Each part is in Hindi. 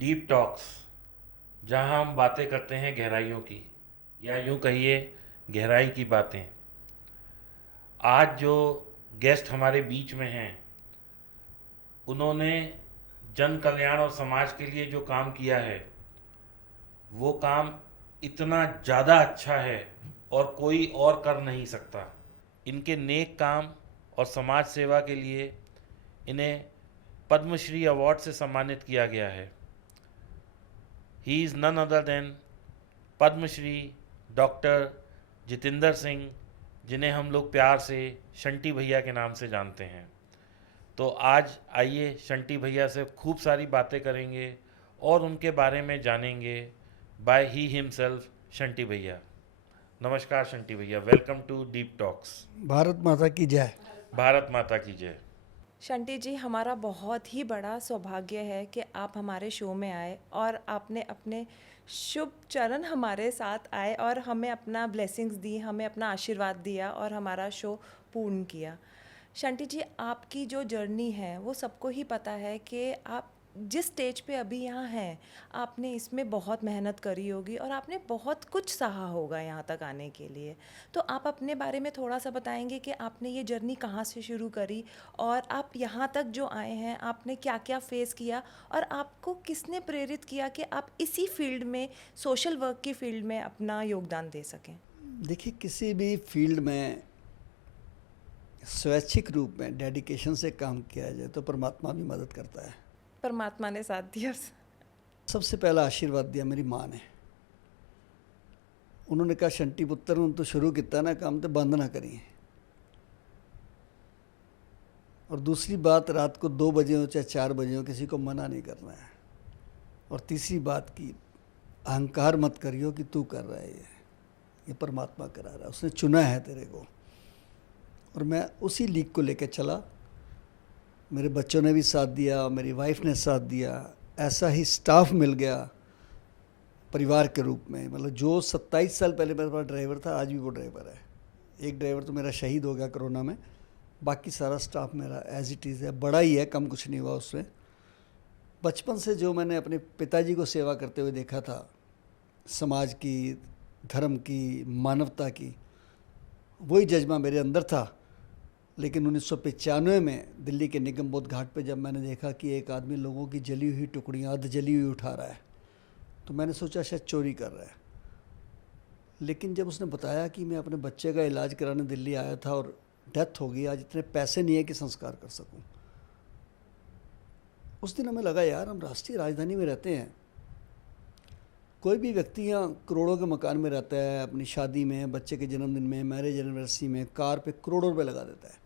डीप टॉक्स, जहां हम बातें करते हैं गहराइयों की, या यूं कहिए गहराई की बातें। आज जो गेस्ट हमारे बीच में हैं, उन्होंने जन कल्याण और समाज के लिए जो काम किया है, वो काम इतना ज़्यादा अच्छा है और कोई और कर नहीं सकता। इनके नेक काम और समाज सेवा के लिए इन्हें पद्मश्री अवार्ड से सम्मानित किया गया है। He is none other than Padmashri doctor Jitendra Singh, जिन्हें हम लोग प्यार से शंटी भैया के नाम से जानते हैं। तो आज आइए शंटी भैया से खूब सारी बातें करेंगे और उनके बारे में जानेंगे बाय ही हिमसेल्फ, शंटी भैया। नमस्कार शंटी भैया, welcome to deep talks. Bharat Mata की जय। भारत माता की जय। शंटी जी, हमारा बहुत ही बड़ा सौभाग्य है कि आप हमारे शो में आए और आपने अपने शुभ चरण हमारे साथ आए और हमें अपना ब्लेसिंग्स दी, हमें अपना आशीर्वाद दिया और हमारा शो पूर्ण किया। शंटी जी, आपकी जो जर्नी है वो सबको ही पता है कि आप जिस स्टेज पे अभी यहाँ हैं, आपने इसमें बहुत मेहनत करी होगी और आपने बहुत कुछ सहा होगा यहाँ तक आने के लिए। तो आप अपने बारे में थोड़ा सा बताएंगे कि आपने ये जर्नी कहाँ से शुरू करी और आप यहाँ तक जो आए हैं, आपने क्या क्या फेस किया और आपको किसने प्रेरित किया कि आप इसी फील्ड में, सोशल वर्क की फील्ड में अपना योगदान दे सकें। देखिए, किसी भी फील्ड में स्वैच्छिक रूप में डेडिकेशन से काम किया जाए तो परमात्मा भी मदद करता है। परमात्मा ने साथ दिया। सबसे पहला आशीर्वाद दिया मेरी माँ ने। उन्होंने कहा, शंटी पुत्र हूँ तो शुरू किया ना काम तो बंद ना करिए। और दूसरी बात, रात को 2 बजे हो चाहे 4 बजे हो, किसी को मना नहीं करना है। और तीसरी बात की, अहंकार मत करियो कि तू कर रहा है, ये परमात्मा करा रहा है, उसने चुना है तेरे को। और मैं उसी लीग को लेकर चला। मेरे बच्चों ने भी साथ दिया, मेरी वाइफ ने साथ दिया, ऐसा ही स्टाफ मिल गया परिवार के रूप में। मतलब जो 27 साल पहले मेरे पास ड्राइवर था, आज भी वो ड्राइवर है। एक ड्राइवर तो मेरा शहीद हो गया कोरोना में, बाकी सारा स्टाफ मेरा एज इट इज़ है। बड़ा ही है, कम कुछ नहीं हुआ उसमें। बचपन से जो मैंने अपने पिताजी को सेवा करते हुए देखा था, समाज की, धर्म की, मानवता की, वही जज्बा मेरे अंदर था। लेकिन 1995 में दिल्ली के निगम बोध घाट पे जब मैंने देखा कि एक आदमी लोगों की जली हुई टुकड़ियाँ, अर्ध जली हुई उठा रहा है, तो मैंने सोचा शायद चोरी कर रहा है। लेकिन जब उसने बताया कि मैं अपने बच्चे का इलाज कराने दिल्ली आया था और डेथ हो गई, आज इतने पैसे नहीं है कि संस्कार कर सकूं, उस दिन हमें लगा, यार हम राष्ट्रीय राजधानी में रहते हैं। कोई भी व्यक्ति यहाँ करोड़ों के मकान में रहता है, अपनी शादी में, बच्चे के जन्मदिन में, मैरिज एनिवर्सरी में कार पे करोड़ों रुपए लगा देता है।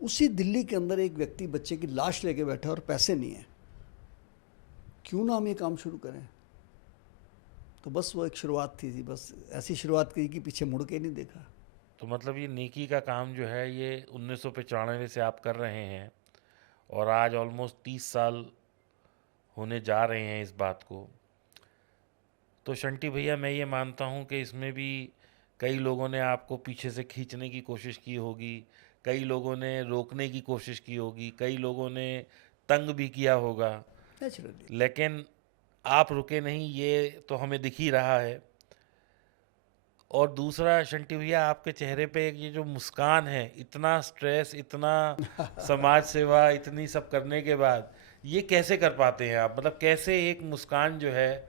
उसी दिल्ली के अंदर एक व्यक्ति बच्चे की लाश लेके बैठा और पैसे नहीं है। क्यों ना हम ये काम शुरू करें। तो बस वो एक शुरुआत थी, बस ऐसी शुरुआत की कि पीछे मुड़ के नहीं देखा। तो मतलब ये नेकी का काम जो है, ये 1995 से आप कर रहे हैं और आज ऑलमोस्ट 30 साल होने जा रहे हैं इस बात को। तो शंटी भैया, मैं ये मानता हूँ कि इसमें भी कई लोगों ने आपको पीछे से खींचने की कोशिश की होगी, कई लोगों ने रोकने की कोशिश की होगी, कई लोगों ने तंग भी किया होगा, नेचुरली। लेकिन आप रुके नहीं, ये तो हमें दिख ही रहा है। और दूसरा शंटी भैया, आपके चेहरे पे एक ये जो मुस्कान है, इतना स्ट्रेस, इतना समाज सेवा, इतनी सब करने के बाद ये कैसे कर पाते हैं आप? मतलब कैसे एक मुस्कान जो है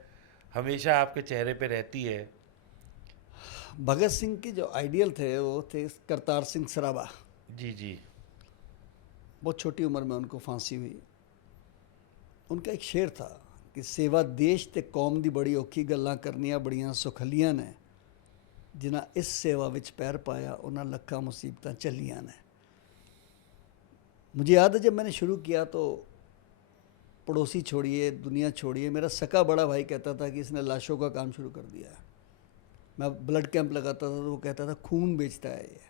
हमेशा आपके चेहरे पे रहती है? भगत सिंह के जो आइडियल थे वो थे करतार सिंह सराबा। जी जी। बहुत छोटी उम्र में उनको फांसी हुई। उनका एक शेर था कि सेवा देश ते कौम दी बड़ी औखी गल्लां करनियां बड़ियां सुखलियां ने, जिन्हां इस सेवा विच पैर पाया उन्हां लखां मुसीबतां झल्लियां ने। मुझे याद है जब मैंने शुरू किया तो पड़ोसी छोड़िए, दुनिया छोड़िए, मेरा सका बड़ा भाई कहता था कि इसने लाशों का काम शुरू कर दिया है। मैं ब्लड कैंप लगाता था तो वो कहता था खून बेचता है ये।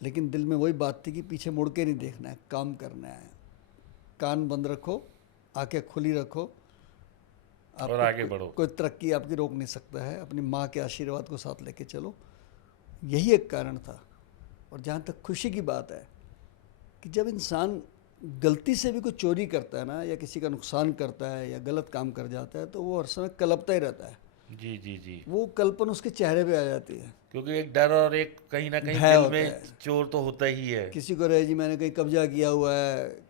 लेकिन दिल में वही बात थी कि पीछे मुड़ के नहीं देखना है, काम करना है। कान बंद रखो, आंखें खुली रखो, और आपको आगे बढ़ो। कोई तरक्की आपकी रोक नहीं सकता है। अपनी माँ के आशीर्वाद को साथ लेके चलो, यही एक कारण था। और जहाँ तक खुशी की बात है कि जब इंसान गलती से भी कोई चोरी करता है ना, या किसी का नुकसान करता है या गलत काम कर जाता है, तो वो हर समय कलपता ही रहता है। जी जी जी। वो कल्पन उसके चेहरे पे आ जाती है, क्योंकि एक डर और एक कहीं ना कहीं भय दिल होता में है। चोर तो होता ही है। किसी को रहे जी मैंने कहीं कब्जा किया हुआ है,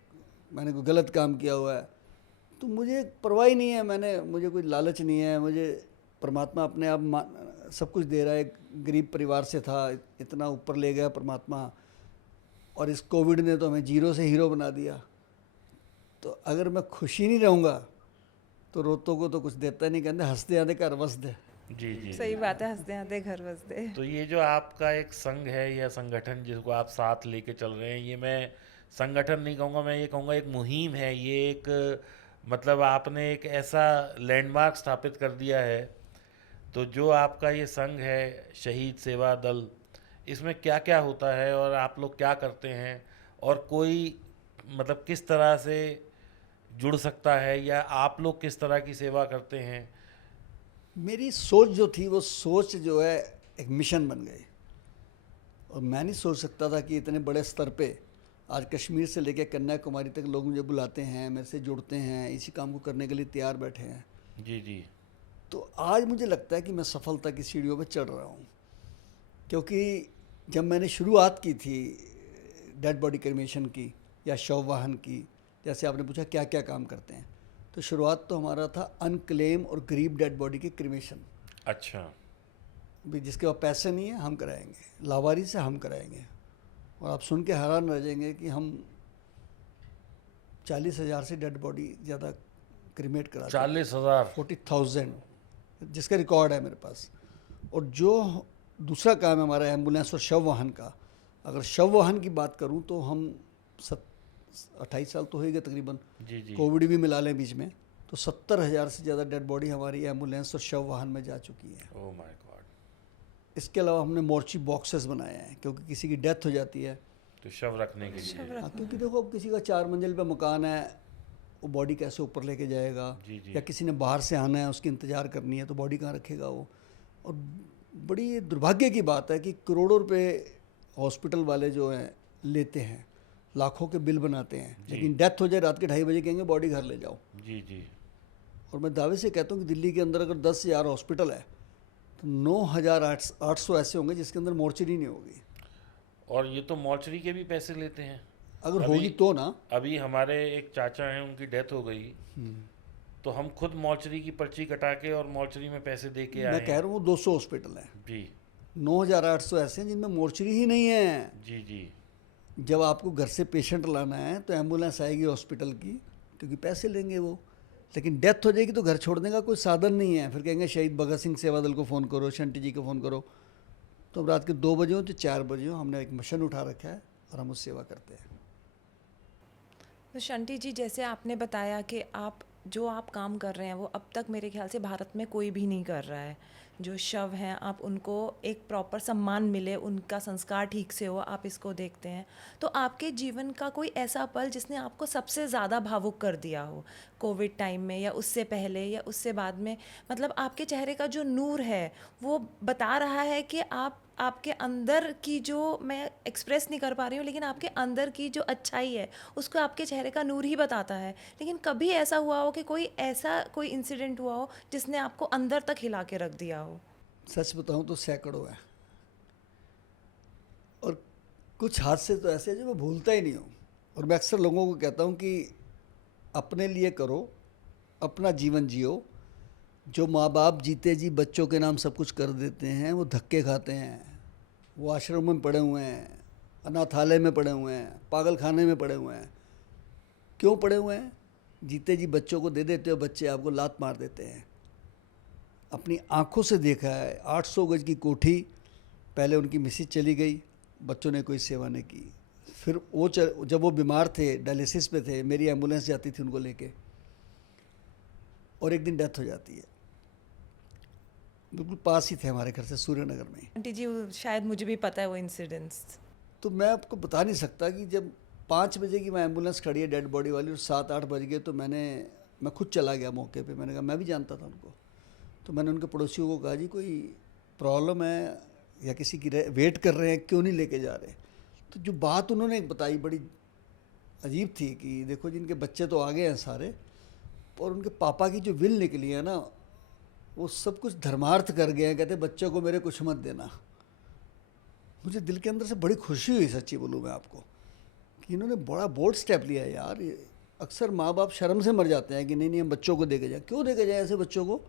मैंने कोई गलत काम किया हुआ है, तो मुझे परवाह ही नहीं है। मुझे कोई लालच नहीं है। मुझे परमात्मा अपने आप सब कुछ दे रहा है। एक गरीब परिवार से था, इतना ऊपर ले गया परमात्मा, और इस कोविड ने तो हमें जीरो से हीरो बना दिया। तो अगर मैं खुशी नहीं रहूँगा तो रोतों को तो कुछ देता नहीं, कहते हंसते आते घर वसदे। जी जी। सही बात है, हंसते हंसते घर बसते। तो ये जो आपका एक संघ है या संगठन जिसको आप साथ लेके चल रहे हैं, ये मैं संगठन नहीं कहूँगा, मैं ये कहूँगा एक मुहिम है। ये एक मतलब आपने एक ऐसा लैंडमार्क स्थापित कर दिया है। तो जो आपका ये संघ है शहीद सेवा दल, इसमें क्या क्या होता है और आप लोग क्या करते हैं, और कोई मतलब किस तरह से जुड़ सकता है, या आप लोग किस तरह की सेवा करते हैं? मेरी सोच जो थी वो सोच जो है एक मिशन बन गई, और मैं नहीं सोच सकता था कि इतने बड़े स्तर पे आज कश्मीर से लेकर कन्याकुमारी तक लोग मुझे बुलाते हैं, मेरे से जुड़ते हैं, इसी काम को करने के लिए तैयार बैठे हैं। जी जी। तो आज मुझे लगता है कि मैं सफलता की सीढ़ियों पे चढ़ रहा हूँ, क्योंकि जब मैंने शुरुआत की थी डेड बॉडी क्रिमेशन की या शव वाहन की, जैसे आपने पूछा क्या क्या काम करते हैं, तो शुरुआत तो हमारा था अनक्लेम और गरीब डेड बॉडी के क्रिमेशन। अच्छा। भी जिसके पास पैसे नहीं है हम कराएंगे, लावारी से हम कराएंगे। और आप सुन के हैरान रह जाएंगे कि हम 40,000 से डेड बॉडी ज़्यादा क्रिमेट करा 40,000? 40,000 जिसका रिकॉर्ड है मेरे पास। और जो दूसरा काम है हमारा एम्बुलेंस और शव वाहन का, अगर शव वाहन की बात करूं तो हम 28 साल तो हो ही गए तकरीबन, जी जी। कोविड भी मिला लें बीच में, तो 70,000 से ज़्यादा डेड बॉडी हमारी एम्बुलेंस और शव वाहन में जा चुकी है। Oh my God. इसके अलावा हमने मोर्ची बॉक्सेस बनाए हैं, क्योंकि किसी की डेथ हो जाती है तो शव रखने के लिए। हाँ, क्योंकि देखो अब किसी का 4 मंजिल पे मकान है, वो बॉडी कैसे ऊपर लेके जाएगा, जी जी। या किसी ने बाहर से आना है उसकी इंतज़ार करनी है, तो बॉडी कहाँ रखेगा वो। और बड़ी दुर्भाग्य की बात है कि करोड़ों रुपए हॉस्पिटल वाले जो हैं लेते हैं, लाखों के बिल बनाते हैं, जी। लेकिन डेथ हो जाए रात के 2:30 बजे कहेंगे बॉडी घर ले जाओ। जी जी। और मैं दावे से कहता हूँ कि दिल्ली के अंदर अगर 10,000 हॉस्पिटल है तो 9,800 ऐसे होंगे जिसके अंदर मोर्चरी नहीं होगी। और ये तो मॉर्चरी के भी पैसे लेते हैं। अगर अभी- होगी तो ना। अभी हमारे एक चाचा हैं, उनकी डेथ हो गई, तो हम खुद मॉर्चरी की पर्ची कटा के और मॉर्चरी में पैसे दे के आए मैं कह रहा हूँ 200 हॉस्पिटल हैं, जी 9,800 ऐसे हैं जिनमें मोर्चरी ही नहीं है। जी जी। जब आपको घर से पेशेंट लाना है तो एम्बुलेंस आएगी हॉस्पिटल की, क्योंकि पैसे लेंगे वो, लेकिन डेथ हो जाएगी तो घर छोड़ने का कोई साधन नहीं है। फिर कहेंगे शहीद भगत सिंह सेवा दल को फ़ोन करो, शंटी जी को फ़ोन करो। तो अब रात के 2 बजे हो तो 4 बजे हो, हमने एक मिशन उठा रखा है और हम उस सेवा करते हैं। तो शंटी जी, जैसे आपने बताया कि आप काम कर रहे हैं वो अब तक मेरे ख्याल से भारत में कोई भी नहीं कर रहा है। जो शव हैं आप उनको एक प्रॉपर सम्मान मिले, उनका संस्कार ठीक से हो, आप इसको देखते हैं। तो आपके जीवन का कोई ऐसा पल जिसने आपको सबसे ज़्यादा भावुक कर दिया हो, कोविड टाइम में या उससे पहले या उससे बाद में? मतलब आपके चेहरे का जो नूर है वो बता रहा है कि आपके अंदर की, जो मैं एक्सप्रेस नहीं कर पा रही हूँ, लेकिन आपके अंदर की जो अच्छाई है उसको आपके चेहरे का नूर ही बताता है। लेकिन कभी ऐसा हुआ हो कि कोई इंसिडेंट हुआ हो जिसने आपको अंदर तक हिला के रख दिया हो? सच बताऊं तो सैकड़ों है, और कुछ हादसे तो ऐसे हैं जो मैं भूलता ही नहीं हूँ। और मैं अक्सर लोगों को कहता हूँ कि अपने लिए करो, अपना जीवन जियो। जो माँ बाप जीते जी बच्चों के नाम सब कुछ कर देते हैं वो धक्के खाते हैं, वो आश्रम में पड़े हुए हैं, अनाथालय में पड़े हुए हैं, पागल खाने में पड़े हुए हैं। क्यों पड़े हुए हैं? जीते जी बच्चों को दे देते हो, बच्चे आपको लात मार देते हैं। अपनी आंखों से देखा है, 800 गज की कोठी, पहले उनकी मिसेज चली गई, बच्चों ने कोई सेवा नहीं की। फिर वो जब वो बीमार थे, डायलिसिस पे थे, मेरी एम्बुलेंस जाती थी उनको लेके, और एक दिन डेथ हो जाती है। बिल्कुल पास ही थे हमारे घर से, सूर्यनगर में। आंटी जी, शायद मुझे भी पता है वो इंसिडेंट्स। तो मैं आपको बता नहीं सकता कि जब 5 बजे की मैं एम्बुलेंस खड़ी है डेड बॉडी वाली और 7-8 बज गए, तो मैं खुद चला गया मौके पे। मैंने कहा, मैं भी जानता था उनको, तो मैंने उनके पड़ोसियों को कहा, जी कोई प्रॉब्लम है या किसी की वेट कर रहे हैं, क्यों नहीं लेके जा रहे? तो जो बात उन्होंने बताई बड़ी अजीब थी कि देखो जिनके बच्चे तो आ गए हैं सारे, और उनके पापा की जो विल निकली है ना, वो सब कुछ धर्मार्थ कर गए हैं। कहते बच्चों को मेरे कुछ मत देना। मुझे दिल के अंदर से बड़ी खुशी हुई, सच्ची बोलूँ मैं आपको, कि इन्होंने बड़ा बोल्ड स्टेप लिया है यार। अक्सर माँ बाप शर्म से मर जाते हैं कि नहीं नहीं हम बच्चों को दे के जाए। क्यों दे के जाए ऐसे बच्चों को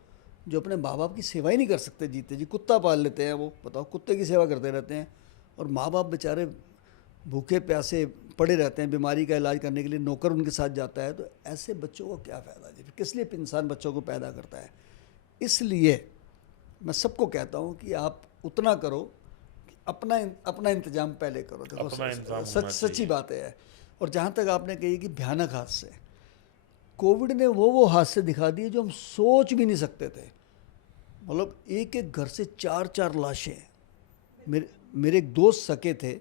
जो अपने माँ बाप की सेवा ही नहीं कर सकते जीते जी? कुत्ता पाल लेते हैं वो, बताओ, कुत्ते की सेवा करते रहते हैं, और माँ बाप बेचारे भूखे प्यासे पड़े रहते हैं, बीमारी का इलाज करने के लिए नौकर उनके साथ जाता है। तो ऐसे बच्चों को क्या फ़ायदा जी? फिर किस लिए इंसान बच्चों को पैदा करता है? इसलिए मैं सबको कहता हूँ कि आप उतना करो कि अपना अपना इंतजाम पहले करो। देखो अपना इंतजाम होना सच्ची चाहिए। बात है। और जहाँ तक आपने कही कि भयानक हादसे, कोविड ने वो हादसे दिखा दिए जो हम सोच भी नहीं सकते थे। मतलब एक एक घर से चार चार लाशें। मेरे एक दोस्त सके थे,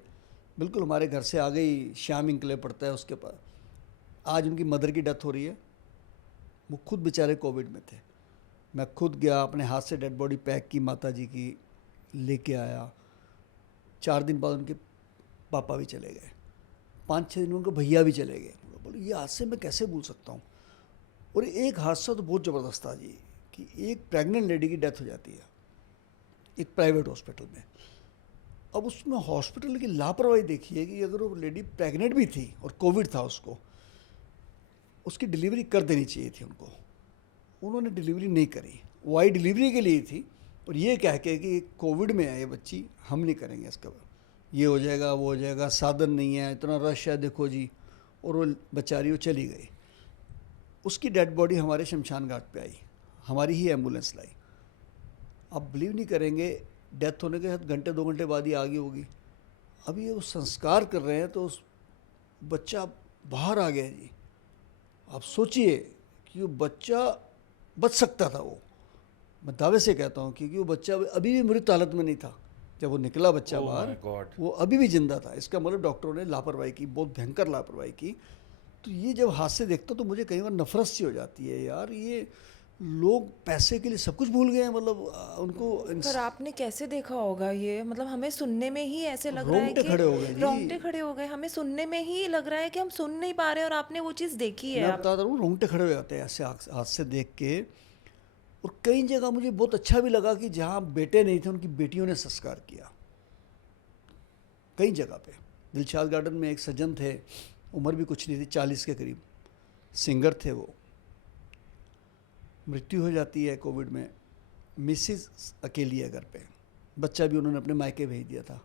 बिल्कुल हमारे घर से आ गई, श्याम इंकले पड़ता है उसके पास, आज उनकी मदर की डेथ हो रही है। वो खुद बेचारे कोविड में थे। मैं खुद गया, अपने हाथ से डेड बॉडी पैक की माता जी की, लेके आया। 4 दिन बाद उनके पापा भी चले गए, 5-6 दिन में उनके भैया भी चले गए। बोले ये हादसे मैं कैसे भूल सकता हूँ। और एक हादसा तो बहुत ज़बरदस्त था जी, कि एक प्रेग्नेंट लेडी की डेथ हो जाती है एक प्राइवेट हॉस्पिटल में। अब उसमें हॉस्पिटल की लापरवाही देखिए कि अगर वो लेडी प्रेग्नेंट भी थी और कोविड था उसको, उसकी डिलीवरी कर देनी चाहिए थी उनको। उन्होंने डिलीवरी नहीं करी। वो आई डिलीवरी के लिए थी, और ये कह के कि कोविड में है ये बच्ची, हम नहीं करेंगे इसका, ये हो जाएगा वो हो जाएगा, साधन नहीं है, इतना रश है देखो जी। और वो बेचारी वो चली गई। उसकी डेड बॉडी हमारे शमशान घाट पे आई, हमारी ही एम्बुलेंस लाई। आप बिलीव नहीं करेंगे, डेथ होने के बाद घंटे 2 घंटे बाद ही आ गई होगी। अभी ये वो संस्कार कर रहे हैं तो उस बच्चा बाहर आ गया जी। आप सोचिए कि वो बच्चा बच सकता था। वो मैं दावे से कहता हूँ, क्योंकि वो बच्चा अभी भी मृत हालत में नहीं था जब वो निकला बच्चा Oh बाहर। my God! वो अभी भी जिंदा था। इसका मतलब डॉक्टरों ने लापरवाही की, बहुत भयंकर लापरवाही की। तो ये जब हादसे देखता तो मुझे कई बार नफरत सी हो जाती है यार। ये लोग पैसे के लिए सब कुछ भूल गए हैं। मतलब उनको पर आपने कैसे देखा होगा ये? मतलब हमें सुनने में ही ऐसे लग रहा है रोंगटे कि खड़े हो गए जी। रोंगटे खड़े हो गए। हमें सुनने में ही लग रहा है कि हम सुन नहीं पा रहे, और आपने वो चीज़ देखी है। मैं आप बता रहा हूँ, रोंगटे खड़े हो जाते हैं ऐसे हादसे देख के। और कई जगह मुझे बहुत अच्छा भी लगा कि जहाँ बेटे नहीं थे उनकी बेटियों ने संस्कार किया। कई जगह पे दिलशाद गार्डन में एक सज्जन थे, उम्र भी कुछ नहीं थी, 40 के करीब, सिंगर थे वो। मृत्यु हो जाती है कोविड में। मिसिज अकेली है घर पे, बच्चा भी उन्होंने अपने मायके भेज दिया था,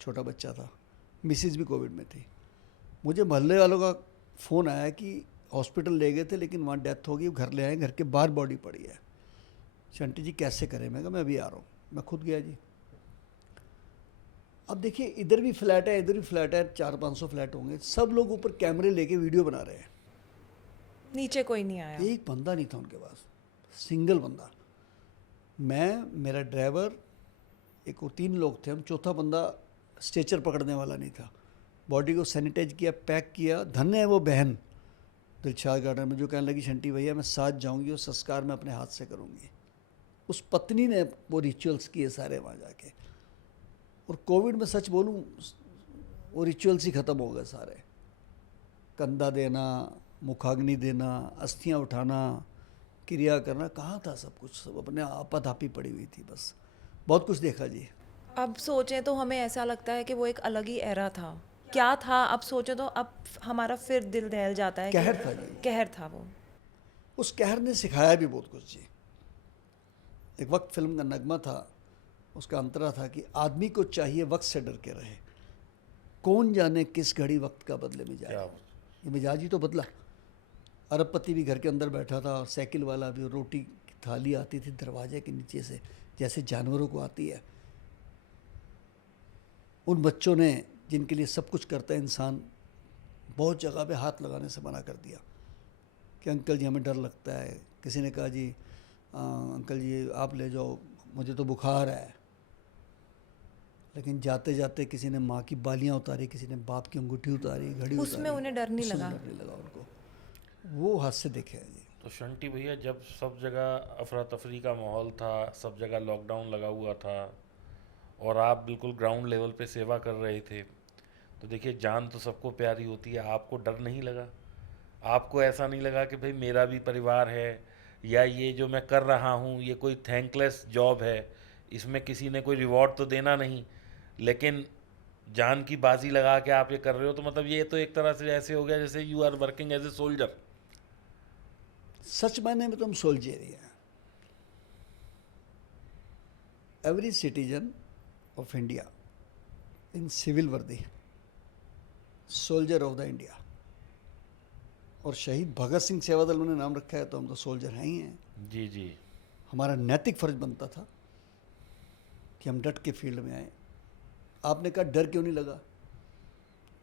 छोटा बच्चा था। मिसिज भी कोविड में थी। मुझे मोहल्ले वालों का फ़ोन आया कि हॉस्पिटल ले गए थे लेकिन वहाँ डेथ हो गई, घर ले आए, घर के बाहर बॉडी पड़ी है। शंटी जी कैसे करें? मैं कहा मैं अभी आ रहा हूँ। मैं खुद गया जी। अब देखिए इधर भी फ्लैट है, इधर भी फ्लैट है, 400-500 फ्लैट होंगे। सब लोग ऊपर कैमरे लेके वीडियो बना रहे हैं। नीचे कोई नहीं आया। एक बंदा नहीं था उनके पास, सिंगल बंदा। मैं, मेरा ड्राइवर, एक और 3 लोग थे हम। चौथा बंदा स्ट्रेचर पकड़ने वाला नहीं था। बॉडी को सैनिटाइज किया, पैक किया। धन्य है वो बहन दिलशाद गार्डन में जो कहने लगी शंटी भैया मैं साथ जाऊंगी और संस्कार मैं अपने हाथ से करूंगी। उस पत्नी ने वो रिचुअल्स किए सारे वहाँ जाके। और कोविड में सच बोलूँ वो रिचुअल्स ही ख़त्म हो गए सारे। कंधा देना, मुखाग्नि देना, अस्थियाँ उठाना, क्रिया करना, कहाँ था सब कुछ? सब अपने आपाधापी पड़ी हुई थी बस। बहुत कुछ देखा जी। अब सोचें तो हमें ऐसा लगता है कि वो एक अलग ही एरा था। क्या था अब सोचें तो अब हमारा फिर दिल दहल जाता है कि कहर था जी। कहर था वो। उस कहर ने सिखाया भी बहुत कुछ जी। एक वक्त फिल्म का नगमा था, उसका अंतरा था कि आदमी को चाहिए वक्त से डर के रहे, कौन जाने किस घड़ी वक्त का बदले मिजाज। क्या ये मिजाज ही तो बदला। अरबपति भी घर के अंदर बैठा था, और साइकिल वाला भी। रोटी की थाली आती थी दरवाजे के नीचे से, जैसे जानवरों को आती है। उन बच्चों ने जिनके लिए सब कुछ करता है इंसान, बहुत जगह पे हाथ लगाने से मना कर दिया कि अंकल जी हमें डर लगता है। किसी ने कहा जी अंकल जी आप ले जाओ, मुझे तो बुखार है। लेकिन जाते जाते किसी ने माँ की बालियाँ उतारी, किसी ने बाप की अंगूठी उतारी, घड़ी उसमें उतारी। उन्हें डर नहीं उसमें लगा। डर नहीं लगा उनको। वो हाथ से देखे हैं जी। तो शंटी भैया जब सब जगह अफरा तफरी का माहौल था, सब जगह लॉकडाउन लगा हुआ था और आप बिल्कुल ग्राउंड लेवल पे सेवा कर रहे थे, तो देखिए जान तो सबको प्यारी होती है, आपको डर नहीं लगा? आपको ऐसा नहीं लगा कि भाई मेरा भी परिवार है, या ये जो मैं कर रहा हूँ ये कोई थैंकलेस जॉब है, इसमें किसी ने कोई रिवॉर्ड तो देना नहीं, लेकिन जान की बाजी लगा के आप ये कर रहे हो, तो मतलब ये तो एक तरह से ऐसे हो गया जैसे you are working as a soldier. सच मायने में तो हम सोल्जर ही हैं। Every citizen of India in civil वर्दी सोल्जर ऑफ द इंडिया, और शहीद भगत सिंह सेवा दल ने नाम रखा है तो हम तो सोल्जर हैं ही हैं। जी जी। हमारा नैतिक फर्ज बनता था कि हम डट के फील्ड में आए। आपने कहा डर क्यों नहीं लगा,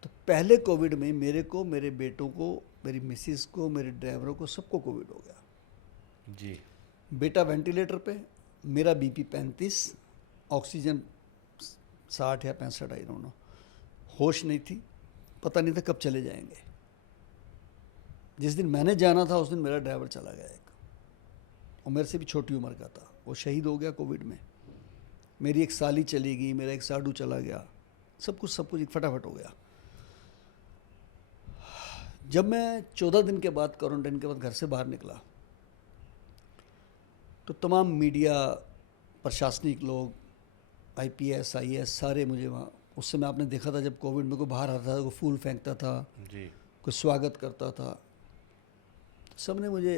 तो पहले कोविड में मेरे को, मेरे बेटों को, मेरी मिसिस को, मेरे ड्राइवरों को, सबको कोविड हो गया। जी। बेटा वेंटिलेटर पे, मेरा बीपी 35, ऑक्सीजन 60 या 65, आई डोंट नो, होश नहीं थी, पता नहीं था कब चले जाएंगे। जिस दिन मैंने जाना था उस दिन मेरा ड्राइवर चला गया एक, और मेरे से भी छोटी उम्र का था, वो शहीद हो गया कोविड में। मेरी एक साली चली गई, मेरा एक साडू चला गया, सब कुछ एक फटाफट हो गया। जब मैं 14 दिन के बाद, क्वारंटाइन के बाद घर से बाहर निकला, तो तमाम मीडिया, प्रशासनिक लोग, IPS IAS सारे मुझे वहाँ, उस समय आपने देखा था जब कोविड में कोई बाहर आता था, कोई फूल फेंकता था, जी। कोई स्वागत करता था, सब ने मुझे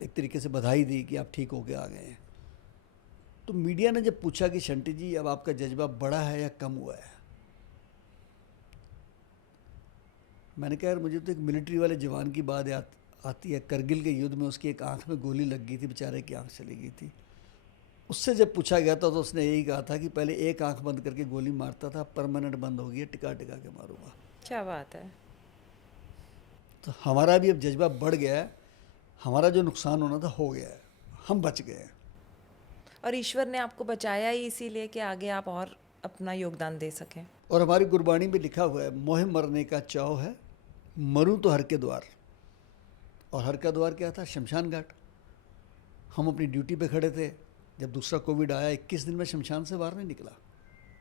एक तरीके से बधाई दी कि आप ठीक होके आ गए हैं। तो मीडिया ने जब पूछा कि शंटी जी अब आपका जज्बा बढ़ा है या कम हुआ है, मैंने कहा यार मुझे तो एक मिलिट्री वाले जवान की बात याद आती है। करगिल के युद्ध में उसकी एक आंख में गोली लग गई थी, बेचारे की आंख चली गई थी। उससे जब पूछा गया था तो उसने यही कहा था कि पहले एक आंख बंद करके गोली मारता था, परमानेंट बंद हो गई है, टिका टिका के मारूंगा। क्या बात है। तो हमारा भी अब जज्बा बढ़ गया है, हमारा जो नुकसान होना था हो गया है, हम बच गए हैं। और ईश्वर ने आपको बचाया ही इसीलिए कि आगे आप और अपना योगदान दे सकें। और हमारी गुरबाणी में लिखा हुआ है, मोहे मरने का चाव है, मरूं तो हर के द्वार। और हर का द्वार क्या था? शमशान घाट। हम अपनी ड्यूटी पे खड़े थे, जब दूसरा कोविड आया 21 दिन में शमशान से बाहर नहीं निकला।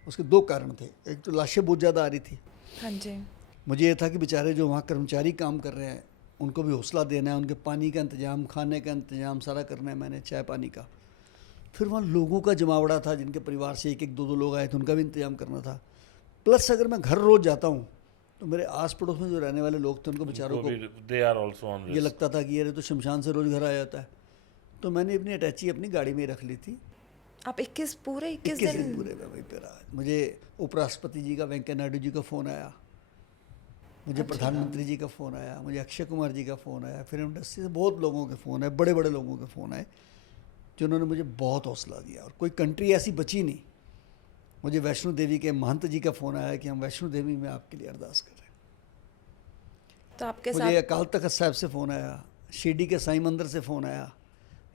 उसके दो कारण थे, एक तो लाशें बहुत ज़्यादा आ रही थी, हाँ जी। मुझे ये था कि बेचारे जो वहाँ कर्मचारी काम कर रहे हैं उनको भी हौसला देना है, उनके पानी का इंतज़ाम, खाने का इंतज़ाम सारा करना है मैंने, चाय पानी का। फिर वहाँ लोगों का जमावड़ा था, जिनके परिवार से एक एक दो दो लोग आए थे, उनका भी इंतज़ाम करना था। प्लस अगर मैं घर रोज़ जाता हूँ तो मेरे आस पड़ोस में जो रहने वाले लोग थे उनको बेचारों को दे आर ऑल्सो ऑन ये लगता था कि यार तो शमशान से रोज़ घर आ जाता है। तो मैंने अपनी अटैची अपनी गाड़ी में ही रख ली थी। आप 21 पूरे 21 21 दिन दिन पूरे मैं वहीं पे रहा। मुझे उपराष्ट्रपति जी का, वेंकैया नायडू जी का फ़ोन आया, मुझे प्रधानमंत्री जी का फ़ोन आया, मुझे अक्षय कुमार जी का फ़ोन आया, फिल्म इंडस्ट्री से बहुत लोगों के फ़ोन आए, बड़े बड़े लोगों के फ़ोन आए, जिन्होंने मुझे बहुत हौसला दिया। और कोई कंट्री ऐसी बची नहीं। मुझे वैष्णो देवी के महंत जी का फ़ोन आया कि हम वैष्णो देवी में आपके लिए अरदास कर रहे हैं। तो आपके मुझे साथ अकाल तख्त साहब से फ़ोन आया, शिरडी के साईं मंदिर से फ़ोन आया,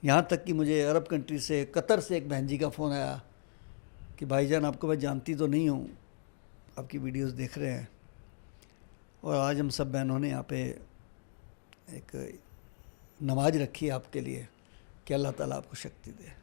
यहाँ तक कि मुझे अरब कंट्री से, कतर से एक बहन जी का फ़ोन आया कि भाईजान आपको मैं जानती तो नहीं हूँ, आपकी वीडियोस देख रहे हैं, और आज हम सब बहनों ने यहाँ पे एक नमाज रखी है आपके लिए कि अल्लाह ताला आपको शक्ति दे।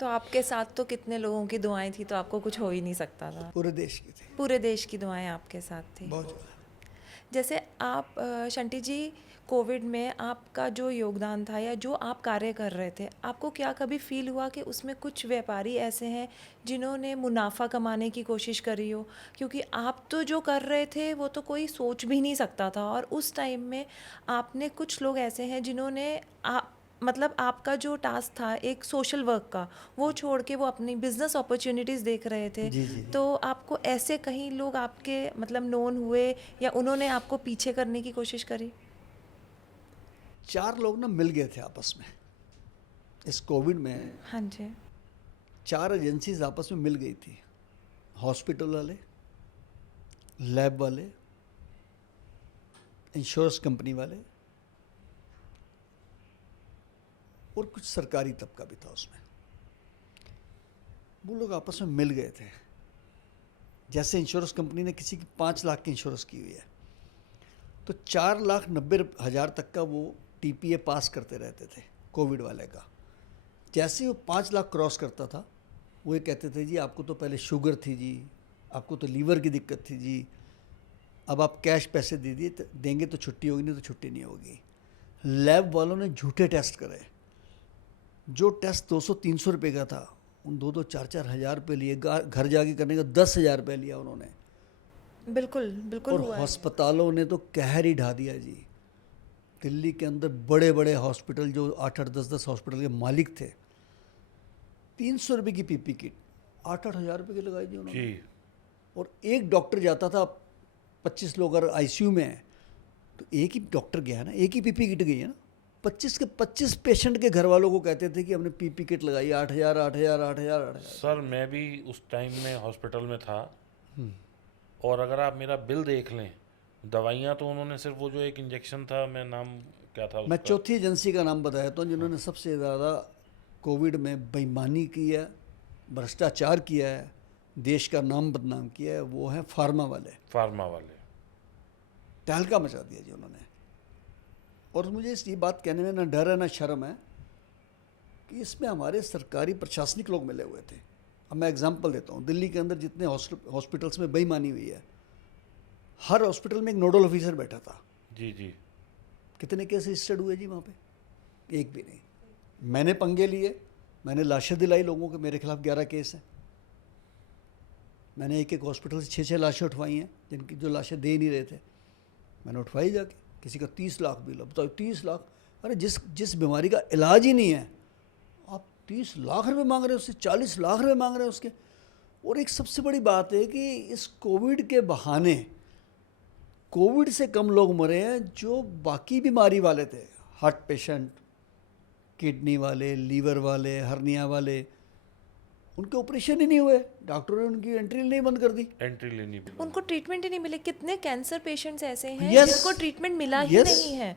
तो आपके साथ तो कितने लोगों की दुआएं थी, तो आपको कुछ हो ही नहीं सकता था। पूरे देश की थी, पूरे देश की दुआएं आपके साथ थी। बहुत ज़्यादा। जैसे आप शंटी जी, कोविड में आपका जो योगदान था या जो आप कार्य कर रहे थे, आपको क्या कभी फील हुआ कि उसमें कुछ व्यापारी ऐसे हैं जिन्होंने मुनाफा कमाने की कोशिश करी हो? क्योंकि आप तो जो कर रहे थे वो तो कोई सोच भी नहीं सकता था, और उस टाइम में आपने कुछ लोग ऐसे हैं जिन्होंने मतलब आपका जो टास्क था एक सोशल वर्क का, वो छोड़ के वो अपनी बिजनेस अपॉर्चुनिटीज़ देख रहे थे। जी जी। तो आपको ऐसे कहीं लोग आपके मतलब नोन हुए या उन्होंने आपको पीछे करने की कोशिश करी? 4 लोग ना मिल गए थे आपस में इस कोविड में। हाँ जी। 4 एजेंसीज आपस में मिल गई थी, हॉस्पिटल वाले, लैब वाले, इंश्योरेंस कंपनी वाले, और कुछ सरकारी तबका भी था उसमें। वो लोग आपस में मिल गए थे। जैसे इंश्योरेंस कंपनी ने किसी की 5 लाख की इंश्योरेंस की हुई है, तो 4,90,000 तक का वो TPA पास करते रहते थे कोविड वाले का। जैसे ही वो 5 लाख क्रॉस करता था, वो ये कहते थे जी आपको तो पहले शुगर थी जी, आपको तो लीवर की दिक्कत थी जी, अब आप कैश पैसे दे दिए देंगे तो छुट्टी होगी, नहीं तो छुट्टी नहीं होगी। लैब वालों ने झूठे टेस्ट करे, जो टेस्ट 200-300 रुपये का था उन 2-4 हज़ार रुपये लिए, घर जाके करने का 10,000 रुपये लिया उन्होंने। बिल्कुल बिल्कुल और हुआ है। अस्पतालों ने तो कहर ही ढा दिया जी। दिल्ली के अंदर बड़े बड़े हॉस्पिटल जो 8-8 10-10 हॉस्पिटल के मालिक थे, 300 रुपये की पीपी किट 8-8 हज़ार रुपये की लगाई दी उन्होंने। जी। और एक डॉक्टर जाता था, 25 लोग अगर आईसीयू में हैं तो एक ही डॉक्टर गया ना, एक ही पीपी किट गई है ना, 25 के 25 पेशेंट के घर वालों को कहते थे कि हमने पीपी किट लगाई, 8,000 8,000 8,000 8,000। सर मैं भी उस टाइम में हॉस्पिटल में था, और अगर आप मेरा बिल देख लें, दवाइयाँ तो उन्होंने सिर्फ वो जो एक इंजेक्शन था, मैं नाम क्या था मैं उसका, चौथी एजेंसी का नाम बताया तो जिन्होंने सबसे ज़्यादा कोविड में बेईमानी की है, भ्रष्टाचार किया है, देश का नाम बदनाम किया है, वो है फार्मा वाले। फार्मा वाले। तहलका मचा दिया जी उन्होंने। और मुझे इस ये बात कहने में ना डर है ना शर्म है कि इसमें हमारे सरकारी प्रशासनिक लोग मिले हुए थे। अब मैं एग्जांपल देता हूँ, दिल्ली के अंदर जितने हॉस्पिटल्स में बेईमानी हुई है, हर हॉस्पिटल में एक नोडल ऑफिसर बैठा था। जी जी। कितने केस रजिस्टर्ड हुए जी वहाँ पे? एक भी नहीं। मैंने पंगे लिए, मैंने लाशें दिलाई लोगों के, मेरे खिलाफ 11 केस हैं। मैंने एक एक हॉस्पिटल से 6-6 लाशें उठवाई हैं, जिनकी जो लाशें दे नहीं रहे थे मैंने उठवाई जाके। किसी का 30 लाख बिल, अब बताओ 30 लाख, अरे जिस बीमारी का इलाज ही नहीं है आप 30 लाख रुपए मांग रहे हो, उससे 40 लाख रुपए मांग रहे हो उसके। और एक सबसे बड़ी बात है कि इस कोविड के बहाने कोविड से कम लोग मरे हैं जो बाकी बीमारी वाले थे, हार्ट पेशेंट, किडनी वाले, लीवर वाले, हर्निया वाले, उनके ऑपरेशन ही नहीं हुए, डॉक्टरों ने उनकी एंट्री नहीं बंद कर दी। एंट्री लेनी भी उनको ट्रीटमेंट ही नहीं मिले। कितने कैंसर पेशेंट्स ऐसे हैं Yes. जिनको ट्रीटमेंट मिला ही Yes. नहीं है,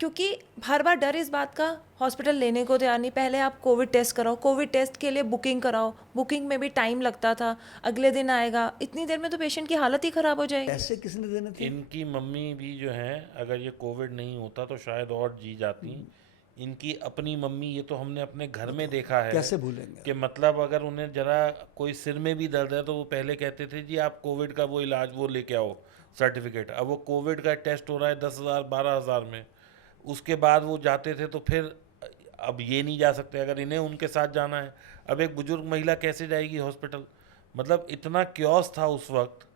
क्योंकि हर बार डर इस बात का, हॉस्पिटल लेने को तैयार नहीं। पहले आप कोविड टेस्ट कराओ, कोविड टेस्ट के लिए बुकिंग कराओ, बुकिंग में भी टाइम लगता था, अगले दिन आएगा, इतनी देर में तो पेशेंट की हालत ही ख़राब हो जाएगी। पैसे किसने देने थे? इनकी मम्मी भी जो है, अगर ये कोविड नहीं होता तो शायद और जी जाती। इनकी अपनी मम्मी, ये तो हमने अपने घर में देखा है कैसे भूलेंगे? कि मतलब अगर उन्हें जरा कोई सिर में भी दर्द है तो वो पहले कहते थे जी आप कोविड का वो इलाज वो लेके आओ सर्टिफिकेट। अब वो कोविड का टेस्ट हो रहा है 10,000 12,000 में, उसके बाद वो जाते थे। तो फिर अब ये नहीं जा सकते, अगर इन्हें उनके साथ जाना है, अब एक बुजुर्ग महिला कैसे जाएगी हॉस्पिटल? मतलब इतना क्योस था उस वक्त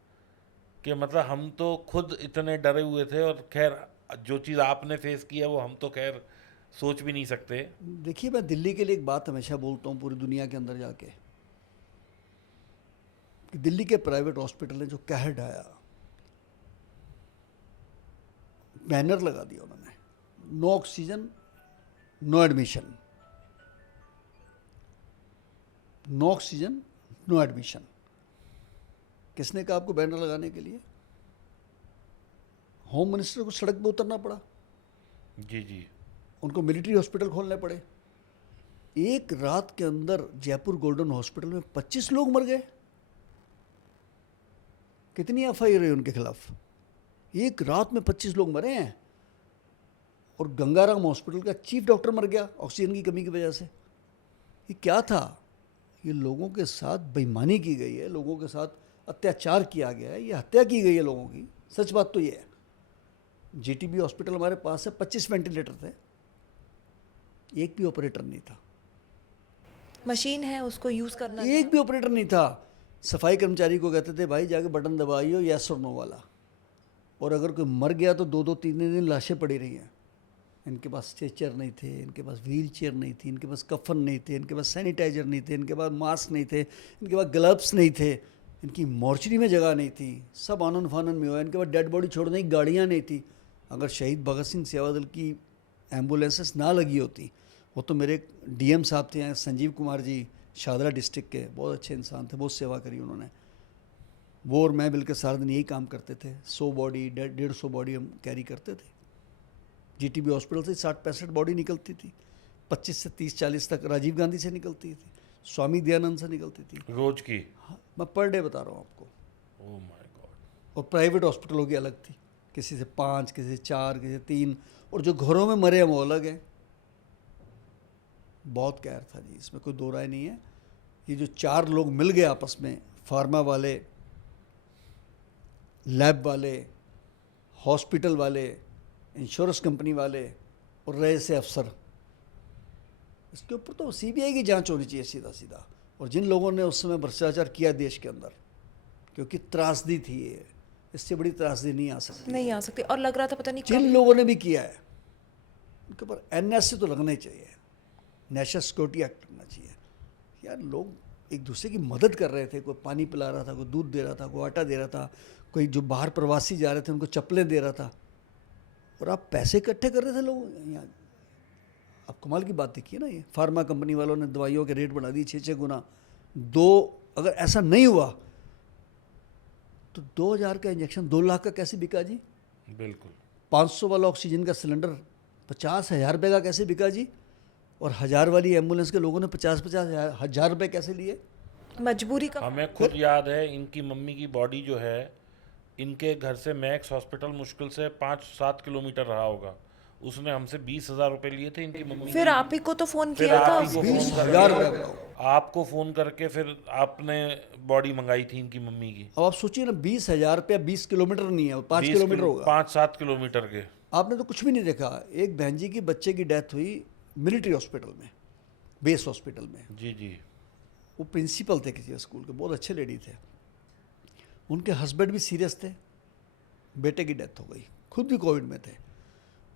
कि मतलब हम तो खुद इतने डरे हुए थे। और खैर जो चीज़ आपने फेस किया वो हम तो खैर सोच भी नहीं सकते। देखिए, मैं दिल्ली के लिए एक बात हमेशा बोलता हूँ पूरी दुनिया के अंदर जाके, कि दिल्ली के प्राइवेट हॉस्पिटल ने जो कहर ढाया, बैनर लगा दिया उन्होंने, no oxygen no admission, no oxygen no admission. किसने कहा आपको बैनर लगाने के लिए? होम मिनिस्टर को सड़क पे उतरना पड़ा, जी जी। उनको मिलिट्री हॉस्पिटल खोलने पड़े। एक रात के अंदर जयपुर गोल्डन हॉस्पिटल में 25 लोग मर गए। कितनी एफआईआर रही उनके खिलाफ? एक रात में 25 लोग मरे हैं। और गंगाराम हॉस्पिटल का चीफ डॉक्टर मर गया ऑक्सीजन की कमी की वजह से। ये क्या था? ये लोगों के साथ बेईमानी की गई है, लोगों के साथ अत्याचार किया गया है, ये हत्या की गई है लोगों की। सच बात तो ये है। जीटीबी हॉस्पिटल हमारे पास है, 25 वेंटिलेटर थे, एक भी ऑपरेटर नहीं था। मशीन है, उसको यूज़ करना एक भी ऑपरेटर नहीं था। सफाई कर्मचारी को कहते थे भाई जाके बटन दबाइयो यस और नो वाला। और अगर कोई मर गया तो 2-2 3 दिन लाशें पड़ी रही हैं। इनके पास स्ट्रेचर नहीं थे, इनके पास व्हील चेयर नहीं थी, इनके पास कफन नहीं थे, इनके पास सैनिटाइजर नहीं थे, इनके पास मास्क नहीं थे, इनके पास ग्लव्स नहीं थे, इनकी मॉर्चरी में जगह नहीं थी, सब आनन फानन में हुआ। इनके पास डेड बॉडी छोड़ने की गाड़ियाँ नहीं थी। अगर शहीद भगत सिंह सेवा दल की एम्बुलेंसेस ना लगी होती, वो तो मेरे डीएम साहब थे यहाँ, संजीव कुमार जी, शादरा डिस्ट्रिक्ट के, बहुत अच्छे इंसान थे, बहुत सेवा करी उन्होंने। वो और मैं मिलकर सारा दिन यही काम करते थे। 100 बॉडी 150 बॉडी हम कैरी करते थे। जीटीबी हॉस्पिटल से 60-65 बॉडी निकलती थी, 25 से 30-40 तक राजीव गांधी से निकलती थी, स्वामी दयानंद से निकलती थी रोज की। हाँ, मैं पर डे बता रहा हूँ आपको। Oh my God. और प्राइवेट हॉस्पिटलों की अलग थी, किसी से 5, किसी से 4, किसी से 3, और जो घरों में मरे हैं वो अलग है। बहुत कहर था जी, इसमें कोई दो राय नहीं है। ये जो 4 लोग मिल गए आपस में, फार्मा वाले, लैब वाले, हॉस्पिटल वाले, इंश्योरेंस कंपनी वाले और रहे से अफसर, इसके ऊपर तो सीबीआई की जांच होनी चाहिए सीधा सीधा। और जिन लोगों ने उस समय भ्रष्टाचार किया देश के अंदर, क्योंकि त्रासदी थी ये, इससे बड़ी त्रासदी नहीं आ सकती, नहीं आ सकती। और लग रहा था पता नहीं जिन लोगों ने भी किया है उनके ऊपर एनएसए तो लगना ही चाहिए, नेशनल सिक्योरिटी एक्ट लगना चाहिए। यार लोग एक दूसरे की मदद कर रहे थे, कोई पानी पिला रहा था, कोई दूध दे रहा था, कोई आटा दे रहा था, कोई जो बाहर प्रवासी जा रहे थे उनको चप्पलें दे रहा था, और आप पैसे इकट्ठे कर रहे थे लोग यहाँ। अब कमाल की बात देखिए ना, ये फार्मा कंपनी वालों ने दवाइयों के रेट बढ़ा दिए 6-6 गुना। अगर ऐसा नहीं हुआ तो 2000 का इंजेक्शन 2 लाख का कैसे बिका जी? बिल्कुल। 500 वाला ऑक्सीजन का सिलेंडर 50,000 रुपये का कैसे बिका जी? और 1000 वाली एम्बुलेंस के लोगों ने 50-50 हजार रुपये कैसे लिए? मजबूरी का। हमें खुद याद है, इनकी मम्मी की बॉडी जो है, इनके घर से मैक्स हॉस्पिटल मुश्किल से 5-7 किलोमीटर रहा होगा। उसने हमसे 20,000 रुपये लिए थे इनकी मम्मी। फिर आप ही को तो फोन फिर किया था। आप ही को फोन 20,000 रुपये करके, बताओ। आपको फोन करके फिर आपने बॉडी मंगाई थी इनकी मम्मी की। अब आप सोचिए ना, 20,000 रुपया 20 किलोमीटर नहीं है, 5 किलोमीटर होगा। 5-7 किलोमीटर के। आपने तो कुछ भी नहीं देखा। एक बहन जी की बच्चे की डेथ हुई मिलिट्री हॉस्पिटल में, बेस हॉस्पिटल में। जी जी। वो प्रिंसिपल थे किसी स्कूल के, बहुत अच्छे लेडी थे। उनके हस्बैंड भी सीरियस थे, बेटे की डेथ हो गई, खुद भी कोविड में थे।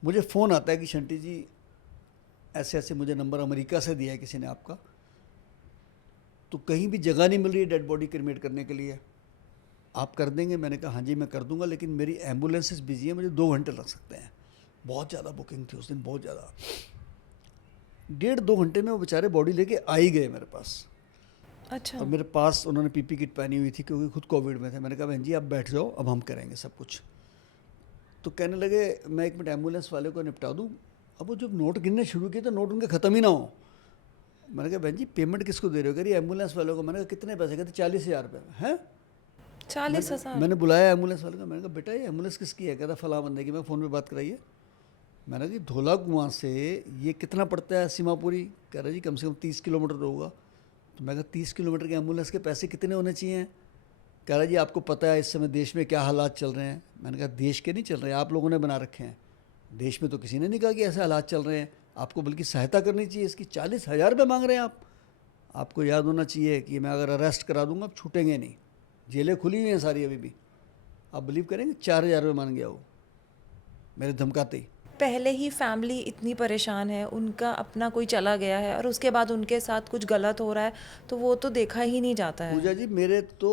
मुझे फ़ोन आता है कि शंटी जी ऐसे ऐसे, मुझे नंबर अमेरिका से दिया है किसी ने आपका, तो कहीं भी जगह नहीं मिल रही है डेड बॉडी क्रिमेट करने के लिए, आप कर देंगे? मैंने कहा हाँ जी मैं कर दूंगा, लेकिन मेरी एम्बुलेंसेस बिजी है, मुझे 2 घंटे लग सकते हैं। बहुत ज़्यादा बुकिंग थी उस दिन, बहुत ज़्यादा। 1.5-2 घंटे में वो बेचारे बॉडी लेके आ ही गए मेरे पास। अच्छा। और मेरे पास उन्होंने पीपी किट पहनी हुई थी क्योंकि खुद कोविड में थे। मैंने कहा बहन जी आप बैठ जाओ, अब हम करेंगे सब कुछ। तो कहने लगे मैं 1 मिनट एम्बुलेंस वाले को निपटा दूँ। अब वो जब नोट गिनने शुरू किए तो नोट उनके ख़त्म ही ना हो। मैंने कहा बहन जी पेमेंट किसको दे रहे हो? कह रही एम्बुलेंस वालों को। मैंने कहा कितने पैसे? कहते 40,000 रुपये। हैं? 40,000? मैंने बुलाया एम्बुलेंस वाले को। मैंने कहा बेटा ये एम्बुलेंस किसकी है? कहता फलां बंदे की। मैं फ़ोन पे बात कराइए। मैंने कहा धोला कुआं से ये कितना पड़ता है सीमापुरी? कह रहा जी कम से कम 30 किलोमीटर होगा। तो मैं कहा 30 किलोमीटर के एम्बुलेंस के पैसे कितने होने चाहिए? कह रहा जी आपको पता है इस समय देश में क्या हालात चल रहे हैं। मैंने कहा देश के नहीं चल रहे हैं, आप लोगों ने बना रखे हैं। देश में तो किसी ने नहीं कहा कि ऐसे हालात चल रहे हैं, आपको बल्कि सहायता करनी चाहिए। इसकी 40,000 रुपये मांग रहे हैं आप। आपको याद होना चाहिए कि मैं अगर अरेस्ट करा दूंगा आप छूटेंगे नहीं, जेलें खुली हुई हैं सारी अभी भी। आप बिलीव करेंगे 4,000 रुपये मान गया वो मेरे धमकाते ही। पहले ही फैमिली इतनी परेशान है, उनका अपना कोई चला गया है और उसके बाद उनके साथ कुछ गलत हो रहा है, तो वो तो देखा ही नहीं जाता है। पूजा जी मेरे तो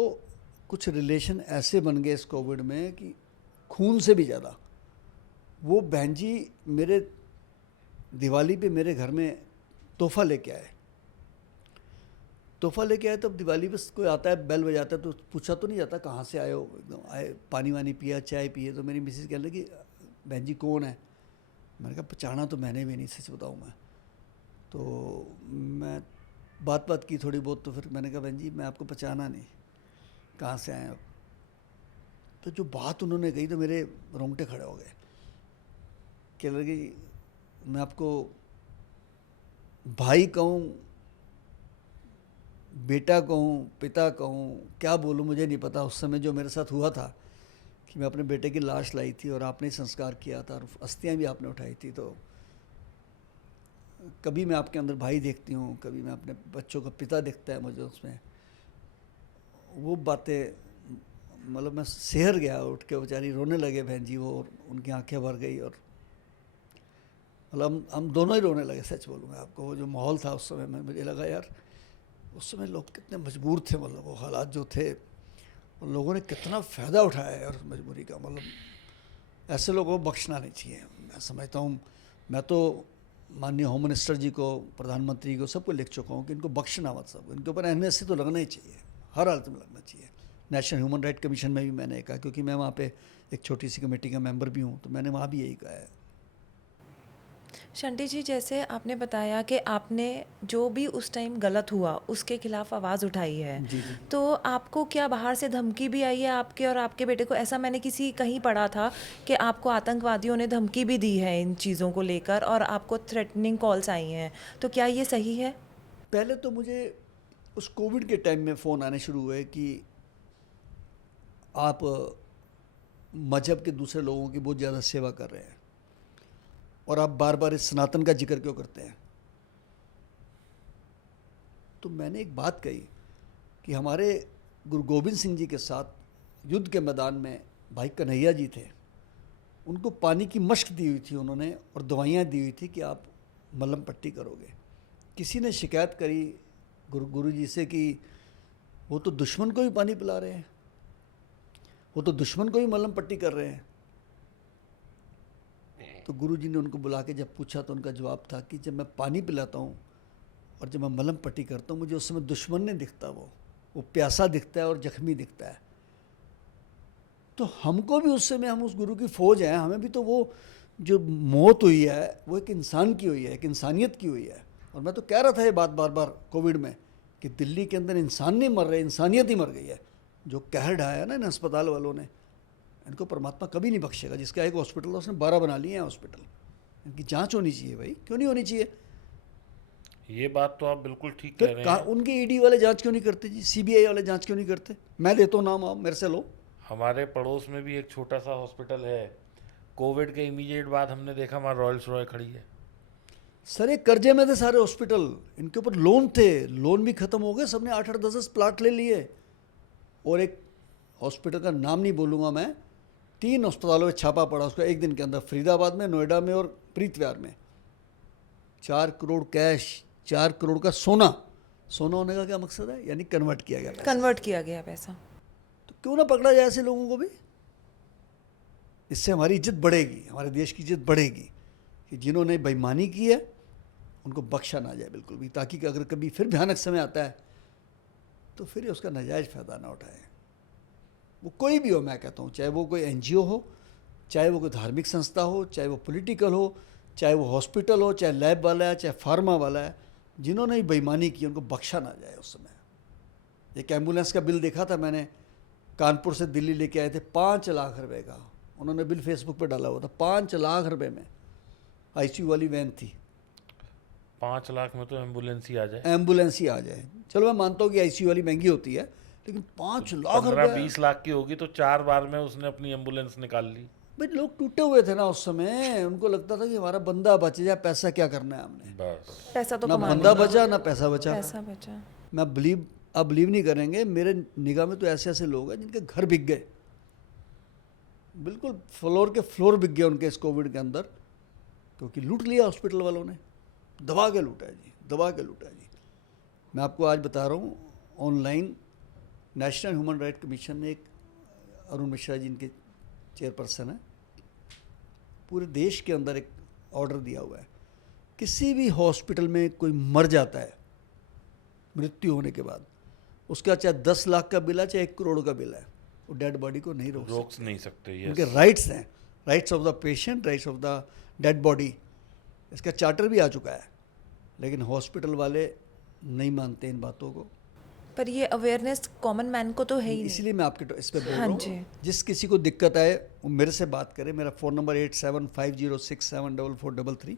कुछ रिलेशन ऐसे बन गए इस कोविड में कि खून से भी ज़्यादा। वो बहन जी मेरे दिवाली पे मेरे घर में तोहफ़ा लेके आए। तोहफ़ा लेके आए तो अब दिवाली पे कोई आता है बेल बजाता है तो पूछा तो नहीं जाता कहाँ से आए हो, एकदम आए, पानी वानी पिया, चाय पिए। तो मेरी मिसेज़ कहने लगी बहन जी कौन है? मैंने कहा पहचाना तो मैंने भी नहीं, सच बताऊँ मैं। तो मैं बात की थोड़ी बहुत, तो फिर मैंने कहा बहन जी मैं आपको पहचाना नहीं, कहाँ से आए आप? तो जो बात उन्होंने कही तो मेरे रोंगटे खड़े हो गए। कह लगी मैं आपको भाई कहूँ, बेटा कहूँ, पिता कहूँ, क्या बोलूँ मुझे नहीं पता। उस समय जो मेरे साथ हुआ था कि मैं अपने बेटे की लाश लाई थी और आपने संस्कार किया था और अस्थियाँ भी आपने उठाई थी, तो कभी मैं आपके अंदर भाई देखती हूँ, कभी मैं अपने बच्चों का पिता दिखता है मुझे उसमें। वो बातें मतलब मैं शहर गया, उठ के बेचारी रोने लगे बहन जी वो, और उनकी आंखें भर गई। और मतलब हम दोनों ही रोने लगे, सच बोलूँगा आपको। वो जो माहौल था उस समय में, मुझे लगा यार उस समय लोग कितने मजबूर थे, मतलब वो हालात जो थे, और लोगों ने कितना फ़ायदा उठाया है और मजबूरी का। मतलब ऐसे लोगों को बख्शना नहीं चाहिए, मैं समझता हूँ। मैं तो माननीय होम मिनिस्टर जी को, प्रधानमंत्री को, सबको लिख चुका हूँ कि इनको बख्शना मत, सब इनके ऊपर एनएसए तो लगना ही चाहिए, हर हालत में लगना चाहिए। नेशनल ह्यूमन राइट कमीशन में भी मैंने कहा, क्योंकि मैं वहाँ पे एक छोटी सी कमेटी का मेंबर भी हूँ, तो मैंने वहाँ भी यही कहा है। शंटी जी, जैसे आपने बताया कि आपने जो भी उस टाइम गलत हुआ उसके खिलाफ आवाज़ उठाई है, जी जी। तो आपको क्या बाहर से धमकी भी आई है आपके और आपके बेटे को? ऐसा मैंने कहीं पढ़ा था कि आपको आतंकवादियों ने धमकी भी दी है इन चीज़ों को लेकर और आपको थ्रेटनिंग कॉल्स आई हैं, तो क्या ये सही है? पहले तो मुझे उस कोविड के टाइम में फ़ोन आने शुरू हुए कि आप मजहब के दूसरे लोगों की बहुत ज़्यादा सेवा कर रहे हैं और आप बार बार इस सनातन का जिक्र क्यों करते हैं। तो मैंने एक बात कही कि हमारे गुरु गोविंद सिंह जी के साथ युद्ध के मैदान में भाई कन्हैया जी थे, उनको पानी की मश्क दी हुई थी उन्होंने और दवाइयाँ दी हुई थी कि आप मलहम पट्टी करोगे। किसी ने शिकायत करी गुरु जी से कि वो तो दुश्मन को भी पानी पिला रहे हैं, वो तो दुश्मन को भी मलहम पट्टी कर रहे हैं। तो गुरु जी ने उनको बुला के जब पूछा तो उनका जवाब था कि जब मैं पानी पिलाता हूँ और जब मैं मलहम पट्टी करता हूँ, मुझे उस समय दुश्मन नहीं दिखता, वो प्यासा दिखता है और जख्मी दिखता है। तो हमको भी उस समय, हम उस गुरु की फ़ौज हैं, हमें भी तो वो जो मौत हुई है वो एक इंसान की हुई है, एक इंसानियत की हुई है। और मैं तो कह रहा था ये बात बार बार कोविड में कि दिल्ली के अंदर इंसान नहीं मर रहे, इंसानियत ही मर गई है। जो कहर ढाया है ना इन अस्पताल वालों ने, इनको परमात्मा कभी नहीं बख्शेगा। जिसका एक हॉस्पिटल था उसने 12 बना लिए हैं हॉस्पिटल। इनकी जांच होनी चाहिए भाई, क्यों नहीं होनी चाहिए? ये बात तो आप बिल्कुल ठीक तो कह रहे हैं। उनके ईडी वाले जांच क्यों नहीं करते जी? सीबीआई वाले जांच क्यों नहीं करते? मैं देता हूँ नाम, आप मेरे से लो। हमारे पड़ोस में भी एक छोटा सा हॉस्पिटल है, कोविड के इमीडिएट बाद हमने देखा वहाँ रॉयल्स रॉय खड़ी है। सर ये कर्जे में थे सारे हॉस्पिटल, इनके ऊपर लोन थे, लोन भी ख़त्म हो गए, सबने 8-8 10 प्लाट ले लिए। और एक हॉस्पिटल का नाम नहीं बोलूँगा मैं, 3 अस्पतालों में छापा पड़ा उसका एक दिन के अंदर, फरीदाबाद में, नोएडा में और प्रीत विहार में। 4 करोड़ कैश, 4 करोड़ का सोना। सोना होने का क्या मकसद है? यानी कन्वर्ट किया गया पैसा। कन्वर्ट किया गया पैसा। तो क्यों ना पकड़ा जाए ऐसे लोगों को भी? इससे हमारी इज्जत बढ़ेगी, हमारे देश की इज्जत बढ़ेगी कि जिन्होंने बेईमानी की है उनको बख्शा ना जाए बिल्कुल भी, ताकि अगर कभी फिर भयानक समय आता है तो फिर उसका नाजायज़ फ़ायदा ना उठाए। वो कोई भी हो, मैं कहता हूँ, चाहे वो कोई एनजीओ हो, चाहे वो कोई धार्मिक संस्था हो, चाहे वो पॉलिटिकल हो, चाहे वो हॉस्पिटल हो, चाहे लैब वाला है, चाहे फार्मा वाला है, जिन्होंने बेईमानी की उनको बख्शा ना जाए उस समय। एक एम्बुलेंस का बिल देखा था मैंने, कानपुर से दिल्ली लेके आए थे, 5 लाख रुपए का उन्होंने बिल फेसबुक पे डाला हुआ था। 5 लाख रुपए में आईसीयू वाली वैन थी। 5 लाख में तो एम्बुलेंस ही आ जाए, एम्बुलेंस ही आ जाए। चलो मैं मानता हूँ कि आईसीयू वाली महंगी होती है, लेकिन 5 लाख 15-20 लाख की होगी तो 4 बार में उसने अपनी एम्बुलेंस निकाल ली। भाई लोग टूटे हुए थे ना उस समय, उनको लगता था कि हमारा बंदा बच जाए, पैसा क्या करना है हमने। बस पैसा तो ना कमाना बंदा है। बचा ना पैसा बचा। पैसा बचा। मैं आप बिलीव नहीं करेंगे, मेरे निगाह में तो ऐसे ऐसे लोग हैं जिनके घर बिक गए, बिल्कुल फ्लोर के फ्लोर बिक गए उनके इस कोविड के अंदर, क्योंकि लूट लिया हॉस्पिटल वालों ने, दबा के लूटा है जी, दबा के लूटा है जी। मैं आपको आज बता रहा हूँ, online national human right commission ने एक, अरुण मिश्रा जी इनके चेयरपर्सन है, पूरे देश के अंदर एक ऑर्डर दिया हुआ है, किसी भी हॉस्पिटल में कोई मर जाता है मृत्यु होने के बाद, उसका चाहे 10 लाख का बिल है चाहे 1 करोड़ का बिल है, वो डेड बॉडी को नहीं रोक नहीं सकते। ये उनके राइट्स हैं, rights of the patient, rights of the dead body. इसका चार्टर भी आ चुका है, लेकिन हॉस्पिटल वाले नहीं मानते इन बातों को। पर ये अवेयरनेस कॉमन मैन को तो है ही नहीं। इसलिए मैं आपके इस पे बोल हाँ रहा हूँ, जी। जिस किसी को दिक्कत आए वो मेरे से बात करे। मेरा फ़ोन नंबर 8750674433।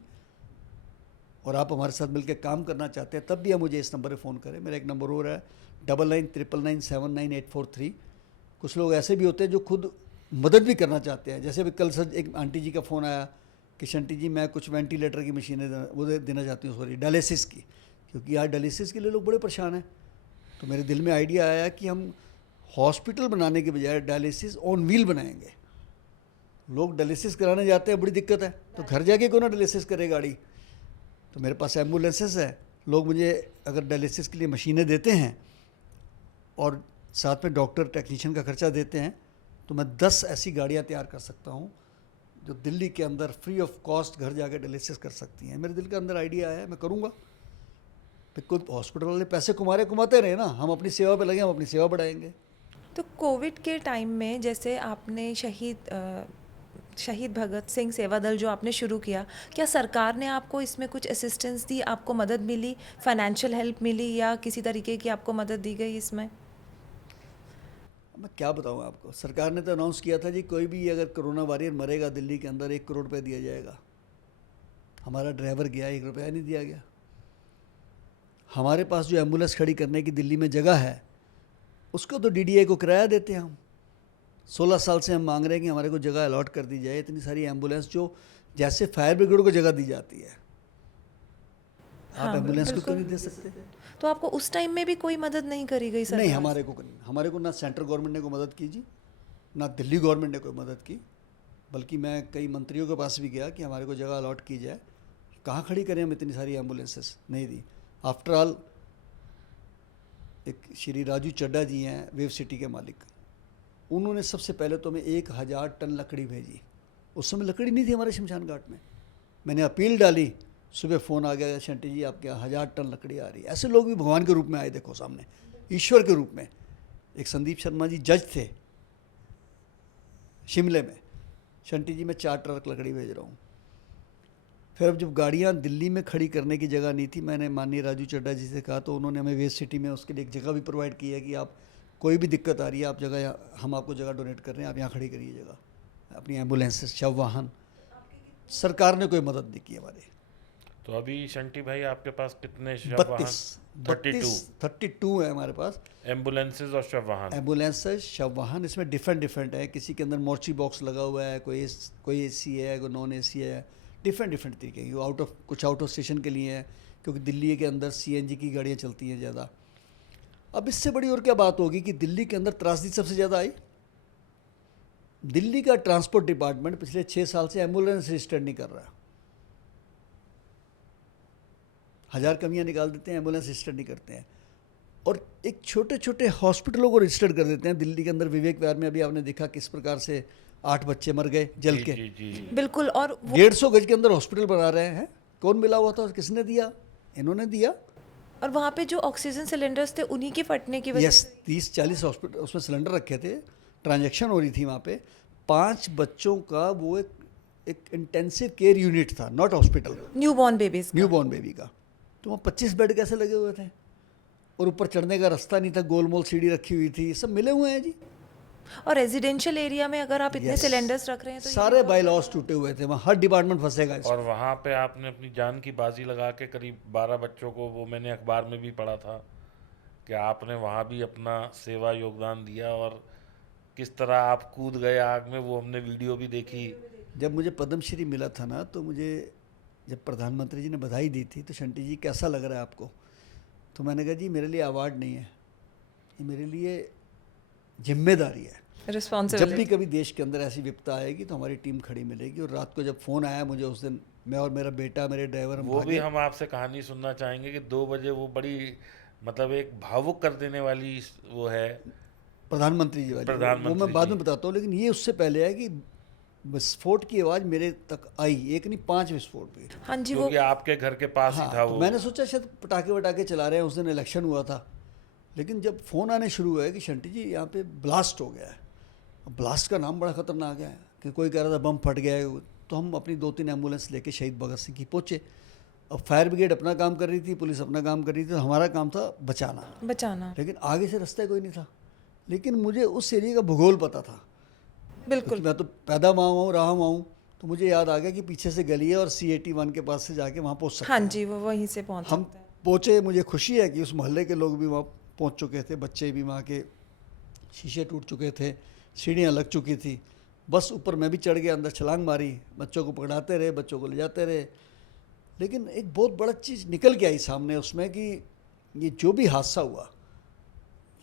और आप हमारे साथ मिलकर काम करना चाहते हैं तब भी आप मुझे इस नंबर पर फ़ोन करें। मेरा एक नंबर और है 9999979843। कुछ लोग ऐसे भी होते हैं जो खुद मदद भी करना चाहते हैं। जैसे भी कल सर एक आंटी जी का फ़ोन आया कि शंटी जी मैं कुछ वेंटिलेटर की मशीनें वो देना चाहती हूँ, सॉरी डायलिसिस की, क्योंकि यार डायलिसिस के लिए लोग बड़े परेशान हैं। तो मेरे दिल में आइडिया आया कि हम हॉस्पिटल बनाने के बजाय डायलिसिस ऑन व्हील बनाएंगे। लोग डायलिसिस कराने जाते हैं, बड़ी दिक्कत है, तो घर जाके क्यों ना डायलिसिस करे गाड़ी। तो मेरे पास एम्बुलेंसेस है, लोग मुझे अगर डायलिसिस के लिए मशीनें देते हैं और साथ में डॉक्टर टेक्नीशियन का खर्चा देते हैं, तो मैं 10 ऐसी गाड़ियाँ तैयार कर सकता हूँ जो दिल्ली के अंदर फ्री ऑफ कॉस्ट घर जाके डायलिसिस कर सकती हैं। मेरे दिल के अंदर आइडिया है, मैं करूँगा। तो कोई हॉस्पिटल वाले पैसे कमाते रहे ना, हम अपनी सेवा पे लगे, हम अपनी सेवा बढ़ाएंगे। तो कोविड के टाइम में जैसे आपने शहीद भगत सिंह सेवा दल जो आपने शुरू किया, क्या सरकार ने आपको इसमें कुछ असिस्टेंस दी, आपको मदद मिली, फाइनेंशियल हेल्प मिली या किसी तरीके की आपको मदद दी गई इसमें? मैं क्या बताऊँ आपको, सरकार ने तो अनाउंस किया था जी कोई भी अगर कोरोना वॉरियर मरेगा दिल्ली के अंदर 1 करोड़ रुपये दिया जाएगा। हमारा ड्राइवर गया, 1 रुपया नहीं दिया गया। हमारे पास जो एम्बुलेंस खड़ी करने की दिल्ली में जगह है उसको तो डीडीए को किराया देते हैं हम। 16 साल से हम मांग रहे हैं कि हमारे को जगह अलॉट कर दी जाए। इतनी सारी एम्बुलेंस जो जैसे फायर ब्रिगेड को जगह दी जाती है, आप एम्बुलेंस को क्यों नहीं दे सकते? तो आपको उस टाइम में भी कोई मदद नहीं करी गई सरकार नहीं, से? हमारे को ना सेंट्रल गवर्नमेंट ने कोई मदद की जी, ना दिल्ली गवर्नमेंट ने कोई मदद की। बल्कि मैं कई मंत्रियों के पास भी गया कि हमारे को जगह अलॉट की जाए। कहाँ खड़ी करें हम इतनी सारी एम्बुलेंसेस? नहीं दी। आफ्टर ऑल एक श्री राजू चड्डा जी हैं वेव सिटी के मालिक, उन्होंने सबसे पहले तो हमें 1000 टन लकड़ी भेजी। उस समय लकड़ी नहीं थी हमारे शमशान घाट में। मैंने अपील डाली, सुबह फ़ोन आ गया, शंटी जी आपके यहाँ 1000 टन लकड़ी आ रही है। ऐसे लोग भी भगवान के रूप में आए, देखो सामने ईश्वर के रूप में। एक संदीप शर्मा जी जज थे शिमले में, शंटी जी मैं 4 ट्रक लकड़ी भेज रहा हूँ। फिर अब जब गाड़ियाँ दिल्ली में खड़ी करने की जगह नहीं थी, मैंने माननीय राजू चड्डा जी से कहा, तो उन्होंने हमें वेस्ट सिटी में उसके लिए एक जगह भी प्रोवाइड की है कि आप कोई भी दिक्कत आ रही है, आप जगह, हम आपको जगह डोनेट कर रहे हैं, आप यहाँ खड़ी करिए जगह अपनी एम्बुलेंसेस, शव वाहन। सरकार ने कोई मदद नहीं की हमारी। तो अभी शंटी भाई आपके पास कितने शव 32 है हमारे पास एम्बुलेंसेज और शव वाहन? एम्बुलेंसेस, शव वाहन। इसमें डिफरेंट है। किसी के अंदर मोर्ची बॉक्स लगा हुआ है, कोई एसी है, कोई नॉन एसी है, डिफरेंट तरीके की। कुछ आउट ऑफ स्टेशन के लिए है, क्योंकि दिल्ली के अंदर सीएनजी की गाड़ियाँ चलती हैं ज़्यादा। अब इससे बड़ी और क्या बात होगी कि दिल्ली के अंदर त्रासदी सबसे ज़्यादा आई। दिल्ली का ट्रांसपोर्ट डिपार्टमेंट पिछले 6 साल से एम्बुलेंस रजिस्टर्ड नहीं कर रहा। 1000 कमियाँ निकाल देते हैं, एम्बुलेंस रजिस्टर नहीं करते हैं। और एक छोटे हॉस्पिटलों को रजिस्टर्ड कर देते हैं। दिल्ली के अंदर विवेक विहार में अभी आपने देखा किस प्रकार से 8 बच्चे मर गए जल के। जी। बिल्कुल। और 150 गज के अंदर हॉस्पिटल बना रहे हैं। कौन मिला हुआ था? किसने दिया? इन्होंने दिया। और वहाँ पे जो ऑक्सीजन सिलेंडर्स थे उन्हीं के फटने की वजह यस, 30-40 हॉस्पिटल उसमें सिलेंडर रखे थे, ट्रांजैक्शन हो रही थी वहाँ पे। 5 बच्चों का वो एक इंटेंसिव केयर यूनिट था, नॉट हॉस्पिटल, न्यूबॉर्न बेबी का। तो वहाँ 25 बेड कैसे लगे हुए थे? और ऊपर चढ़ने का रास्ता नहीं था, गोलमोल सीढ़ी रखी हुई थी। सब मिले हुए हैं जी। और रेजिडेंशियल एरिया में अगर आप इतने सिलेंडर्स रख रहे हैं तो सारे बाई लॉस टूटे हुए थे। वहाँ हर डिपार्टमेंट फंसेगा इसमें। और वहाँ पे आपने अपनी जान की बाजी लगा के करीब 12 बच्चों को, वो मैंने अखबार में भी पढ़ा था कि आपने वहाँ भी अपना सेवा योगदान दिया और किस तरह आप कूद गए आग में, वो हमने वीडियो भी देखी। जब मुझे पद्मश्री मिला था ना, तो मुझे जब प्रधानमंत्री जी ने बधाई दी थी, तो शंटी जी कैसा लग रहा है आपको? तो मैंने कहा जी मेरे लिए अवार्ड नहीं है, ये मेरे लिए जिम्मेदारी है। जब भी कभी देश के अंदर ऐसी विपदा आएगी तो हमारी टीम खड़ी मिलेगी। और रात को जब फ़ोन आया मुझे उस दिन, मैं और मेरा बेटा, मेरे ड्राइवर, वो भी हम आपसे कहानी सुनना चाहेंगे कि 2 बजे वो बड़ी मतलब एक भावुक कर देने वाली वो है प्रधानमंत्री जी वाली, वो मैं बाद में बताता हूँ। लेकिन ये उससे पहले है कि विस्फोट की आवाज़ मेरे तक आई, एक नहीं 5 विस्फोट भी। हाँ जी, क्योंकि आपके घर के पास ही था तो वो। मैंने सोचा शायद पटाखे वटाखे चला रहे हैं, उस दिन इलेक्शन हुआ था। लेकिन जब फ़ोन आने शुरू हुए कि शंटी जी यहाँ पे ब्लास्ट हो गया है। अब ब्लास्ट का नाम बड़ा ख़तरनाक है कि कोई कह रहा था बम फट गया है। तो हम अपनी 2-3 एम्बुलेंस लेके शहीद भगत सिंह की पहुँचे। अब फायर ब्रिगेड अपना काम कर रही थी, पुलिस अपना काम कर रही थी, तो हमारा काम था बचाना। लेकिन आगे से रास्ता कोई नहीं था। लेकिन मुझे उस एरिया का भूगोल पता था, बिल्कुल। मैं तो पैदा वहाँ रहा हूँ। तो मुझे याद आ गया कि पीछे से गली है और C81 के पास से जाके वहाँ पहुँच सकते हैं। हाँ जी, वो वहीं से पहुँच हम पहुँचे। मुझे खुशी है कि उस मोहल्ले के लोग भी वहाँ पहुँच चुके थे, बच्चे भी, वहाँ के शीशे टूट चुके थे, सीढ़ियाँ लग चुकी थी। बस ऊपर मैं भी चढ़ गया, अंदर छलांग मारी, बच्चों को पकड़ाते रहे, बच्चों को ले जाते रहे। लेकिन एक बहुत बड़ा चीज़ निकल के आई सामने उसमें कि ये जो भी हादसा हुआ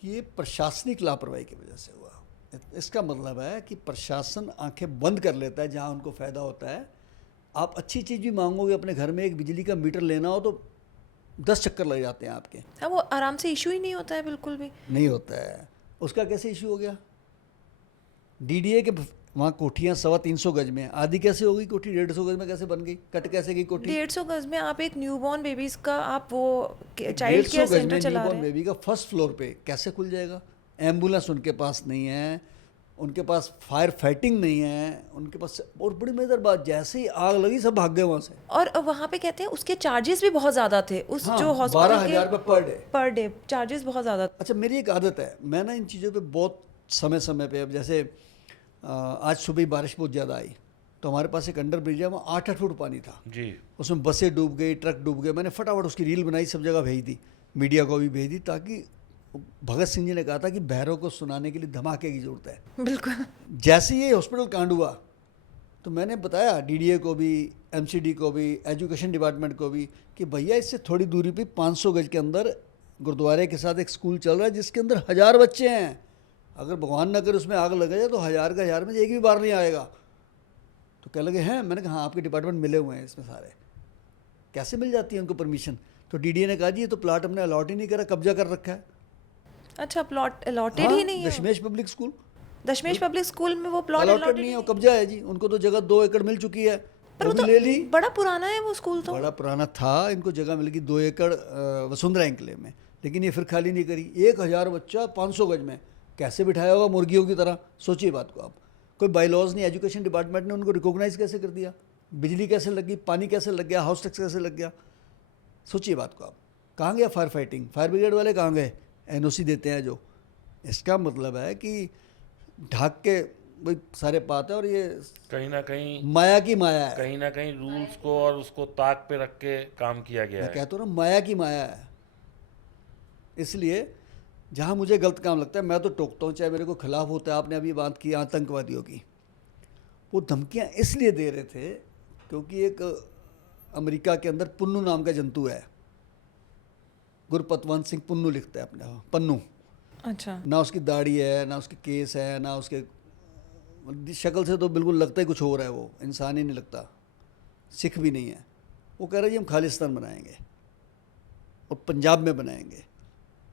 ये प्रशासनिक लापरवाही की वजह से हुआ। इसका मतलब है कि प्रशासन आंखें बंद कर लेता है जहां उनको फ़ायदा होता है। आप अच्छी चीज़ भी मांगोगे, अपने घर में एक बिजली का मीटर लेना हो तो 10 चक्कर लग जाते हैं आपके। हाँ, वो आराम से इशू ही नहीं होता है, बिल्कुल भी नहीं होता है। उसका कैसे इशू हो गया? डीडीए के वहाँ कोठियाँ 350 गज में, आधी कैसे हो गई कोठी 150 गज में कैसे बन गई? कट कैसे गई कोठी? 150 गज में आप एक न्यूबॉर्न बेबीज का आप वो चाइल्ड केयर सेंटर चला रहे हैं। बेबी का फर्स्ट फ्लोर पे कैसे खुल जाएगा? एम्बुलेंस उनके पास नहीं है, उनके पास फायर फाइटिंग नहीं है, उनके पास। और बड़ी मजेदार बात, जैसे ही आग लगी सब भाग गए वहाँ से। और वहाँ पे कहते हैं उसके चार्जेस भी बहुत ज़्यादा थे, उस जो हॉस्पिटल 12,000 रुपये पर डे चार्जेस बहुत ज़्यादा। अच्छा, मेरी एक आदत है, मैं ना इन चीज़ों पे बहुत समय पे, अब जैसे आज सुबह बारिश बहुत ज़्यादा आई तो हमारे पास एक अंडर ब्रिज है, वहाँ 8-8 फुट पानी था जी। उसमें बसें डूब गई, ट्रक डूब गए। मैंने फटाफट उसकी रील बनाई, सब जगह भेज दी मीडिया को भी भेज दी, ताकि भगत सिंह जी ने कहा था कि बहरों को सुनाने के लिए धमाके की ज़रूरत है। बिल्कुल। जैसे ही ये हॉस्पिटल कांड हुआ तो मैंने बताया डीडीए को भी, एमसीडी को भी, एजुकेशन डिपार्टमेंट को भी कि भैया इससे थोड़ी दूरी पे 500 गज के अंदर गुरुद्वारे के साथ एक स्कूल चल रहा है जिसके अंदर 1000 बच्चे हैं। अगर भगवान न करे उसमें आग लग जाए तो 1000 का 1000 में से एक भी बार नहीं आएगा। तो कह लगे हैं, मैंने कहा हाँ आपके डिपार्टमेंट मिले हुए हैं इसमें सारे। कैसे मिल जाती है उनको परमिशन? तो डीडीए ने कहा जी ये तो प्लाट हमने अलॉट ही नहीं करा, कब्जा कर रखा है। अच्छा, प्लॉट अलॉटेड ही नहीं है? दशमेश पब्लिक स्कूल दशमेश पब्लिक स्कूल में वो प्लॉट अलॉटेड नहीं है, वो कब्जा है जी। उनको तो जगह 2 एकड़ मिल चुकी है, पर वो वो भी ले ली। तो बड़ा पुराना है वो स्कूल तो। बड़ा पुराना था, इनको जगह मिल गई 2 एकड़ वसुंधरा एंक्लेव में, लेकिन ये फिर खाली नहीं करी। 1000 बच्चा 500 गज में कैसे बिठाया होगा मुर्गियों की तरह? सोचिए बात को आप। कोई बाईलॉज नहीं, एजुकेशन डिपार्टमेंट ने उनको रिकॉग्नाइज कैसे कर दिया? बिजली कैसे लगी, पानी कैसे लग गया, हाउस टैक्स कैसे लग गया? सोचिए बात को आप। कहाँ गया फायर फाइटिंग? फायर ब्रिगेड वाले कहाँ गए? एनओसी देते हैं जो। इसका मतलब है कि ढाक के भाई सारे पाते हैं, और ये कहीं ना कहीं माया की माया है। कहीं ना कहीं रूल्स को और उसको ताक पे रख के काम किया गया मैं है। कहता हूँ ना, माया की माया है। इसलिए जहाँ मुझे गलत काम लगता है मैं तो टोकता हूँ, चाहे मेरे को खिलाफ होता है। आपने अभी बात की आतंकवादियों की, वो धमकियाँ इसलिए दे रहे थे क्योंकि एक अमेरिका के अंदर पुन्नू नाम का जंतु है, गुरपतवंत सिंह पुन्नू लिखता है अपने, पन्नू। अच्छा। ना उसकी दाढ़ी है, ना उसके केस है, ना उसके शक्ल से तो बिल्कुल लगता ही कुछ हो रहा है, वो इंसान ही नहीं लगता, सिख भी नहीं है। वो कह रहे जी हम खालिस्तान बनाएंगे और पंजाब में बनाएंगे।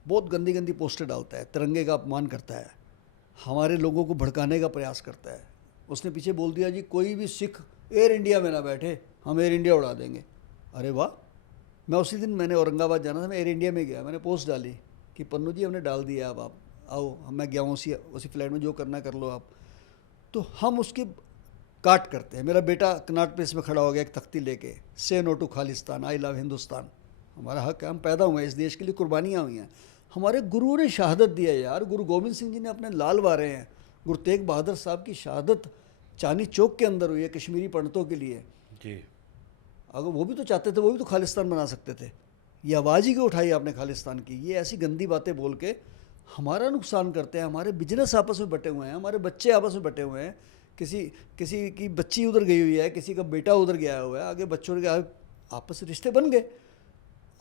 बहुत गंदी गंदी पोस्टर डालता है, तिरंगे का अपमान करता है, हमारे लोगों को भड़काने का प्रयास करता है। उसने पीछे बोल दिया जी कोई भी सिख एयर इंडिया में ना बैठे, हम एयर इंडिया उड़ा देंगे। अरे वाह! मैं उसी दिन मैंने औरंगाबाद जाना था, मैं एयर इंडिया में गया, मैंने पोस्ट डाली कि पन्नू जी हमने डाल दिया, अब आप आओ, मैं गया हूँ उसी फ्लाइट में, जो करना कर लो आप। तो हम उसकी काट करते हैं। मेरा बेटा कनाट प्लेस में खड़ा हो गया एक तख्ती लेके, से no to Khalistan, I love Hindustan. हमारा हक है, हम पैदा हुए हैं इस देश के लिए, कुर्बानियाँ हुई हैं। हमारे गुरुओं ने शहादत दिया यार। गुरु गोविंद सिंह जी ने अपने लाल वारे हैं। गुरु तेग बहादुर साहब की शहादत चांदनी चौक के अंदर हुई है कश्मीरी पंडितों के लिए। जी। अगर वो भी तो चाहते थे, वो भी तो खालिस्तान बना सकते थे। ये आवाज़ ही क्यों उठाई आपने खालिस्तान की? ये ऐसी गंदी बातें बोल के हमारा नुकसान करते हैं। हमारे बिजनेस आपस में बटे हुए हैं, हमारे बच्चे आपस में बटे हुए हैं। किसी की बच्ची उधर गई हुई है, किसी का बेटा उधर गया हुआ है, आगे बच्चों के आपस में रिश्ते बन गए।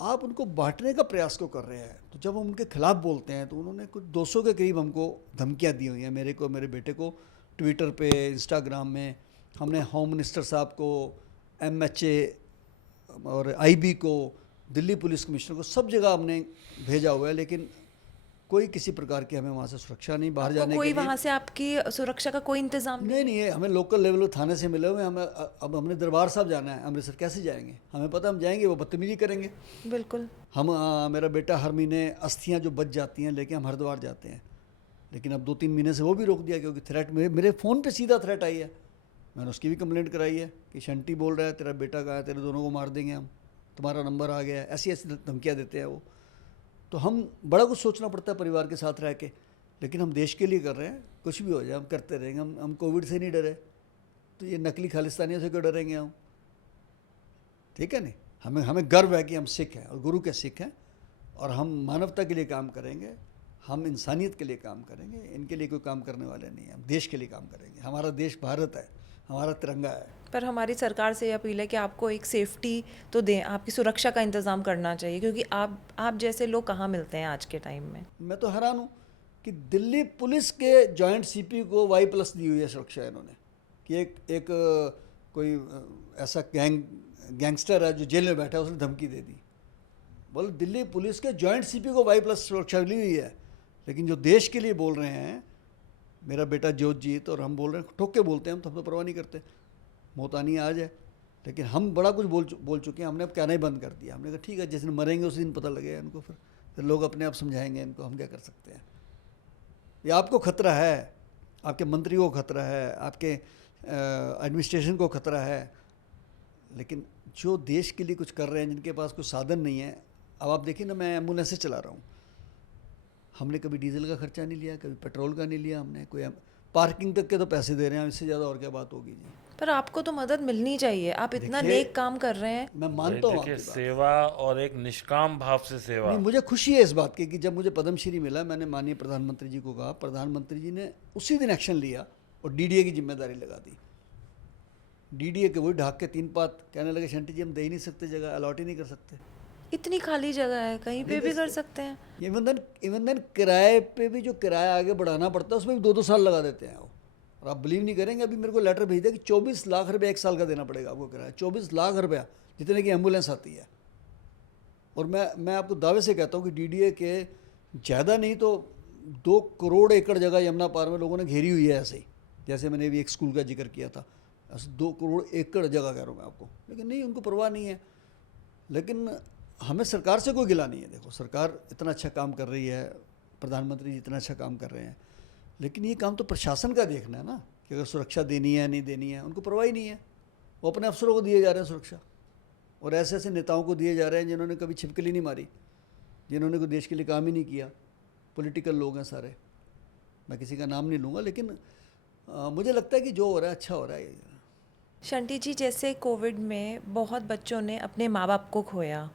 आप उनको बांटने का प्रयास क्यों कर रहे हैं? तो जब हम उनके खिलाफ बोलते हैं तो उन्होंने कुछ 200 के करीब हमको धमकियां दी हुई हैं, मेरे को, मेरे बेटे को, ट्विटर पे, इंस्टाग्राम में। हमने होम मिनिस्टर साहब को, एमएचए और आईबी को, दिल्ली पुलिस कमिश्नर को, सब जगह हमने भेजा हुआ है, लेकिन कोई किसी प्रकार की हमें वहाँ से सुरक्षा नहीं, बाहर जाने के कोई लिए। वहाँ से आपकी सुरक्षा का कोई इंतजाम नहीं नहीं है, हमें लोकल लेवल थाने से मिले हुए हैं। हमें अब हमने दरबार साहब जाना है अमृतसर, कैसे जाएंगे? हमें पता हम जाएंगे वो बदतमीजी करेंगे। बिल्कुल। हम मेरा बेटा हर महीने अस्थियाँ जो बच जाती हैं लेके हम हरिद्वार जाते हैं, लेकिन अब 2-3 महीने से वो भी रोक दिया क्योंकि थ्रेट मेरे फ़ोन पे सीधा थ्रेट आई है। मैंने उसकी भी कंप्लेंट कराई है कि शंटी बोल रहा है, तेरा बेटा कहाँ है, तेरे दोनों को मार देंगे हम, तुम्हारा नंबर आ गया है, ऐसी ऐसी धमकियाँ देते हैं वो। तो हम बड़ा कुछ सोचना पड़ता है परिवार के साथ रह के, लेकिन हम देश के लिए कर रहे हैं। कुछ भी हो जाए हम करते रहेंगे। हम कोविड से नहीं डरे, तो ये नकली खालिस्तानियों से क्यों डरेंगे हम? ठीक है नहीं, हमें गर्व है कि हम सिख हैं और गुरु के सिख हैं, और हम मानवता के लिए काम करेंगे, हम इंसानियत के लिए काम करेंगे। इनके लिए कोई काम करने वाले नहीं हैं, हम देश के लिए काम करेंगे। हमारा देश भारत है, हमारा तिरंगा है। पर हमारी सरकार से ये अपील है कि आपको एक सेफ्टी तो दें, आपकी सुरक्षा का इंतज़ाम करना चाहिए, क्योंकि आप जैसे लोग कहाँ मिलते हैं आज के टाइम में। मैं तो हैरान हूँ कि दिल्ली पुलिस के जॉइंट सीपी को Y+ दी हुई है सुरक्षा इन्होंने, कि एक कोई ऐसा गैंगस्टर है जो जेल में बैठा है, उसने धमकी दे दी। बोले दिल्ली पुलिस के जॉइंट सीपी को Y+ सुरक्षा ली हुई है, लेकिन जो देश के लिए बोल रहे हैं, मेरा बेटा ज्योतजीत और हम बोल रहे हैं, ठोक के बोलते हैं, हम तो परवाह नहीं करते, मौत आनी आ जाए। लेकिन हम बड़ा कुछ बोल चुके हैं, हमने अब कहना ही बंद कर दिया। हमने कहा ठीक है, जिस दिन मरेंगे उस दिन पता लगेगा इनको, फिर लोग अपने आप समझाएंगे इनको, हम क्या कर सकते हैं। ये आपको खतरा है, आपके मंत्री को खतरा है, आपके एडमिनिस्ट्रेशन को खतरा है, लेकिन जो देश के लिए कुछ कर रहे हैं, जिनके पास कोई साधन नहीं है। अब आप देखिए ना, मैं एम्बुलेंस से चला रहा हूँ, हमने कभी डीजल का खर्चा नहीं लिया, कभी पेट्रोल का नहीं लिया हमने, कोई पार्किंग तक के तो पैसे दे रहे हैं, इससे ज़्यादा और क्या बात होगी जी। पर आपको तो मदद मिलनी चाहिए, आप इतना देखिए, नेक काम कर रहे हैं। मैं भाई मानता हूँ देखिए, आपकी बात। सेवा और एक निष्काम भाव से सेवा। नहीं, मुझे खुशी है इस बात की कि जब मुझे पद्मश्री मिला, मैंने माननीय प्रधानमंत्री जी को कहा, प्रधानमंत्री जी ने उसी दिन एक्शन लिया और डीडीए की जिम्मेदारी लगा दी। डीडीए के वही ढाक के 3 पात कहने लगे, शंटी जी हम दे ही नहीं सकते, जगह अलॉट ही नहीं कर सकते। इतनी खाली जगह है, कहीं पे नहीं भी दे कर सकते। सकते हैं। इवन देन किराए पे भी जो किराया आगे बढ़ाना पड़ता है उसमें भी 2-2 साल लगा देते हैं वो। और आप बिलीव नहीं करेंगे, अभी मेरे को लेटर भेज दिया कि 24 लाख रुपया 1 साल का देना पड़ेगा आपको किराया। 24 लाख रुपया जितने की एम्बुलेंस आती है। और मैं आपको दावे से कहता हूँ कि डीडीए के ज़्यादा नहीं तो 2 करोड़ एकड़ जगह यमुना पार में लोगों ने घेरी हुई है ऐसे ही, जैसे मैंने भी एक स्कूल का जिक्र किया था, ऐसे 2 करोड़ एकड़ जगह कह रहा हूँ मैं आपको। लेकिन नहीं, उनको परवाह नहीं है। लेकिन हमें सरकार से कोई गिला नहीं है। देखो, सरकार इतना अच्छा काम कर रही है, प्रधानमंत्री जी इतना अच्छा काम कर रहे हैं, लेकिन ये काम तो प्रशासन का देखना है ना कि अगर सुरक्षा देनी है नहीं देनी है। उनको परवाह ही नहीं है, वो अपने अफसरों को दिए जा रहे हैं सुरक्षा, और ऐसे ऐसे नेताओं को दिए जा रहे हैं जिन्होंने कभी छिपकली नहीं मारी, जिन्होंने कोई देश के लिए काम ही नहीं किया। पॉलिटिकल लोग हैं सारे, मैं किसी का नाम नहीं लूँगा, लेकिन मुझे लगता है कि जो हो रहा है अच्छा हो रहा है। शंटी जी, जैसे कोविड में बहुत बच्चों ने अपने माँ बाप को खोया,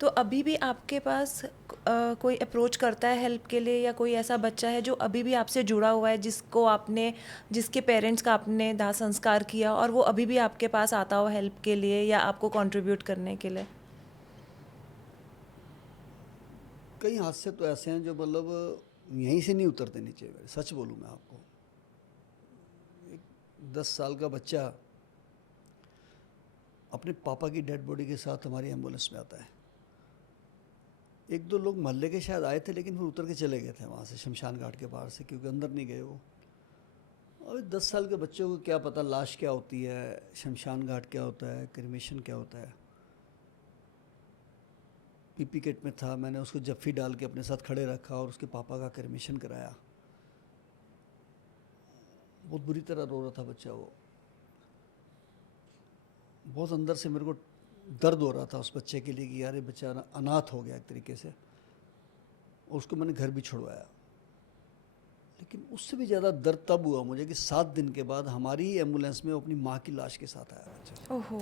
तो अभी भी आपके पास कोई अप्रोच करता है हेल्प के लिए, या कोई ऐसा बच्चा है जो अभी भी आपसे जुड़ा हुआ है, जिसके पेरेंट्स का आपने दाह संस्कार किया और वो अभी भी आपके पास आता हो हेल्प के लिए या आपको कंट्रीब्यूट करने के लिए? कई हादसे तो ऐसे हैं जो मतलब यहीं से नहीं उतरते नीचे। मेरे सच बोलूँ मैं आपको, एक 10 साल का बच्चा अपने पापा की डेड बॉडी के साथ हमारी एम्बुलेंस में आता है। 1-2 लोग मोहल्ले के शायद आए थे, लेकिन फिर उतर के चले गए थे वहाँ से, शमशान घाट के बाहर से, क्योंकि अंदर नहीं गए वो। और 10 साल के बच्चों को क्या पता लाश क्या होती है, शमशान घाट क्या होता है, क्रिमेशन क्या होता है। पीपी किट में था, मैंने उसको जफ्फी डाल के अपने साथ खड़े रखा और उसके पापा का क्रिमेशन कराया। बहुत बुरी तरह रो रहा था बच्चा वो। बहुत अंदर से मेरे को दर्द हो रहा था उस बच्चे के लिए कि यार ये बच्चा अनाथ हो गया एक तरीके से। और उसको मैंने घर भी छुड़वाया। लेकिन उससे भी ज़्यादा दर्द तब हुआ मुझे कि 7 दिन के बाद हमारी ही एम्बुलेंस में वो अपनी माँ की लाश के साथ आया बच्चा। ओहो।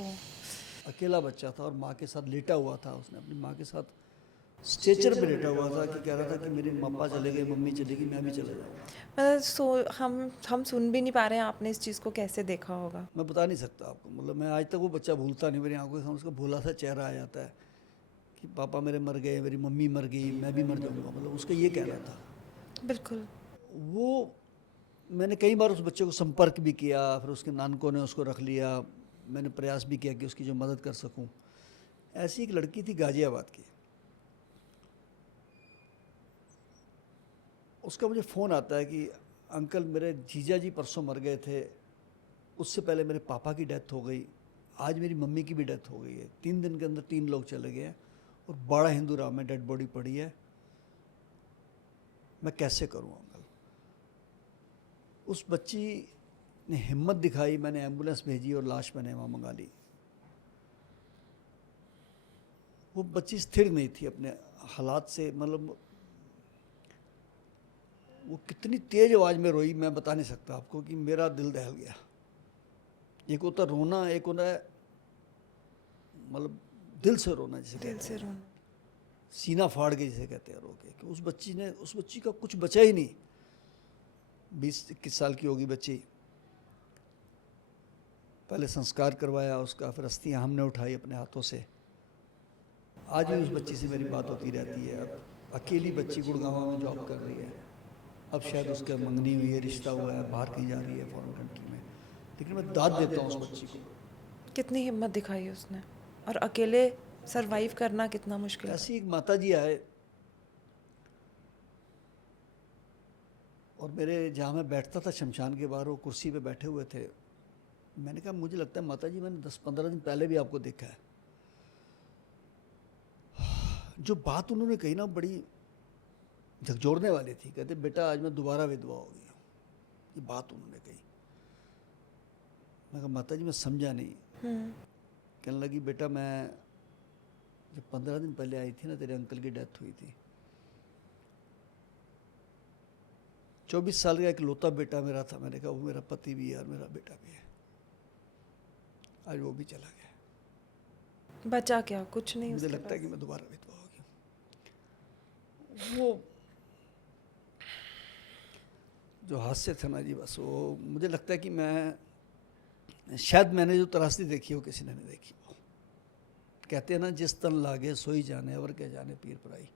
अकेला बच्चा था और माँ के साथ लेटा हुआ था। उसने अपनी माँ के साथ स्ट्रेचर पे लेटा हुआ था कि कह रहा था कि मेरे पापा चले गए, मम्मी चली गई, मैं भी चला जाऊँगा। मतलब हम सुन भी नहीं पा रहे हैं, आपने इस चीज़ को कैसे देखा होगा? मैं बता नहीं सकता आपको, मतलब मैं आज तक वो बच्चा भूलता नहीं। मेरी आंखों के सामने उसका भूला सा चेहरा आ जाता है कि पापा मेरे मर गए, मेरी मम्मी मर गई, मैं भी मर जाऊँगा, मतलब उसका ये कहना था। बिल्कुल। वो मैंने कई बार उस बच्चे को संपर्क भी किया, फिर उसके नानकों ने उसको रख लिया, मैंने प्रयास भी किया कि उसकी जो मदद कर सकूं। ऐसी एक लड़की थी गाजियाबाद की, उसका मुझे फ़ोन आता है कि अंकल मेरे जीजा जी परसों मर गए थे, उससे पहले मेरे पापा की डेथ हो गई, आज मेरी मम्मी की भी डेथ हो गई है, 3 दिन के अंदर 3 लोग चले गए हैं और बाड़ा हिंदू राम में डेड बॉडी पड़ी है, मैं कैसे करूं अंकल। उस बच्ची ने हिम्मत दिखाई, मैंने एम्बुलेंस भेजी और लाश मैंने वहाँ मंगा ली। वो बच्ची स्थिर नहीं थी अपने हालात से, मतलब वो कितनी तेज आवाज़ में रोई मैं बता नहीं सकता आपको, कि मेरा दिल दहल गया। एक होता रोना, एक होता है मतलब दिल से रोना, जिसे दिल कहते से हैं, रोना। सीना फाड़ के जिसे कहते हैं रो के। कि उस बच्ची का कुछ बचा ही नहीं। 20-21 साल की होगी बच्ची। पहले संस्कार करवाया उसका, फिर अस्थियाँ हमने उठाई अपने हाथों से। आज भी उस बच्ची से मेरी बात होती रहती है। अब अकेली बच्ची गुड़गांव में जॉब कर रही है, अब शायद उसका मंगनी हुई है, रिश्ता हुआ है, बाहर कहीं जा रही है फॉरेन कंट्री में, लेकिन मैं दाद देता हूँ उस बच्ची को। कितनी हिम्मत दिखाई उसने, और अकेले सरवाइव करना कितना मुश्किल है। ऐसी एक माता जी आए और मेरे जहाँ मैं बैठता था शमशान के बाहर, वो कुर्सी पे बैठे हुए थे। मैंने कहा मुझे लगता है माता जी मैंने 10-15 दिन पहले भी आपको देखा है। जो बात उन्होंने कही ना बड़ी झकझोरने वाली थी। कहते बेटा आज मैं दोबारा विधवा हो गई हूँ, ये बात उन्होंने कही। मैं कहा माता जी मैं समझा नहीं। कहने लगी बेटा मैं जब 15 दिन पहले आई थी ना, तेरे अंकल की डेथ हुई थी। 24 साल का एक लौता बेटा मेरा था। मैंने कहा वो मेरा पति भी है और मेरा बेटा भी है। आज वो भी चला गया। बचा क्या, कुछ नहीं मुझे उसके लगता है पास। कि मैं दोबारा विधवा हो गया। वो जो हादसे थे ना जी, बस वो मुझे लगता है कि मैंने जो त्रासदी देखी वो किसी ने नहीं देखी। वो कहते हैं ना, जिस तन लागे सोई जाने और क्या जाने पीर पराई।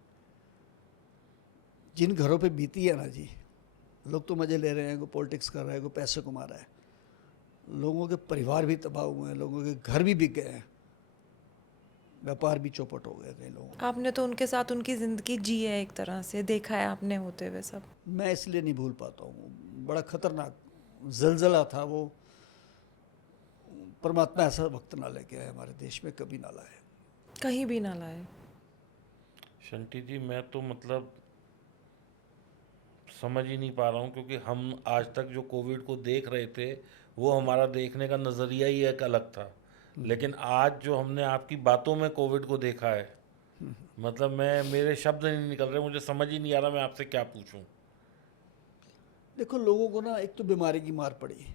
जिन घरों पे बीती है ना जी, लोग तो मज़े ले रहे हैं, कोई पॉलिटिक्स कर रहा है, कोई पैसे कमा रहा है, लोगों के परिवार भी तबाह हुए हैं, लोगों के घर भी बिक गए हैं, व्यापार भी चौपट हो गए कई लोगों के। आपने तो उनके साथ उनकी ज़िंदगी जी है, एक तरह से देखा है आपने होते हुए सब। मैं इसलिए नहीं भूल पाता हूँ, बड़ा खतरनाक जलजला था वो। परमात्मा ऐसा वक्त ना लेके आए हमारे देश में, कभी ना लाए। कहीं भी ना लाए। शंटी जी, मैं तो मतलब समझ ही नहीं पा रहा हूँ, क्योंकि हम आज तक जो कोविड को देख रहे थे वो हमारा देखने का नज़रिया ही एक अलग था, लेकिन आज जो हमने आपकी बातों में कोविड को देखा है, मतलब मेरे शब्द नहीं निकल रहे, मुझे समझ ही नहीं आ रहा मैं आपसे क्या पूछूं। देखो, लोगों को ना एक तो बीमारी की मार पड़ी,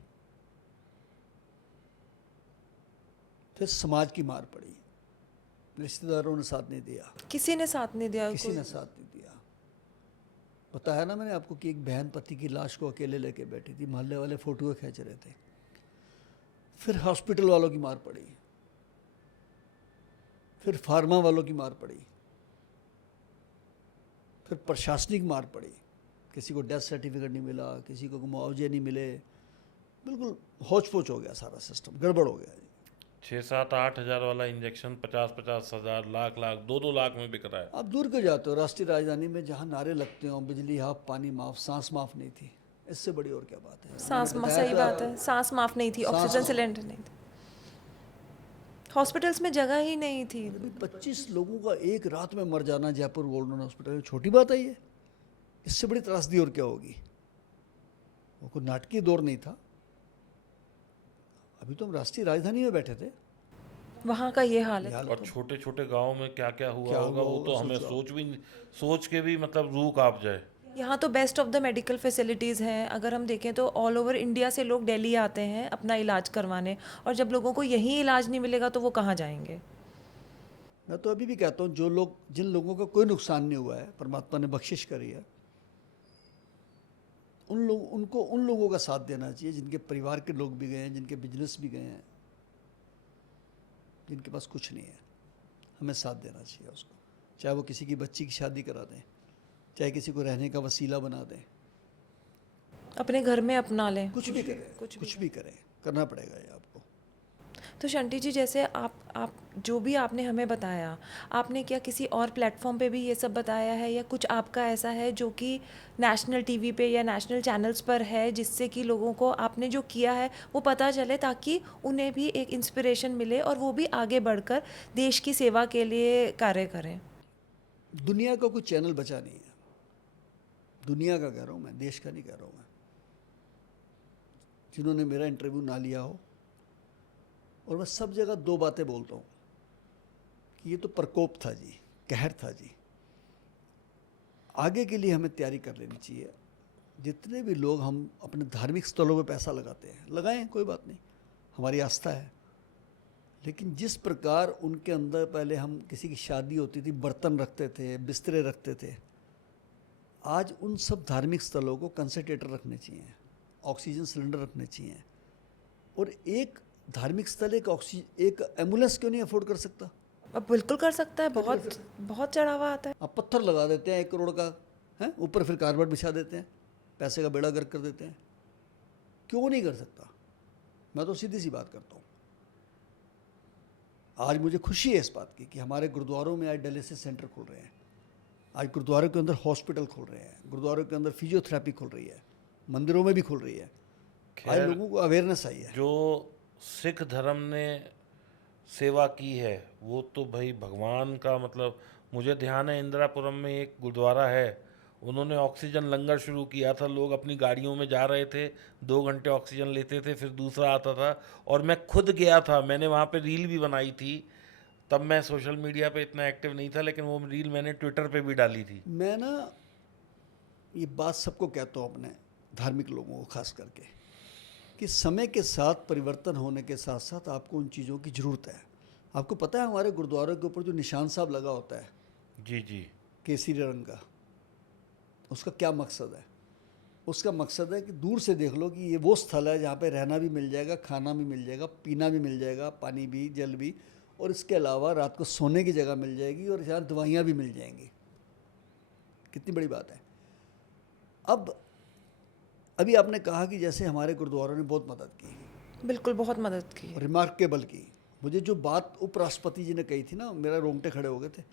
फिर समाज की मार पड़ी, रिश्तेदारों ने साथ नहीं दिया, किसी ने साथ नहीं दिया। किसी ने साथ नहीं दिया। बताया ना मैंने आपको कि एक बहन पति की लाश को अकेले लेके बैठी थी, मोहल्ले वाले फोटो खींच रहे थे। फिर हॉस्पिटल वालों की मार पड़ी, फिर फार्मा वालों की मार पड़ी, फिर प्रशासनिक मार पड़ी। किसी को डेथ सर्टिफिकेट नहीं मिला, किसी को मुआवजे नहीं मिले, बिल्कुल होच पोच हो गया, सारा सिस्टम गड़बड़ हो गया। 6-7-8 हज़ार वाला इंजेक्शन 50-50 हज़ार, लाख लाख 2-2 लाख में बिक रहा है। आप दूर क्यों जाते हो? राष्ट्रीय राजधानी में जहाँ नारे लगते हो, बिजली हाफ, पानी माफ, सांस माफ नहीं थी, इससे बड़ी और क्या बात है? सांस मैंने बताया सही था बात है, सांस माफ नहीं थी, सांस ऑक्सीजन सिलेंडर नहीं थी, हॉस्पिटल्स में जगह ही नहीं थी। अभी 25 लोगों का एक रात में मर जाना जयपुर गोल्डन हॉस्पिटल में छोटी बात है ये? इससे बड़ी त्रासदी और क्या होगी? वो कोई नाटकीय दौर नहीं था। अभी तो हम राष्ट्रीय राजधानी में बैठे थे, वहाँ का ये हाल ये है। हाल और छोटे छोटे गांव में क्या क्या हुआ क्या होगा हुआ वो तो होगा, हमें सोचो सोच के भी मतलब रूह कांप जाए। यहाँ तो best of the medical facilities हैं। अगर हम देखें तो ऑल ओवर इंडिया से लोग दिल्ली आते हैं अपना इलाज करवाने, और जब लोगों को यहीं इलाज नहीं मिलेगा तो वो कहाँ जाएंगे? मैं तो अभी भी कहता हूँ, जिन लोगों का कोई नुकसान नहीं हुआ है, परमात्मा ने बख्शिश करी है, उन लोगों का साथ देना चाहिए, जिनके परिवार के लोग भी गए हैं, जिनके बिजनेस भी गए हैं, जिनके पास कुछ नहीं है। हमें साथ देना चाहिए उसको, चाहे वो किसी की बच्ची की शादी करा दें, चाहे किसी को रहने का वसीला बना दें, अपने घर में अपना लें। कुछ भी करें, कुछ भी करें, करना पड़ेगा ये आपको। तो शंटी जी, जैसे आप जो भी आपने हमें बताया, आपने क्या किसी और प्लेटफॉर्म पे भी ये सब बताया है, या कुछ आपका ऐसा है जो कि नेशनल टीवी पे या नेशनल चैनल्स पर है, जिससे कि लोगों को आपने जो किया है वो पता चले, ताकि उन्हें भी एक इंस्पिरेशन मिले और वो भी आगे बढ़कर देश की सेवा के लिए कार्य करें? दुनिया का कोई चैनल बचा नहीं है, दुनिया का कह रहा हूँ मैं, देश का नहीं कह रहा हूँ मैं, जिन्होंने मेरा इंटरव्यू ना लिया हो। और मैं सब जगह दो बातें बोलता हूँ कि ये तो प्रकोप था जी, कहर था जी, आगे के लिए हमें तैयारी कर लेनी चाहिए। जितने भी लोग हम अपने धार्मिक स्थलों पे पैसा लगाते हैं, लगाएं, कोई बात नहीं, हमारी आस्था है, लेकिन जिस प्रकार उनके अंदर पहले हम किसी की शादी होती थी बर्तन रखते थे, बिस्तरे रखते थे, आज उन सब धार्मिक स्थलों को कंसंट्रेटर रखने चाहिए, ऑक्सीजन सिलेंडर रखने चाहिए। और एक धार्मिक स्थल एक एम्बुलेंस क्यों नहीं अफोर्ड कर सकता? अब बिल्कुल कर सकता है, बहुत बहुत चढ़ावा आता है। आप पत्थर लगा देते हैं 1 करोड़ का, है ऊपर फिर कारपेट बिछा देते हैं, पैसे का बेड़ा गर्क कर देते हैं। क्यों नहीं कर सकता? मैं तो सीधी सी बात करता हूँ। आज मुझे खुशी है इस बात की कि हमारे गुरुद्वारों में आज डायलिसिस सेंटर खुल रहे हैं, आज गुरुद्वारों के अंदर हॉस्पिटल खुल रहे हैं, गुरुद्वारों के अंदर फिजियोथेरेपी खुल रही है, मंदिरों में भी खुल रही है। आज लोगों को अवेयरनेस आई है। जो सिख धर्म ने सेवा की है वो तो भाई भगवान का, मतलब मुझे ध्यान है इंदिरापुरम में एक गुरुद्वारा है, उन्होंने ऑक्सीजन लंगर शुरू किया था, लोग अपनी गाड़ियों में जा रहे थे, 2 घंटे ऑक्सीजन लेते थे, फिर दूसरा आता था, और मैं खुद गया था, मैंने वहाँ पे रील भी बनाई थी। तब मैं सोशल मीडिया पे इतना एक्टिव नहीं था, लेकिन वो रील मैंने ट्विटर पे भी डाली थी। मैं ना ये बात सबको कहता हूँ, अपने धार्मिक लोगों को खास करके, कि समय के साथ परिवर्तन होने के साथ साथ आपको उन चीज़ों की ज़रूरत है। आपको पता है हमारे गुरुद्वारों के ऊपर जो निशान साहब लगा होता है जी जी। केसरी रंग का, उसका क्या मकसद है? उसका मकसद है कि दूर से देख लो कि ये वो स्थल है जहाँ पे रहना भी मिल जाएगा, खाना भी मिल जाएगा, पीना भी मिल जाएगा, पानी भी, जल भी, और इसके अलावा रात को सोने की जगह मिल जाएगी और यहाँ दवाइयाँ भी मिल जाएंगी। कितनी बड़ी बात है। अब अभी आपने कहा कि जैसे हमारे गुरुद्वारों ने बहुत मदद की, बिल्कुल बहुत मदद की है। रिमार्केबल की। मुझे जो बात उपराष्ट्रपति जी ने कही थी ना, मेरा रोंगटे खड़े हो गए थे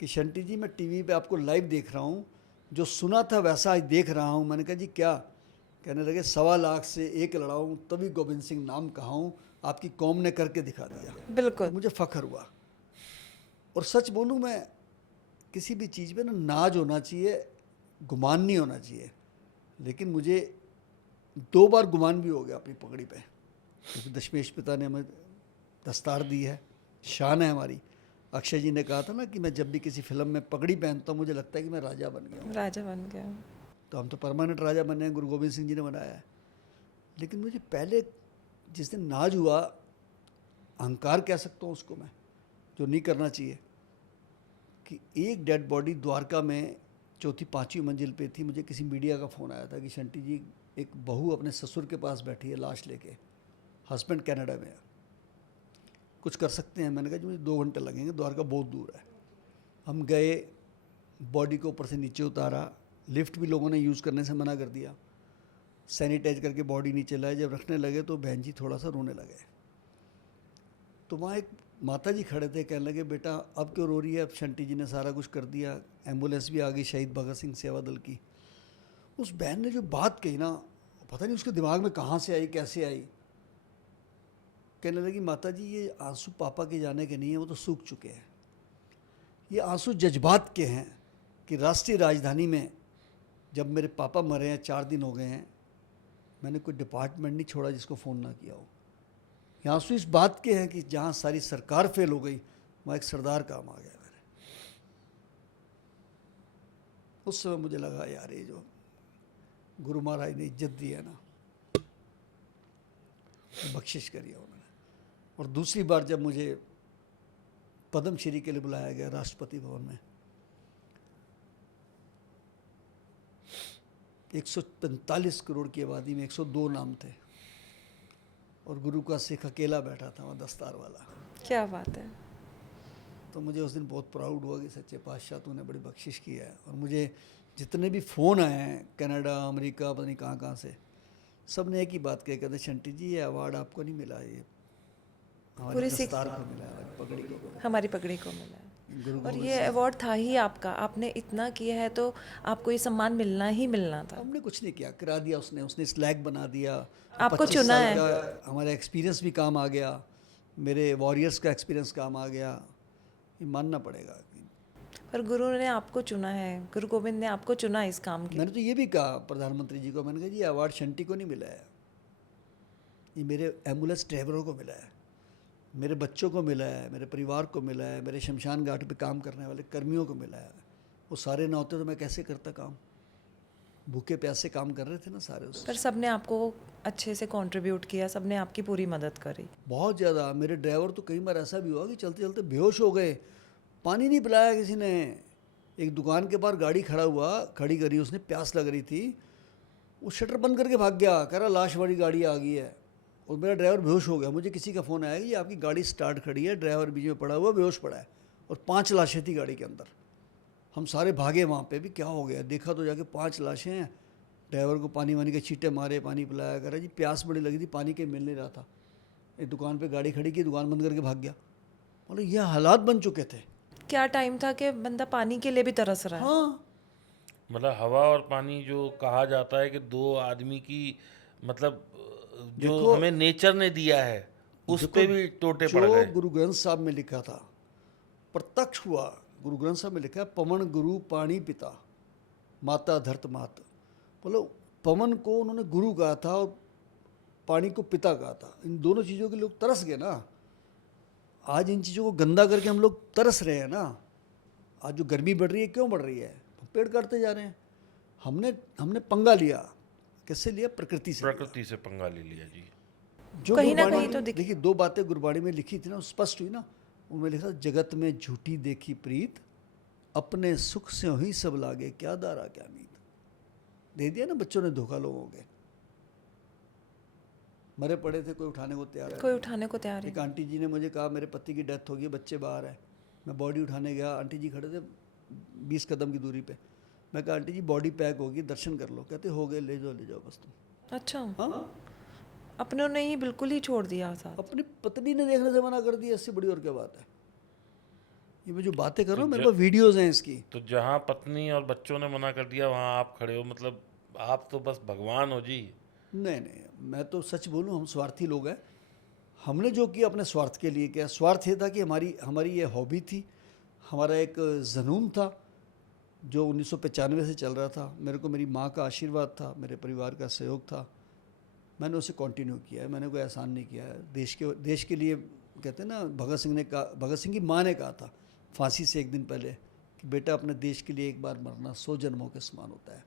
कि शंटी जी मैं टीवी पे आपको लाइव देख रहा हूँ, जो सुना था वैसा आज देख रहा हूँ। मैंने कहा जी क्या? कहने लगे 1.25 लाख से एक लड़ाऊँ तभी गोविंद सिंह नाम कहाऊँ, आपकी कौम ने करके दिखा दिया। बिल्कुल। तो मुझे फ़ख्र हुआ। और सच बोलूँ मैं, किसी भी चीज़ पे ना नाज होना चाहिए, गुमान नहीं होना चाहिए। लेकिन मुझे 2 बार गुमान भी हो गया अपनी पगड़ी पे, क्योंकि दशमेश पिता ने हमें दस्तार दी है, शान है हमारी। अक्षय जी ने कहा था ना कि मैं जब भी किसी फिल्म में पगड़ी पहनता हूँ मुझे लगता है कि मैं राजा बन गया हूँ। राजा बन गया। तो हम तो परमानेंट राजा बने हैं, गुरु गोविंद सिंह जी ने बनाया है। लेकिन मुझे पहले जिस दिन नाज हुआ, अहंकार कह सकता हूँ उसको मैं, जो नहीं करना चाहिए, कि एक डेड बॉडी द्वारका में 4वीं-5वीं मंजिल पे थी। मुझे किसी मीडिया का फ़ोन आया था कि शंटी जी एक बहू अपने ससुर के पास बैठी है लाश लेके, हस्बैंड कनाडा में है, कुछ कर सकते हैं? मैंने कहा जी मुझे 2 घंटे लगेंगे, द्वारका बहुत दूर है। हम गए, बॉडी को ऊपर से नीचे उतारा, लिफ्ट भी लोगों ने यूज़ करने से मना कर दिया, सैनिटाइज करके बॉडी नीचे लाए। जब रखने लगे तो बहन जी थोड़ा सा रोने लगे। तो वहाँ एक माता जी खड़े थे, कहने लगे बेटा अब क्यों रो रही है? अब शंटी जी ने सारा कुछ कर दिया, एम्बुलेंस भी आ गई शहीद भगत सिंह सेवा दल की। उस बहन ने जो बात कही ना, पता नहीं उसके दिमाग में कहाँ से आई, कैसे आई। कहने लगी माता जी ये आंसू पापा के जाने के नहीं है, वो तो सूख चुके हैं। ये आंसू जज्बात के हैं कि राष्ट्रीय राजधानी में जब मेरे पापा मरे हैं, 4 दिन हो गए हैं, मैंने कोई डिपार्टमेंट नहीं छोड़ा जिसको फ़ोन ना किया हो। ये आंसू इस बात के हैं कि जहाँ सारी सरकार फेल हो गई, वहाँ एक सरदार काम आ गया मेरे। उस समय मुझे लगा यार ये जो गुरु महाराज ने इज्जत दी है ना, बख्शिश करी है उन्होंने। और दूसरी बार जब मुझे पद्मश्री के लिए बुलाया गया राष्ट्रपति भवन में, 145 करोड़ की आबादी में 102 नाम थे और गुरु का सिख अकेला बैठा था वहाँ, दस्तार वाला। क्या बात है। तो मुझे उस दिन बहुत प्राउड हुआ कि सच्चे पातशाह तूने बड़ी बख्शिश की है। और मुझे जितने भी फ़ोन आए हैं कनाडा, अमेरिका, पता नहीं कहाँ से, सब ने एक ही बात कही, कहते शंटी जी ये अवार्ड आपको नहीं मिला, ये हमारी पूरे सिख दस्तार को मिला है, पगड़ी को मिला हमारी पगड़ी को मिला है। गुरु और गोविंद ये सिंह। अवार्ड था ही आपका, आपने इतना किया है तो आपको ये सम्मान मिलना ही मिलना था। हमने कुछ नहीं किया, करा दिया उसने स्लैग बना दिया। आपको 25 चुना साल है। का हमारा एक्सपीरियंस भी काम आ गया, मेरे वॉरियर्स का एक्सपीरियंस काम आ गया, ये मानना पड़ेगा। पर गुरु ने आपको चुना है, गुरु गोविंद ने आपको चुना इस काम के। मैंने तो ये भी कहा प्रधानमंत्री जी को, मैंने कहा जी अवार्ड शंटी को नहीं मिला है, ये मेरे एम्बुलेंस ड्राइवरों को मिला है, मेरे बच्चों को मिला है, मेरे परिवार को मिला है, मेरे शमशान घाट पे काम करने वाले कर्मियों को मिला है। वो सारे ना होते तो मैं कैसे करता काम? भूखे प्यासे काम कर रहे थे ना सारे उस। पर सबने आपको अच्छे से कंट्रीब्यूट किया, सबने आपकी पूरी मदद करी। बहुत ज़्यादा। मेरे ड्राइवर तो कई बार ऐसा भी हुआ कि चलते चलते बेहोश हो गए, पानी नहीं पिलाया किसी ने। एक दुकान के बाहर गाड़ी खड़ी करी उसने, प्यास लग रही थी, वो शटर बंद करके भाग गया, कह रहा लाश वाली गाड़ी आ गई है, और मेरा ड्राइवर बेहोश हो गया। मुझे किसी का फ़ोन आया कि आपकी गाड़ी स्टार्ट खड़ी है, ड्राइवर बीच में पड़ा हुआ बेहोश पड़ा है, और 5 लाशें थी गाड़ी के अंदर। हम सारे भागे वहाँ पे भी, क्या हो गया? देखा तो जाके 5 लाशें हैं। ड्राइवर को पानी वानी के छींटे मारे, पानी पिलाया, कह रहा जी प्यास बड़ी लगी थी, पानी कहीं मिल नहीं रहा था। एक दुकान पे गाड़ी खड़ी की, दुकान बंद करके भाग गया। मतलब ये हालात बन चुके थे। क्या टाइम था कि बंदा पानी के लिए भी तरस रहा है। हाँ, मतलब हवा और पानी जो कहा जाता है कि 2 आदमी की, मतलब जो हमें नेचर ने दिया है उस पे भी टोटे पड़ जो गए। गुरु ग्रंथ साहब में लिखा था प्रत्यक्ष हुआ। गुरु ग्रंथ साहब में लिखा है पवन गुरु पानी पिता माता धरत मात। मतलब पवन को उन्होंने गुरु कहा था और पानी को पिता कहा था। इन दोनों चीज़ों के लोग तरस गए ना। आज इन चीज़ों को गंदा करके हम लोग तरस रहे हैं ना। आज जो गर्मी बढ़ रही है, क्यों बढ़ रही है? पेड़ काटते जा रहे हैं। हमने पंगा लिया किससे लिया? प्रकृति से लिया। प्रकृति से पंगा ले लिया जी। जो कहीं ना गुरबाणी कहीं तो में देखिए 2 बातें गुरबाणी में लिखी थी ना, वो स्पष्ट हुई ना। उनमें लिखा जगत में झूठी देखी प्रीत, अपने सुख से ही सब लागे, क्या दारा क्या मीत। दे दिया ना बच्चों ने धोखा लोगों के। मरे पड़े थे, कोई उठाने को तैयार कोई नहीं। उठाने को तैयार है। एक आंटी जी ने मुझे कहा मेरे पति की डेथ हो गई, बच्चे बाहर है। मैं बॉडी उठाने गया, आंटी जी खड़े थे 20 कदम की दूरी पे। मैं कहा आंटी जी बॉडी पैक होगी, दर्शन कर लो। कहते हो गए, ले जाओ बस तुम। अच्छा, हाँ, अपनों ने ही बिल्कुल ही छोड़ दिया साथ। अपनी पत्नी ने देखने से मना कर दिया, इससे बड़ी और क्या बात है। ये मैं जो बातें कर रहा हूँ, तो मेरे पास वीडियोज हैं इसकी। तो जहाँ पत्नी और बच्चों ने मना कर दिया वहाँ आप खड़े हो, मतलब आप तो बस भगवान हो जी। नहीं, मैं तो सच बोलूँ, हम स्वार्थी लोग हैं। हमने जो किया अपने स्वार्थ के लिए किया। स्वार्थ ये था कि हमारी ये हॉबी थी, हमारा एक जुनून था जो 1995 से चल रहा था। मेरे को मेरी माँ का आशीर्वाद था, मेरे परिवार का सहयोग था, मैंने उसे कंटिन्यू किया है। मैंने कोई एहसान नहीं किया है। देश के लिए कहते हैं ना, भगत सिंह की माँ ने कहा था फांसी से एक दिन पहले कि बेटा अपने देश के लिए एक बार मरना 100 जन्मों के समान होता है।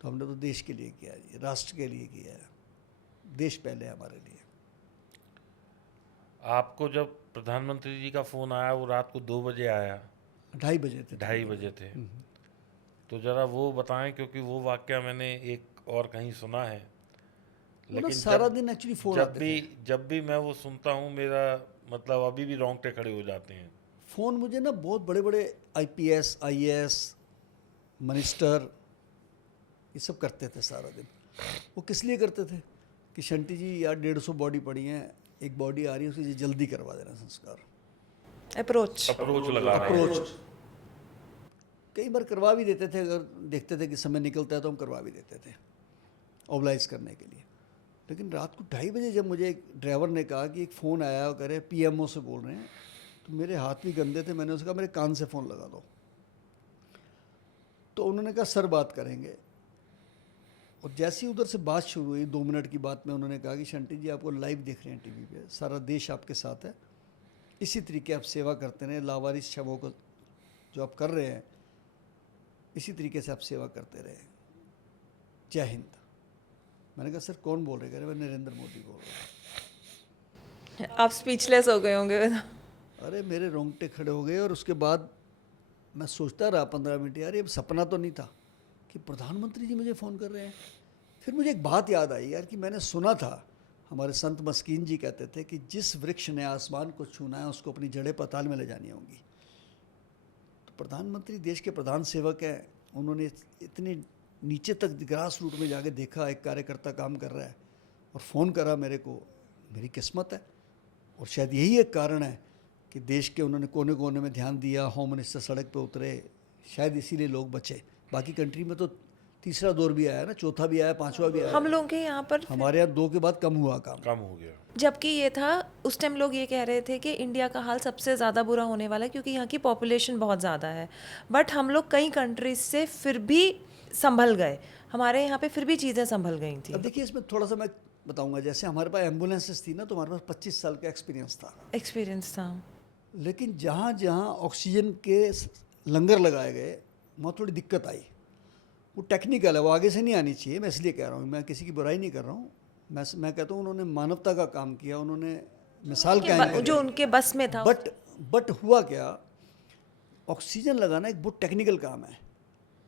तो हमने तो देश के लिए किया है, राष्ट्र के लिए किया है। देश पहले है हमारे लिए। आपको जब प्रधानमंत्री जी का फ़ोन आया वो रात को 2 बजे आया, 2:30 बजे थे। 2:30 बजे थे, तो ज़रा वो बताएं, क्योंकि वो वाक़या मैंने एक और कहीं सुना है। मतलब सारा दिन एक्चुअली फ़ोन आते थे। जब भी मैं वो सुनता हूँ, मेरा मतलब अभी भी रोंगटे खड़े हो जाते हैं। फ़ोन मुझे ना बहुत बड़े बड़े IPS IAS मिनिस्टर ये सब करते थे सारा दिन। वो किस लिए करते थे कि शंटी जी यार 150 बॉडी पड़ी हैं, एक बॉडी आ रही है, उसकी जल्दी करवा देना संस्कार। अप्रोच लगा रहे हैं। अप्रोच कई बार करवा भी देते थे, अगर देखते थे कि समय निकलता है तो हम करवा भी देते थे ऑबलाइज करने के लिए। लेकिन रात को 2:30 बजे जब मुझे एक ड्राइवर ने कहा कि एक फ़ोन आया और कह रहे PMO से बोल रहे हैं, तो मेरे हाथ भी गंदे थे। मैंने उसका कहा मेरे कान से फ़ोन लगा दो। तो उन्होंने कहा सर बात करेंगे। और जैसे ही उधर से बात शुरू हुई, 2 मिनट की बात में उन्होंने कहा कि शंटी जी आपको लाइव देख रहे हैं टीवी पे, सारा देश आपके साथ है, इसी तरीके आप सेवा करते रहें, लावारिस शवों को जो आप कर रहे हैं इसी तरीके से आप सेवा करते रहे। जय हिंद। मैंने कहा सर कौन बोल रहे? कह रहे मैं नरेंद्र मोदी बोल रहा हूँ। आप स्पीचलेस हो गए होंगे। अरे मेरे रोंगटे खड़े हो गए। और उसके बाद मैं सोचता रहा 15 मिनट, यार ये सपना तो नहीं था कि प्रधानमंत्री जी मुझे फ़ोन कर रहे हैं। फिर मुझे एक बात याद आई यार कि मैंने सुना था, हमारे संत मस्कीन जी कहते थे कि जिस वृक्ष ने आसमान को छूना है उसको अपनी जड़ें पाताल में ले जानी होंगी। तो प्रधानमंत्री देश के प्रधान सेवक हैं, उन्होंने इतने नीचे तक ग्रास रूट में जाके देखा एक कार्यकर्ता काम कर रहा है और फ़ोन करा मेरे को। मेरी किस्मत है। और शायद यही एक कारण है कि देश के उन्होंने कोने कोने में ध्यान दिया, होम मिनिस्टर सड़क पे उतरे, शायद इसीलिए लोग बचे। बाकी कंट्री में तो तीसरा दौर भी आया ना, चौथा भी आया, पांचवा भी आया। हम लोग के यहाँ पर हमारे यहाँ 2 के बाद कम हुआ काम। कम हो गया। जबकि ये था उस टाइम लोग ये कह रहे थे कि इंडिया का हाल सबसे ज़्यादा बुरा होने वाला है क्योंकि यहाँ की पॉपुलेशन बहुत ज़्यादा है। बट हम लोग कई कंट्रीज से फिर भी संभल गए, हमारे यहाँ पे फिर भी चीज़ें संभल गई थी। अब देखिए इसमें थोड़ा सा मैं बताऊंगा। जैसे हमारे पास एम्बुलेंसेस थी ना, तो हमारे पास 25 साल का एक्सपीरियंस था। लेकिन जहाँ जहाँ ऑक्सीजन के लंगर लगाए गए वहाँ थोड़ी दिक्कत आई। वो टेक्निकल है, वो आगे से नहीं आनी चाहिए। मैं इसलिए कह रहा हूँ, मैं किसी की बुराई नहीं कर रहा हूँ। मैं कहता हूँ उन्होंने मानवता का काम किया, उन्होंने मिसाल कायम करी जो उनके बस में था। बट हुआ क्या, ऑक्सीजन लगाना एक बहुत टेक्निकल काम है।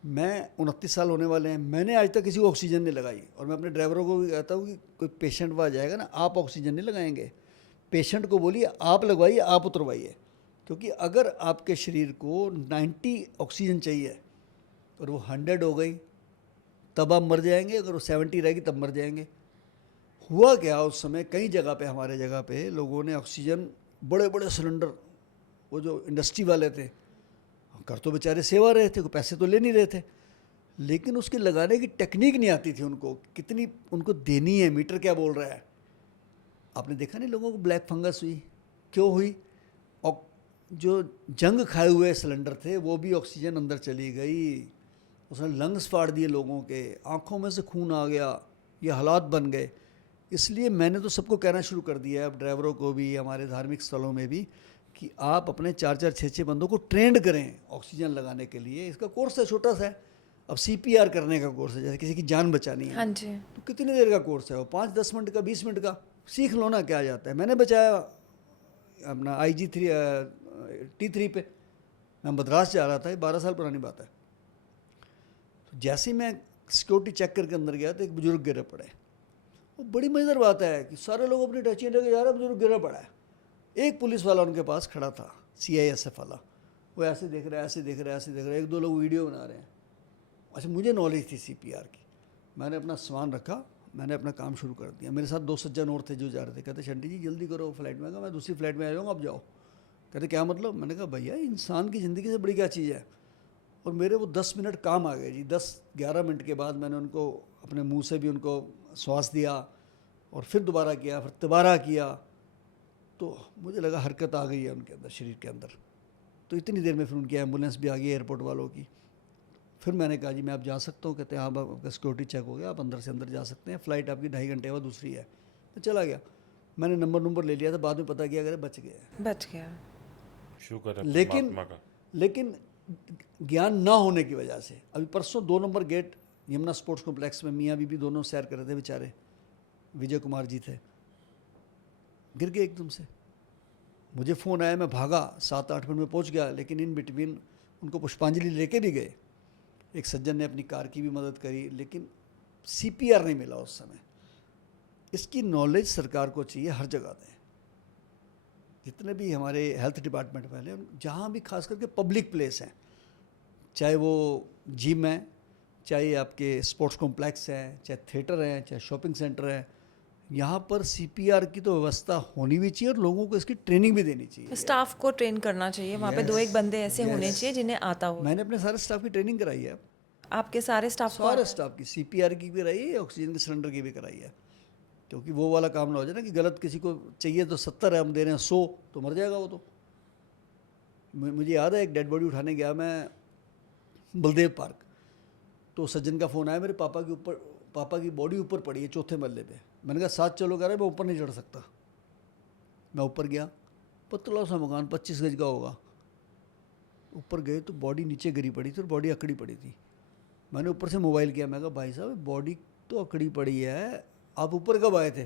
मैं 29 साल होने वाले हैं, मैंने आज तक किसी को ऑक्सीजन नहीं लगाई। और मैं अपने ड्राइवरों को भी कहता हूँ कि कोई पेशेंट वहाँ जाएगा ना, आप ऑक्सीजन नहीं लगाएंगे, पेशेंट को बोलिए आप लगवाइए, आप उतरवाइए। क्योंकि अगर आपके शरीर को 90 ऑक्सीजन चाहिए और वो 100 हो गई तब आप मर जाएंगे, अगर वो 70 रहेगी तब मर जाएंगे। हुआ क्या उस समय कई जगह पे, हमारे जगह पे लोगों ने ऑक्सीजन बड़े बड़े सिलेंडर, वो जो इंडस्ट्री वाले थे कर तो बेचारे सेवा रहे थे, पैसे तो ले नहीं रहे थे, लेकिन उसके लगाने की टेक्निक नहीं आती थी उनको, कितनी उनको देनी है, मीटर क्या बोल रहा है। आपने देखा नहीं लोगों को ब्लैक फंगस हुई, क्यों हुई? और जो जंग खाए हुए सिलेंडर थे वो भी ऑक्सीजन अंदर चली गई, उसने लंग्स फाड़ दिए लोगों के, आँखों में से खून आ गया, ये हालात बन गए। इसलिए मैंने तो सबको कहना शुरू कर दिया है, अब ड्राइवरों को भी, हमारे धार्मिक स्थलों में भी, कि आप अपने 4-4 6-6 बंदों को ट्रेंड करें ऑक्सीजन लगाने के लिए। इसका कोर्स है, छोटा सा है, अब CPR करने का कोर्स है, जैसे किसी की जान बचानी है, हाँ जी। तो कितनी देर का कोर्स है वो? 5-10 मिनट का, 20 मिनट का, सीख लो ना, क्या जाता है। मैंने बचाया अपना T3 पे, मैं मद्रास जा रहा था, ये 12 साल पुरानी बात है। तो जैसे ही मैं सिक्योरिटी चेक करके अंदर गया तो एक बुजुर्ग गिरे पड़े। वो बड़ी मज़ेदार बात है कि सारे लोग अपनी टचियाँ लेके जा रहे हैं, बुजुर्ग गिरा पड़ा है। एक पुलिस वाला उनके पास खड़ा था, CISF वाला, वो ऐसे देख रहा है, ऐसे देख रहा है, ऐसे देख रहा है, 1-2 लोग वीडियो बना रहे हैं। अच्छा, मुझे नॉलेज थी CPR की, मैंने अपना सामान रखा, मैंने अपना काम शुरू कर दिया। मेरे साथ 2 सज्जन और थे जो जा रहे थे, कहते शंटी जी जल्दी करो फ्लाइट में। कहा मैं दूसरी फ्लाइट में आ जाऊँगा, आप जाओ। कहते क्या मतलब? मैंने कहा भैया इंसान की ज़िंदगी से बड़ी क्या चीज़ है। और मेरे वो 10 मिनट काम आ गए जी। 10-11 मिनट के बाद मैंने उनको अपने मुंह से भी उनको श्वास दिया और फिर दोबारा किया, फिर दोबारा किया, तो मुझे लगा हरकत आ गई है उनके अंदर, शरीर के अंदर। तो इतनी देर में फिर उनकी एम्बुलेंस भी आ गई एयरपोर्ट वालों की। फिर मैंने कहा जी मैं आप जा सकता हूँ? कहते हैं हाँ, आपका सिक्योरिटी चेक हो गया, आप अंदर से अंदर जा सकते हैं, फ़्लाइट आपकी 2.5 घंटे बाद दूसरी है। मैं चला गया, मैंने नंबर ले लिया था, बाद में पता किया अगर बच गए। बच गया। शुक्र है लेकिन परमात्मा का। लेकिन ज्ञान ना होने की वजह से, अभी परसों 2 number gate Yamuna sports complex में मियाँ बीबी दोनों सैर कर रहे थे बेचारे, विजय कुमार जी थे, गिर गए एकदम से। मुझे फ़ोन आया, मैं भागा, 7-8 मिनट में पहुंच गया, लेकिन इन बिटवीन उनको पुष्पांजलि लेके भी गए। एक सज्जन ने अपनी कार की भी मदद करी, लेकिन CPR नहीं मिला उस समय। इसकी नॉलेज सरकार को चाहिए, हर जगह दें। जितने भी हमारे हेल्थ डिपार्टमेंट वाले, जहाँ भी खास करके पब्लिक प्लेस हैं, चाहे वो जिम है, चाहे आपके स्पोर्ट्स कॉम्प्लेक्स हैं, चाहे थिएटर हैं, चाहे शॉपिंग सेंटर है, यहाँ पर CPR की तो व्यवस्था होनी भी चाहिए और लोगों को इसकी ट्रेनिंग भी देनी चाहिए। स्टाफ को ट्रेन करना चाहिए, वहाँ पे 2-1 बंदे ऐसे होने Yes. चाहिए जिन्हें आता हो। मैंने अपने सारे स्टाफ की ट्रेनिंग कराई है, आपके सारे स्टाफ को सारे स्टाफ की, CPR की भी कराई है, ऑक्सीजन के सिलेंडर की भी कराई है। क्योंकि वो वाला काम ना हो जाए ना कि गलत किसी को चाहिए तो 70 है, हम दे रहे हैं 100, तो मर जाएगा वो तो। मुझे याद है एक डेड बॉडी उठाने गया मैं बलदेव पार्क, तो सज्जन का फ़ोन आया, मेरे पापा की बॉडी ऊपर पड़ी है 4थे महल्ले पे। मैंने कहा साथ चलो, कह रहा है मैं ऊपर नहीं चढ़ सकता। मैं ऊपर गया, पतला सा मकान 25 गज का होगा। ऊपर गए तो बॉडी नीचे गिरी पड़ी थी और बॉडी अकड़ी पड़ी थी। मैंने ऊपर से मोबाइल किया, मैं कहा भाई साहब बॉडी तो अकड़ी पड़ी है, आप ऊपर कब आए थे?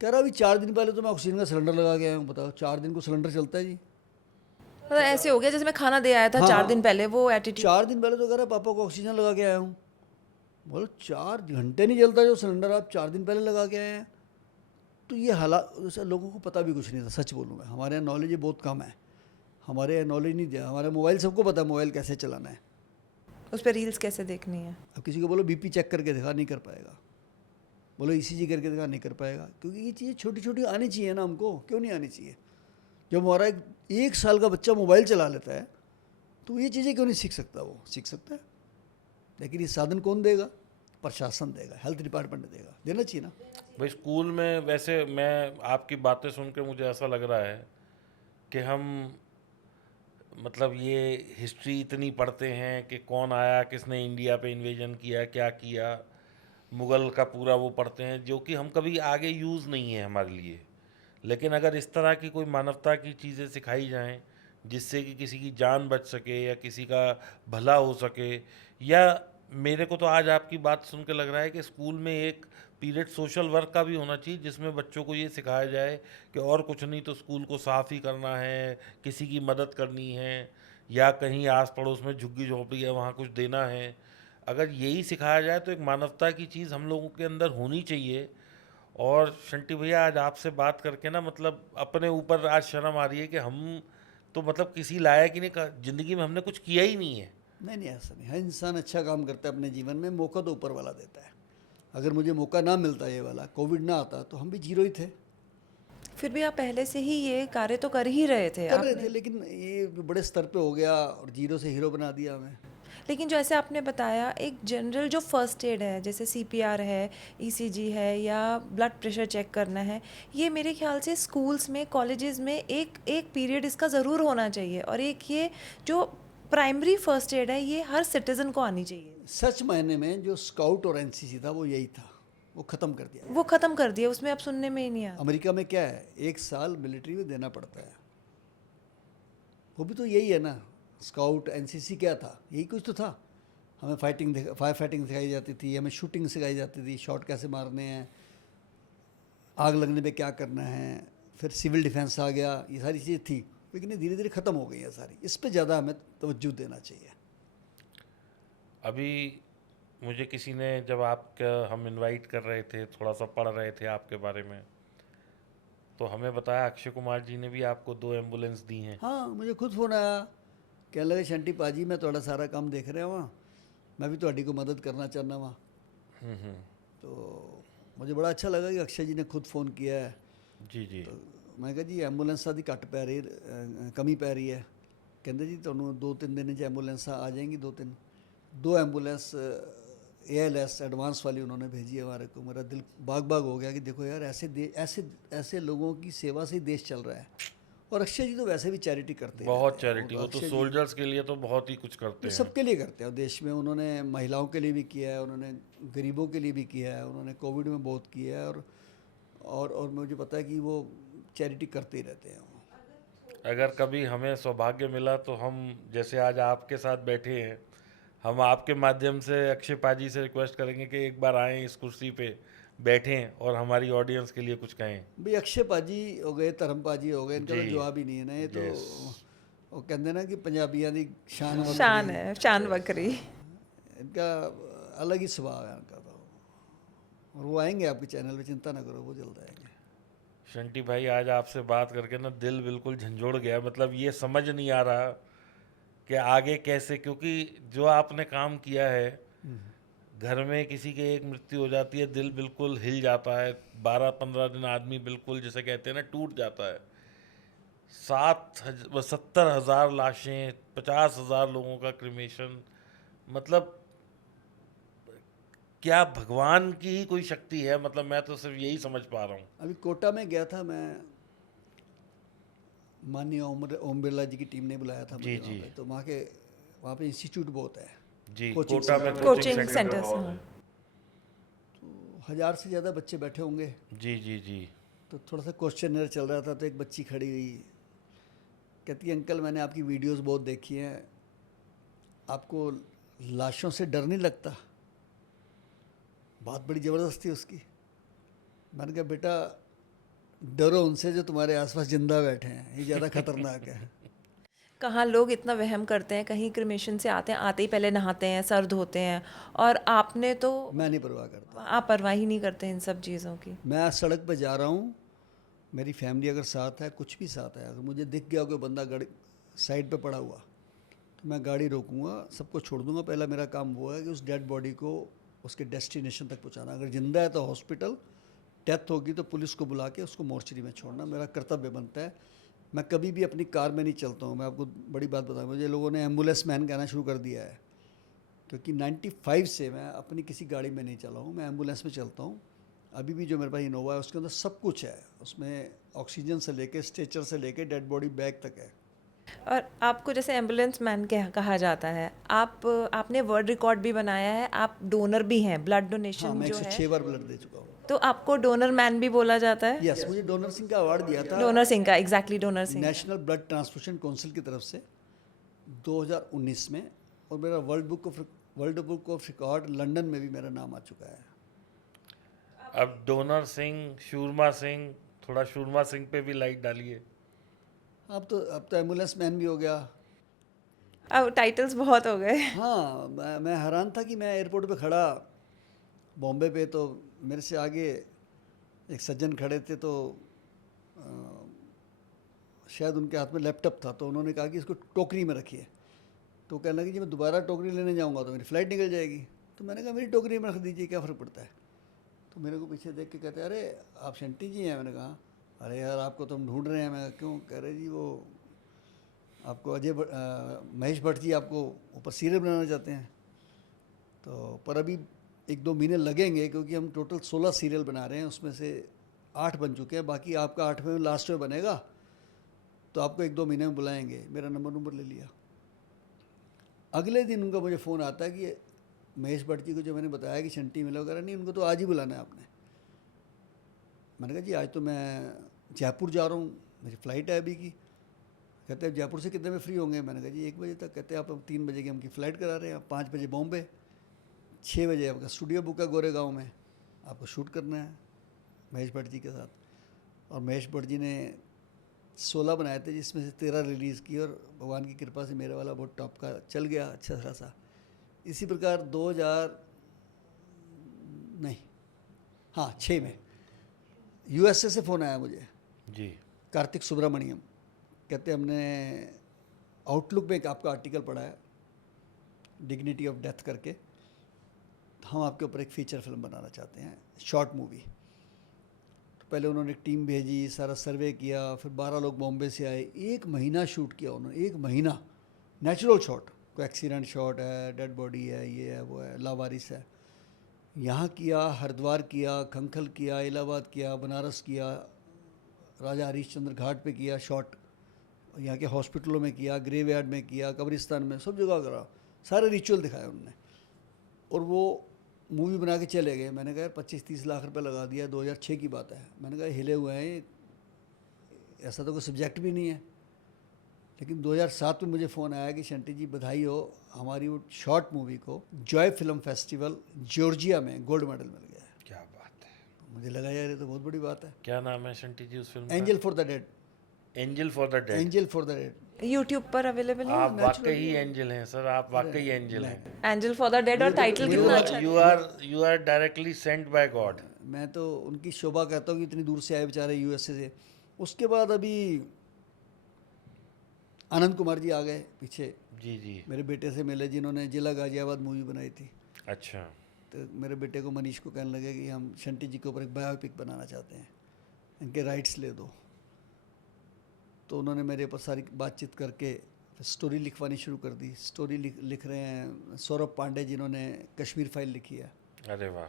कह रहा अभी 4 दिन पहले तो मैं ऑक्सीजन का सिलेंडर लगा के आया हूँ। बताओ 4 दिन को सिलेंडर चलता है जी? मतलब ऐसे हो गया जैसे मैं खाना दे आया था हाँ, 4 दिन पहले, वो एटीट्यूड। 4 दिन पहले तो कह रहा पापा को ऑक्सीजन लगा के आया हूँ। बोलो 4 घंटे नहीं चलता जो सिलेंडर, आप 4 दिन पहले लगा के आए हैं। तो ये हालात लोगों को पता भी कुछ नहीं था, सच बोलूँ मैं। हमारे यहाँ नॉलेज बहुत कम है, हमारे यहाँ नॉलेज नहीं दिया। हमारे मोबाइल सबको पता है मोबाइल कैसे चलाना है, उस पर रील्स कैसे देखनी है। अब किसी को बोलो BP चेक करके दिखा, नहीं कर पाएगा। बोलो ECG करके दिखा, नहीं कर पाएगा। क्योंकि ये चीज़ें छोटी छोटी आनी चाहिए ना हमको, क्यों नहीं आनी चाहिए? जब हमारा 1 साल का बच्चा मोबाइल चला लेता है तो ये चीज़ें क्यों नहीं सीख सकता? वो सीख सकता है, लेकिन ये साधन कौन देगा? प्रशासन देगा, हेल्थ डिपार्टमेंट देगा, देना चाहिए ना। भाई स्कूल में वैसे मैं आपकी बातें सुन के मुझे ऐसा लग रहा है कि हम मतलब ये हिस्ट्री इतनी पढ़ते हैं कि कौन आया, किसने इंडिया पे इन्वेजन किया, क्या किया, मुग़ल का पूरा वो पढ़ते हैं, जो कि हम कभी आगे यूज़ नहीं है हमारे लिए। लेकिन अगर इस तरह की कोई मानवता की चीज़ें सिखाई जाएं जिससे कि किसी की जान बच सके या किसी का भला हो सके, या मेरे को तो आज आपकी बात सुन के लग रहा है कि स्कूल में एक पीरियड सोशल वर्क का भी होना चाहिए जिसमें बच्चों को ये सिखाया जाए कि और कुछ नहीं तो स्कूल को साफ़ ही करना है, किसी की मदद करनी है, या कहीं आस पड़ोस में झुग्गी झोंपड़ी है वहाँ कुछ देना है। अगर यही सिखाया जाए तो एक मानवता की चीज़ हम लोगों के अंदर होनी चाहिए। और शंटी भैया आज आपसे बात करके ना मतलब अपने ऊपर आज शर्म आ रही है कि हम तो मतलब किसी लायक ही नहीं, ज़िंदगी में हमने कुछ किया ही नहीं है। नहीं ऐसा नहीं, हर इंसान अच्छा काम करता है अपने जीवन में, मौका तो ऊपर वाला देता है। अगर मुझे मौका ना मिलता, ये वाला कोविड ना आता, तो हम भी जीरो ही थे। फिर भी आप पहले से ही ये कार्य तो कर ही रहे थे। कर रहे थे, लेकिन ये बड़े स्तर पे हो गया और जीरो से हीरो बना दिया हमें। लेकिन जो ऐसे आपने बताया, एक जनरल जो फर्स्ट एड है, जैसे CPR है, ECG है, या ब्लड प्रेशर चेक करना है, ये मेरे ख्याल से स्कूल्स में, कॉलेजेस में एक पीरियड इसका ज़रूर होना चाहिए। और एक ये जो प्राइमरी फर्स्ट एड है, ये हर सिटीज़न को आनी चाहिए। सच मायने में जो स्काउट और NCC था वो यही था, वो ख़त्म कर दिया। वो ख़त्म कर दिया, उसमें अब सुनने में ही नहीं आता। अमेरिका में क्या है, 1 साल मिलिट्री में देना पड़ता है, वो भी तो यही है ना। स्काउट NCC क्या था, यही कुछ तो था। हमें फायर फाइटिंग सिखाई जाती थी, हमें शूटिंग सिखाई जाती थी, शॉट कैसे मारने हैं, आग लगने पे क्या करना है, फिर सिविल डिफेंस आ गया, ये सारी चीज़ें थी, लेकिन ये धीरे धीरे ख़त्म हो गई है सारी। इस पे ज़्यादा हमें तवज्जो देना चाहिए। अभी मुझे किसी ने, जब आपका हम इनवाइट कर रहे थे, थोड़ा सा पढ़ रहे थे आपके बारे में, तो हमें बताया अक्षय कुमार जी ने भी आपको 2 एम्बुलेंस दी हैं। हाँ, मुझे खुद फ़ोन आया, कहने लगे शंटी पाजी मैं थोड़ा सारा काम देख रहा वहाँ, मैं भी थोड़ी को मदद करना चाहना वहाँ। तो मुझे बड़ा अच्छा लगा कि अक्षय जी ने खुद फ़ोन किया है। जी जी। तो मैं कहा जी एंबूलेंस दी घट पै रही, कमी पै रही है। कहते जी ਤੁਹਾਨੂੰ 2-3 दिन च एम्बूलेंस आ जाएंगी, 2 एम्बूलेंस ALS एडवांस वाली उन्होंने भेजी है हमारे को। मेरा दिल बाग बाग हो गया कि देखो यार, ऐसे लोगों की सेवा से ही देश चल रहा है। और अक्षय जी तो वैसे भी चैरिटी करते बहुत रहते हैं। चैरिटी, वो तो अक्षय जी सोल्जर्स के लिए तो बहुत ही कुछ करते ये हैं। सबके लिए करते हैं। और देश में उन्होंने महिलाओं के लिए भी किया है, उन्होंने गरीबों के लिए भी किया है, उन्होंने कोविड में बहुत किया है। और मुझे पता है कि वो चैरिटी करते ही रहते हैं। अगर कभी हमें सौभाग्य मिला तो हम, जैसे आज आपके साथ बैठे हैं, हम आपके माध्यम से अक्षय पाजी से रिक्वेस्ट करेंगे कि एक बार आएँ, इस कुर्सी पे बैठें और हमारी ऑडियंस के लिए कुछ कहें। भाई अक्षय पाजी हो गए, धर्म पाजी हो गए, इनका तो जी। जवाब ही नहीं है ना। ये तो यस। वो कहते ना कि पंजाबियों की शान शान वक्री, है, शान बकरी। इनका अलग ही स्वभाव है इनका तो। और वो आएंगे आपके चैनल पे, चिंता ना करो, वो जल्द आएंगे। शंटी भाई, आज आपसे बात करके ना दिल बिल्कुल झंझोड़ गया। मतलब ये समझ नहीं आ रहा कि आगे कैसे, क्योंकि जो आपने काम किया है, घर में किसी के एक मृत्यु हो जाती है, दिल बिल्कुल हिल जाता है। 12-15 दिन आदमी बिल्कुल, जिसे कहते हैं ना, टूट जाता है। 70,000 लाशें, 50,000 लोगों का क्रिमेशन, मतलब क्या भगवान की ही कोई शक्ति है? मतलब मैं तो सिर्फ यही समझ पा रहा हूँ। अभी कोटा में गया था मैं, माननीय ओम बिरला जी की टीम ने बुलाया था जी मुझे वहाँ जी पे। तो वहाँ पे इंस्टीट्यूट बहुत है, जी। कोचिंग कोटा में centre. Coaching coaching centre centres, बहुत हाँ। है। तो 1000 से ज़्यादा बच्चे बैठे होंगे। जी जी जी। तो थोड़ा सा क्वेश्चन चल रहा था, तो एक बच्ची खड़ी हुई, कहती है अंकल मैंने आपकी वीडियोस बहुत देखी हैं, आपको लाशों से डर नहीं लगता? बात बड़ी ज़बरदस्त थी उसकी। मैंने कहा बेटा डरो उनसे जो तुम्हारे आसपास जिंदा बैठे हैं, ये ज़्यादा खतरनाक है। कहाँ लोग इतना वहम करते हैं, कहीं क्रिमेशन से आते हैं, आते ही पहले नहाते हैं, सर धोते हैं, और आपने तो मैं नहीं परवाह करता। आप परवाह ही नहीं करते इन सब चीज़ों की। मैं आज सड़क पर जा रहा हूँ, मेरी फैमिली अगर साथ है, कुछ भी साथ है, अगर मुझे दिख गया कोई बंदा गाड़ी साइड पे पड़ा हुआ, तो मैं गाड़ी रोकूंगा, सबको छोड़ दूंगा। पहला मेरा काम वो है कि उस डेड बॉडी को उसके डेस्टिनेशन तक पहुंचाना। अगर जिंदा है तो हॉस्पिटल, डेथ होगी तो पुलिस को बुला के उसको मोर्चरी में छोड़ना मेरा कर्तव्य बनता है। मैं कभी भी अपनी कार में नहीं चलता हूँ। मैं आपको बड़ी बात बताऊँ, मुझे लोगों ने एम्बुलेंस मैन कहना शुरू कर दिया है, क्योंकि 95 से मैं अपनी किसी गाड़ी में नहीं चला हूँ, मैं एम्बुलेंस में चलता हूँ। अभी भी जो मेरे पास इनोवा है उसके अंदर सब कुछ है, उसमें ऑक्सीजन से लेके स्ट्रेचर से लेके डेड बॉडी बैग तक है। और आपको जैसे एम्बुलेंस मैन कहा जाता है, आपने वर्ल्ड रिकॉर्ड भी बनाया है, आप डोनर भी हैं, ब्लड हाँ, डोनेशन मैं जो है, 106 बार ब्लड दे चुका हूँ। तो आपको डोनर मैन भी बोला जाता है। यस, मुझे डोनर सिंह का अवार्ड दिया था डोनर सिंह का, exactly donor Singh. National blood transfusion council की तरफ से 2019 में। और मेरा world book of record London में भी मेरा नाम आ चुका है। अब डोनर सिंह, शूरमा सिंह, थोड़ा शूरमा सिंह पे भी लाइट डालिए। अब तो एम्बुलेंस मैन भी हो गया। अब टाइटल्स बहुत हो गए। हाँ, मैं हैरान था कि मैं एयरपोर्ट पे खड़ा बॉम्बे पे, तो मेरे से आगे एक सज्जन खड़े थे, तो शायद उनके हाथ में लैपटॉप था, तो उन्होंने कहा कि इसको टोकरी में रखिए। तो कहने लगी कि मैं दोबारा टोकरी लेने जाऊंगा तो मेरी फ़्लाइट निकल जाएगी। तो मैंने कहा मेरी टोकरी में रख दीजिए, क्या फ़र्क पड़ता है। तो मेरे को पीछे देख के कहते अरे आप शंटी जी हैं? मैंने कहा अरे यार आपको तो हम ढूंढ रहे हैं। मैं कहा क्यों? कह रहे जी वो आपको महेश भट्ट जी आपको ऊपर सीरियल बनाना चाहते हैं। तो पर अभी 1-2 महीने लगेंगे, क्योंकि हम टोटल 16 सीरियल बना रहे हैं, उसमें से 8 बन चुके हैं, बाकी आपका 8वें लास्ट में बनेगा, तो आपको 1-2 महीने में बुलाएंगे। मेरा नंबर ले लिया। अगले दिन उनका मुझे फ़ोन आता है कि महेश भट्ट जी को जो मैंने बताया कि शंटी मिला वगैरह, नहीं, उनको तो आज ही बुलाना है आपने। मैंने कहा जी आज तो मैं जयपुर जा रहा हूँ, मेरी फ़्लाइट है अभी की। कहते हैं जयपुर से कितने में फ्री होंगे? मैंने कहा जी 1 बजे तक। कहते हैं आप 3 बजे की हमकी फ़्लाइट करा रहे हैं, 5 बजे बॉम्बे, 6 बजे आपका स्टूडियो बुक है गोरेगांव में, आपको शूट करना है महेश भट्ट जी के साथ। और महेश भट्ट जी ने 16 बनाए थे, जिसमें से 13 रिलीज़ की, और भगवान की कृपा से मेरे वाला बहुत टॉप का चल गया अच्छा खासा। इसी प्रकार 2006 में यूएसए से फ़ोन आया मुझे, जी। कार्तिक सुब्रमण्यम, कहते हमने आउटलुक में एक आपका आर्टिकल पढ़ा है डिग्निटी ऑफ डेथ करके, तो हम आपके ऊपर एक फ़ीचर फिल्म बनाना चाहते हैं, शॉर्ट मूवी। तो पहले उन्होंने एक टीम भेजी, सारा सर्वे किया, फिर 12 लोग बॉम्बे से आए, 1 महीना शूट किया उन्होंने, 1 महीना नेचुरल शॉट, कोई एक्सीडेंट शॉट है, डेड बॉडी है, ये है वो है, लावारिस है, यहाँ किया, हरिद्वार किया, खंखल किया, इलाहाबाद किया, बनारस किया, राजा हरीशचंद्र घाट पे किया शॉट, यहाँ के हॉस्पिटलों में किया, ग्रेवयार्ड में किया, कब्रिस्तान में, सब जगह करा, सारे रिचुअल दिखाए उन्होंने। और वो मूवी बना के चले गए। मैंने कहा 25-30 लाख रुपए लगा दिया, 2006 की बात है। मैंने कहा हिले हुए हैं, ऐसा तो कोई सब्जेक्ट भी नहीं है। लेकिन 2007 में मुझे फ़ोन आया कि शंटी जी बधाई हो, हमारी वो शॉर्ट मूवी को जॉय फिल्म फेस्टिवल जॉर्जिया में गोल्ड मेडल मिल गया है। क्या बात है। मुझे लगा यार ये तो बहुत बड़ी बात है। क्या नाम है शंटी जी उस फिल्म का? Angel for the dead. Angel for the dead. Angel for the dead. YouTube पर अवेलेबल है। आप वाकई ही एंजल हैं सर, आप वाकई एंजल हैं। एंजल फॉर द डेड, और टाइटल कितना अच्छा है। You are directly sent by God. मैं तो उनकी शोभा कहता हूँ कि इतनी दूर से आए बेचारे यूएसए से। उसके बाद अभी आनंद कुमार जी आ गए पीछे, जी जी। मेरे बेटे से मिले, जिन्होंने जिला गाजियाबाद मूवी बनाई थी। अच्छा। तो मेरे बेटे को मनीष को कहने लगे कि हम शंटी जी के ऊपर एक बायोपिक बनाना चाहते हैं, इनके राइट्स ले दो। तो उन्होंने मेरे ऊपर सारी बातचीत करके स्टोरी लिखवानी शुरू कर दी। स्टोरी लिख रहे हैं सौरभ पांडे, जिन्होंने कश्मीर फाइल लिखी है। अरे वाह।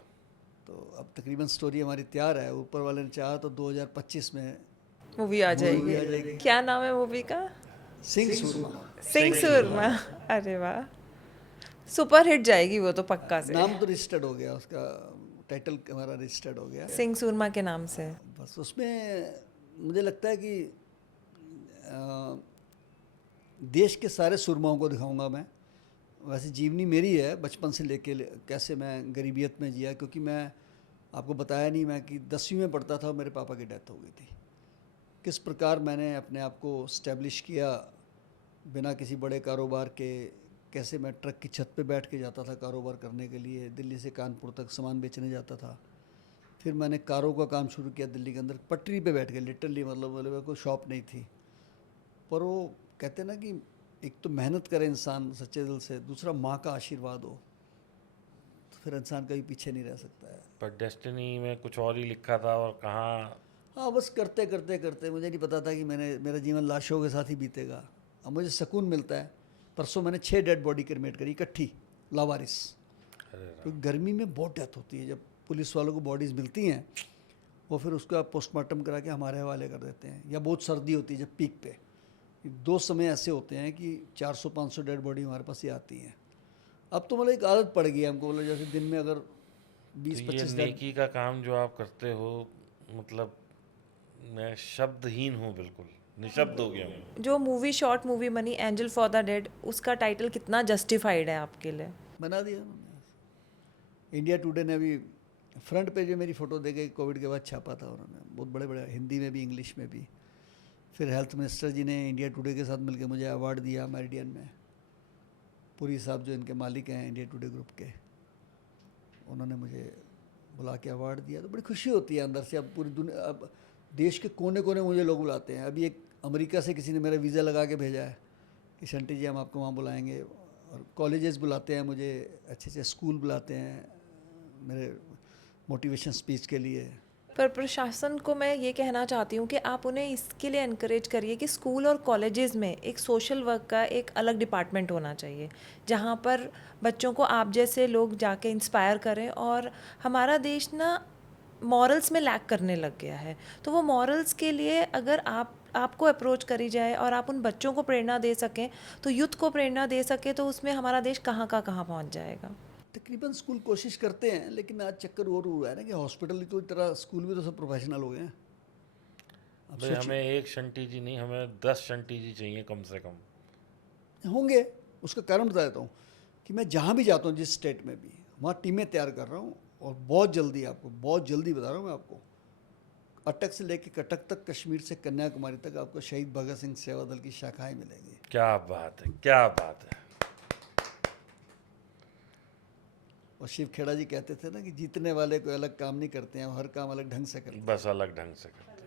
तो अब तकरीबन स्टोरी हमारी तैयार है। ऊपर वाले ने चाहा तो 2025 में मूवी आ जाएगी। क्या नाम है मूवी का? सिंह सूरमा। सिंह सूरमा। अरे वाह, सुपर हिट जाएगी वो तो पक्का से। नाम तो रजिस्टर्ड हो गया, उसका टाइटल हमारा रजिस्टर्ड हो गया सिंह सूरमा के नाम से। बस उसमें मुझे लगता है कि देश के सारे सुरमाओं को दिखाऊंगा मैं। वैसे जीवनी मेरी है, बचपन से लेके कैसे मैं गरीबियत में जिया, क्योंकि मैं आपको बताया नहीं, मैं कि 10वीं में पढ़ता था और मेरे पापा की डेथ हो गई थी। किस प्रकार मैंने अपने आप को स्टैब्लिश किया बिना किसी बड़े कारोबार के। कैसे मैं ट्रक की छत पे बैठ के जाता था कारोबार करने के लिए, दिल्ली से कानपुर तक सामान बेचने जाता था। फिर मैंने कारों का काम शुरू किया दिल्ली के अंदर, पटरी पे बैठ के, लिटरली, मतलब कोई शॉप नहीं थी। पर वो कहते हैं ना कि एक तो मेहनत करे इंसान सच्चे दिल से, दूसरा माँ का आशीर्वाद हो, तो फिर इंसान कभी पीछे नहीं रह सकता है। पर डेस्टिनी में कुछ और ही लिखा था और कहाँ। हाँ, बस करते करते करते मुझे नहीं पता था कि मेरा जीवन लाशों के साथ ही बीतेगा। अब मुझे सुकून मिलता है। परसों मैंने 6 डेड बॉडी क्रिमेट करी इकट्ठी, लावारिस। क्योंकि गर्मी में बहुत डेथ होती है, जब पुलिस वालों को बॉडीज़ मिलती हैं वो फिर उसका पोस्टमार्टम करा के हमारे हवाले कर देते हैं। या बहुत सर्दी होती है जब पीक पे, 2 समय ऐसे होते हैं कि 400-500 डेड बॉडी हमारे पास ही आती हैं। अब तो मतलब एक आदत पड़ गई है हमको, मतलब जैसे दिन में अगर 20-25 नेकी का काम जो आप करते हो, मतलब मैं शब्दहीन हूँ, बिल्कुल निशब्द हो गया हूँ। जो मूवी शॉर्ट मूवी बनी एंजल फॉर द डेड, उसका टाइटल कितना जस्टिफाइड है आपके लिए? बना दिया उन्होंने। इंडिया टुडे ने अभी फ्रंट पे जो मेरी फ़ोटो दे के कोविड के बाद छापा था उन्होंने, बहुत बड़े बड़े, हिंदी में भी इंग्लिश में भी। फिर हेल्थ मिनिस्टर जी ने इंडिया टुडे के साथ मिलकर मुझे अवार्ड दिया मेरिडियन में। पुरी साहब जो इनके मालिक हैं इंडिया टुडे ग्रुप के, उन्होंने मुझे बुला के अवार्ड दिया। तो बड़ी खुशी होती है अंदर से। अब पूरी दुनिया, अब देश के कोने कोने मुझे लोग बुलाते हैं। अभी एक अमेरिका से किसी ने मेरा वीज़ा लगा के भेजा है कि शंटी जी हम आपको वहाँ बुलाएंगे। और कॉलेजेस बुलाते हैं मुझे, अच्छे अच्छे स्कूल बुलाते हैं मेरे मोटिवेशन स्पीच के लिए। पर प्रशासन को मैं ये कहना चाहती हूँ कि आप उन्हें इसके लिए इनकरेज करिए कि स्कूल और कॉलेजेस में एक सोशल वर्क का एक अलग डिपार्टमेंट होना चाहिए, जहाँ पर बच्चों को आप जैसे लोग जाके इंस्पायर करें। और हमारा देश ना मॉरल्स में लैक करने लग गया है, तो वो मॉरल्स के लिए अगर आपको अप्रोच करी जाए और आप उन बच्चों को प्रेरणा दे सकें, तो यूथ को प्रेरणा दे सकें, तो उसमें हमारा देश कहाँ का कहाँ पहुँच जाएगा। तकरीबन स्कूल कोशिश करते हैं, लेकिन आज चक्कर और हुआ है ना कि हॉस्पिटल की तरह स्कूल भी तो सब प्रोफेशनल हो गए हैं। अब भाई हमें एक शंटी जी नहीं, हमें 10 शंटी जी चाहिए कम से कम। होंगे। उसका कारण बता देता हूँ कि मैं जहाँ भी जाता हूँ, जिस स्टेट में भी, वहाँ टीमें तैयार कर रहा हूँ, और बहुत जल्दी, आपको बहुत जल्दी बता रहा हूँ मैं आपको, अटक से लेके कटक तक, कश्मीर से कन्याकुमारी तक आपको शहीद भगत सिंह सेवा दल की शाखाएं मिलेंगी। क्या बात है, क्या बात है। और शिव खेड़ा जी कहते थे ना कि जीतने वाले कोई अलग काम नहीं करते हैं, वो हर काम अलग ढंग से करते हैं। बस अलग ढंग से करते हैं।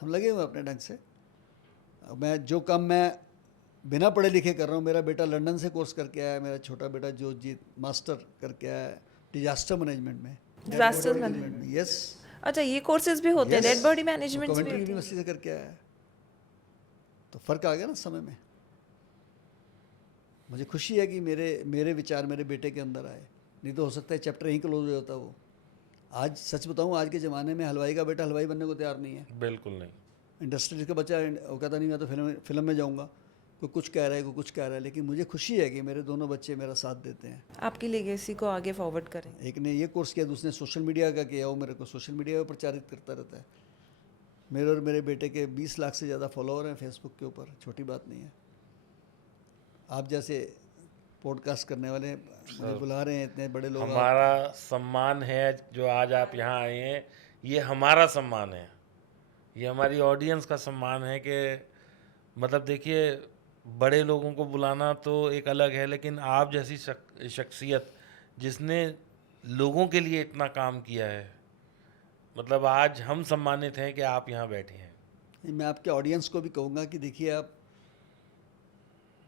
हम लगे हुए हैं अपने ढंग से। अब मैं जो काम मैं बिना पढ़े लिखे कर रहा हूँ, मेरा बेटा लंदन से कोर्स करके आया है, मेरा छोटा बेटा जोजीत मास्टर करके आया है डिजास्टर मैनेजमेंट में, डिजास्टर मैनेजमेंट में। यस, अच्छा, ये कोर्सेज भी होते हैं, डेड बॉडी मैनेजमेंट भी कवेंट्री होते हैं। यूनिवर्सिटी से करके आया है। तो फ़र्क आ गया ना समय में। मुझे खुशी है कि मेरे मेरे विचार मेरे बेटे के अंदर आए, नहीं तो हो सकता है चैप्टर यहीं क्लोज हो जाता वो। आज सच बताऊं, आज के ज़माने में हलवाई का बेटा हलवाई बनने को तैयार नहीं है। बिल्कुल नहीं। इंडस्ट्री का बच्चा वो कहता नहीं, मैं तो फिल्म में जाऊंगा। कोई कुछ कह रहा है, कोई कुछ कह रहा है, लेकिन मुझे खुशी है कि मेरे दोनों बच्चे मेरा साथ देते हैं। आपकी लेगेसी को आगे फॉरवर्ड करें। एक ने ये कोर्स किया, दूसरे ने सोशल मीडिया का किया, वो मेरे को सोशल मीडिया पर प्रचारित करता रहता है। मेरे और मेरे बेटे के 20 लाख से ज़्यादा फॉलोअर हैं फेसबुक के ऊपर, छोटी बात नहीं है। आप जैसे पॉडकास्ट करने वाले मुझे बुला रहे हैं, इतने बड़े लोग। हमारा सम्मान है जो आज आप यहाँ आए हैं, ये हमारा सम्मान है, ये हमारी ऑडियंस का सम्मान है कि मतलब देखिए, बड़े लोगों को बुलाना तो एक अलग है, लेकिन आप जैसी शख्सियत जिसने लोगों के लिए इतना काम किया है, मतलब आज हम सम्मानित हैं कि आप यहाँ बैठे हैं। मैं आपके ऑडियंस को भी कहूँगा कि देखिए, आप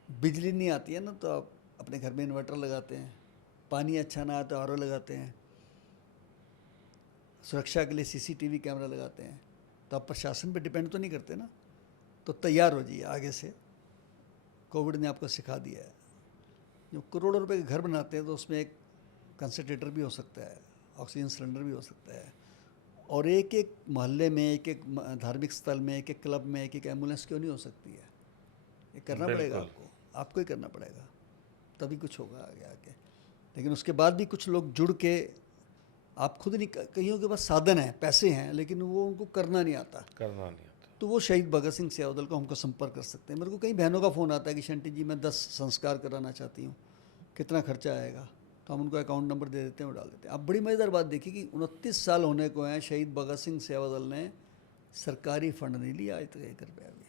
बिजली नहीं आती है ना, तो आप अपने घर में इन्वर्टर लगाते हैं, पानी अच्छा ना आए तो आरओ लगाते हैं, सुरक्षा के लिए सीसीटीवी कैमरा लगाते हैं, तो आप प्रशासन पे डिपेंड तो नहीं करते ना। तो तैयार हो जाइए आगे से, कोविड ने आपको सिखा दिया है। जो करोड़ों रुपए के घर बनाते हैं, तो उसमें एक कंसंट्रेटर भी हो सकता है, ऑक्सीजन सिलेंडर भी हो सकता है, और एक एक मोहल्ले में, एक एक धार्मिक स्थल में, एक एक क्लब में एक एक एम्बुलेंस क्यों नहीं हो सकती है। ये करना पड़ेगा आपको ही करना पड़ेगा, तभी कुछ होगा आगे आके। लेकिन उसके बाद भी कुछ लोग जुड़ के, आप खुद नहीं, कईयों के पास साधन है, पैसे हैं, लेकिन वो उनको करना नहीं आता, तो वो शहीद भगत सिंह सेवा दल को हमको संपर्क कर सकते हैं। मेरे को कई बहनों का फ़ोन आता है कि शंटी जी मैं 10 संस्कार कराना चाहती हूँ, कितना खर्चा आएगा, तो हम उनको अकाउंट नंबर दे देते हैं, वो डाल देते हैं। अब बड़ी मज़ेदार बात देखिए कि 29 साल होने को हैं, शहीद भगत सिंह सेवा दल ने सरकारी फंड नहीं लिया आज तक 1 रुपया भी,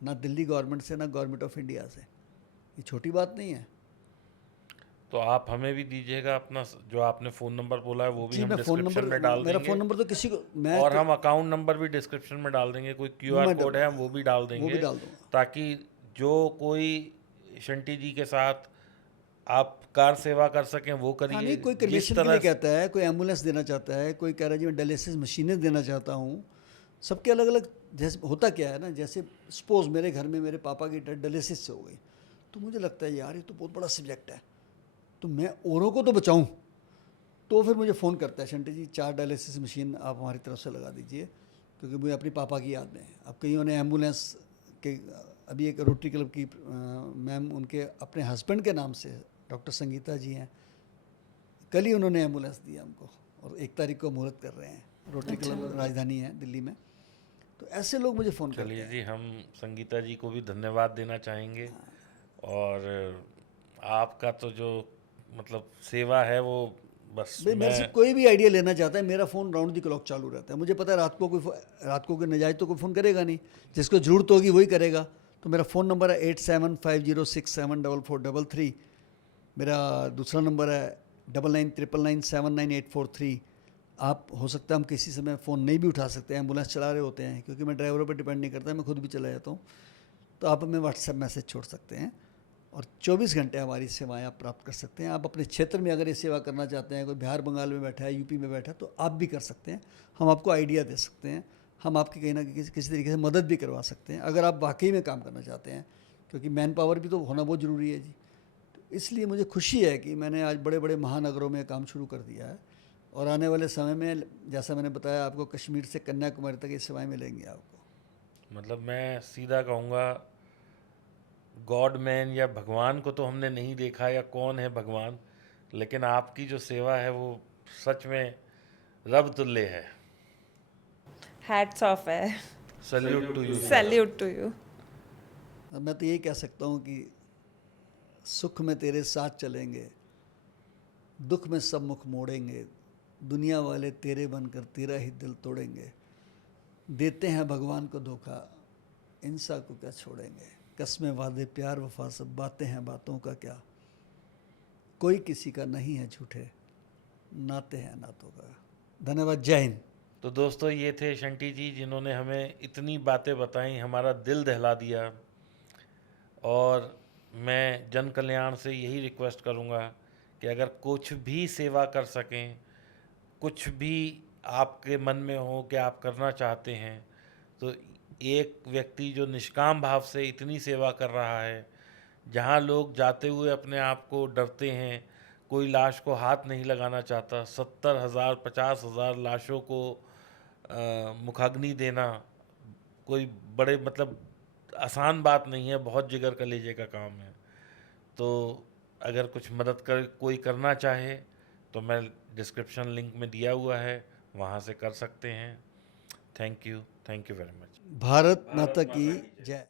ना दिल्ली गवर्नमेंट से, ना गवर्नमेंट ऑफ इंडिया से। ये छोटी बात नहीं है। तो आप हमें भी दीजिएगा अपना, जो आपने फ़ोन नंबर बोला है वो भी जी, हम मैं फ़ोन डिस्क्रिप्शन नंबर, में डाल मेरा देंगे, फ़ोन नंबर तो किसी को मैं और तो, हम अकाउंट नंबर भी डिस्क्रिप्शन में डाल देंगे, कोई क्यूआर मैं कोड है हम वो भी डाल वो भी देंगे, डाल दूँगा। ताकि जो कोई शंटी जी के साथ आप कार सेवा कर सकें वो हाँ, करिए। नहीं, कोई जिस कन्वेशन के लिए तरह कहता है, कोई एम्बुलेंस देना चाहता है, कोई कह रहा है जी मैं डायलिसिस मशीनें देना चाहता हूँ। सबके अलग अलग, जैसे होता क्या है ना, जैसे सपोज मेरे घर में मेरे पापा की डेथ डायलिसिस से हो गई, तो मुझे लगता है यार ये तो बहुत बड़ा सब्जेक्ट है, तो मैं औरों को तो बचाऊं। तो फिर मुझे फ़ोन करता है, शंटी जी 4 डायलिसिस मशीन आप हमारी तरफ से लगा दीजिए, क्योंकि मुझे अपने पापा की याद में। अब कईयों ने एम्बुलेंस के, अभी एक रोटरी क्लब की मैम, उनके अपने हस्बैंड के नाम से, डॉक्टर संगीता जी हैं, कल ही उन्होंने एम्बुलेंस दिया हमको, और 1 तारीख को मुहूर्त कर रहे हैं। रोटरी क्लब राजधानी है दिल्ली में। तो ऐसे लोग मुझे फ़ोन करते चलिए हैं। जी, हम संगीता जी को भी धन्यवाद देना चाहेंगे, और आपका तो जो मतलब सेवा है वो बस भाई मेरे से कोई भी आइडिया लेना चाहता है, मेरा फ़ोन राउंड दी क्लॉक चालू रहता है। मुझे पता है रात को कोई नजायज़ तो कोई फ़ोन करेगा नहीं, जिसको ज़रूरत होगी वही करेगा। तो मेरा फ़ोन नंबर है 8750674433। मेरा दूसरा नंबर है 9999979843। आप, हो सकता है हम किसी समय फ़ोन नहीं भी उठा सकते हैं, एम्बुलेंस चला रहे होते हैं, क्योंकि मैं ड्राइवरों पर डिपेंड नहीं करता, मैं खुद भी चला जाता हूँ। तो आप हमें व्हाट्सएप मैसेज छोड़ सकते हैं, और 24 घंटे हमारी सेवाएं आप प्राप्त कर सकते हैं। आप अपने क्षेत्र में अगर ये सेवा करना चाहते हैं, कोई बिहार बंगाल में बैठा है, यूपी में बैठा है, तो आप भी कर सकते हैं। हम आपको आइडिया दे सकते हैं, हम आपकी कहीं ना किसी तरीके से मदद भी करवा सकते हैं, अगर आप वाकई में काम करना चाहते हैं, क्योंकि मैन पावर भी तो होना बहुत ज़रूरी है जी। तो इसलिए मुझे खुशी है कि मैंने आज बड़े बड़े महानगरों में काम शुरू कर दिया है, और आने वाले समय में, जैसा मैंने बताया आपको, कश्मीर से कन्याकुमारी तक ये सेवाएँ मिलेंगी आपको। मतलब मैं सीधा कहूँगा, गॉड मैन या भगवान को तो हमने नहीं देखा, या कौन है भगवान, लेकिन आपकी जो सेवा है वो सच में रब तुल्य है। हैट्स ऑफ है। Salute to you. Salute to you. और मैं तो यही कह सकता हूँ कि सुख में तेरे साथ चलेंगे, दुख में सब मुख मोड़ेंगे, दुनिया वाले तेरे बनकर तेरा ही दिल तोड़ेंगे, देते हैं भगवान को धोखा, इंसान को क्या छोड़ेंगे, कसमें वादे प्यार वफा सब बातें हैं बातों का क्या, कोई किसी का नहीं है झूठे, नाते हैं नातों का। धन्यवाद, जय हिंद। तो दोस्तों, ये थे शंटी जी जिन्होंने हमें इतनी बातें बताई, हमारा दिल दहला दिया। और मैं जन कल्याण से यही रिक्वेस्ट करूँगा कि अगर कुछ भी सेवा कर सकें, कुछ भी आपके मन में हो कि आप करना चाहते हैं, तो एक व्यक्ति जो निष्काम भाव से इतनी सेवा कर रहा है, जहाँ लोग जाते हुए अपने आप को डरते हैं, कोई लाश को हाथ नहीं लगाना चाहता, 70,000 50,000 लाशों को मुखाग्नि देना कोई बड़े मतलब आसान बात नहीं है, बहुत जिगर कलेजे का काम है। तो अगर कुछ मदद कर कोई करना चाहे तो मैं डिस्क्रिप्शन लिंक में दिया हुआ है, वहाँ से कर सकते हैं। Thank you very much. Bharat Mata की जय।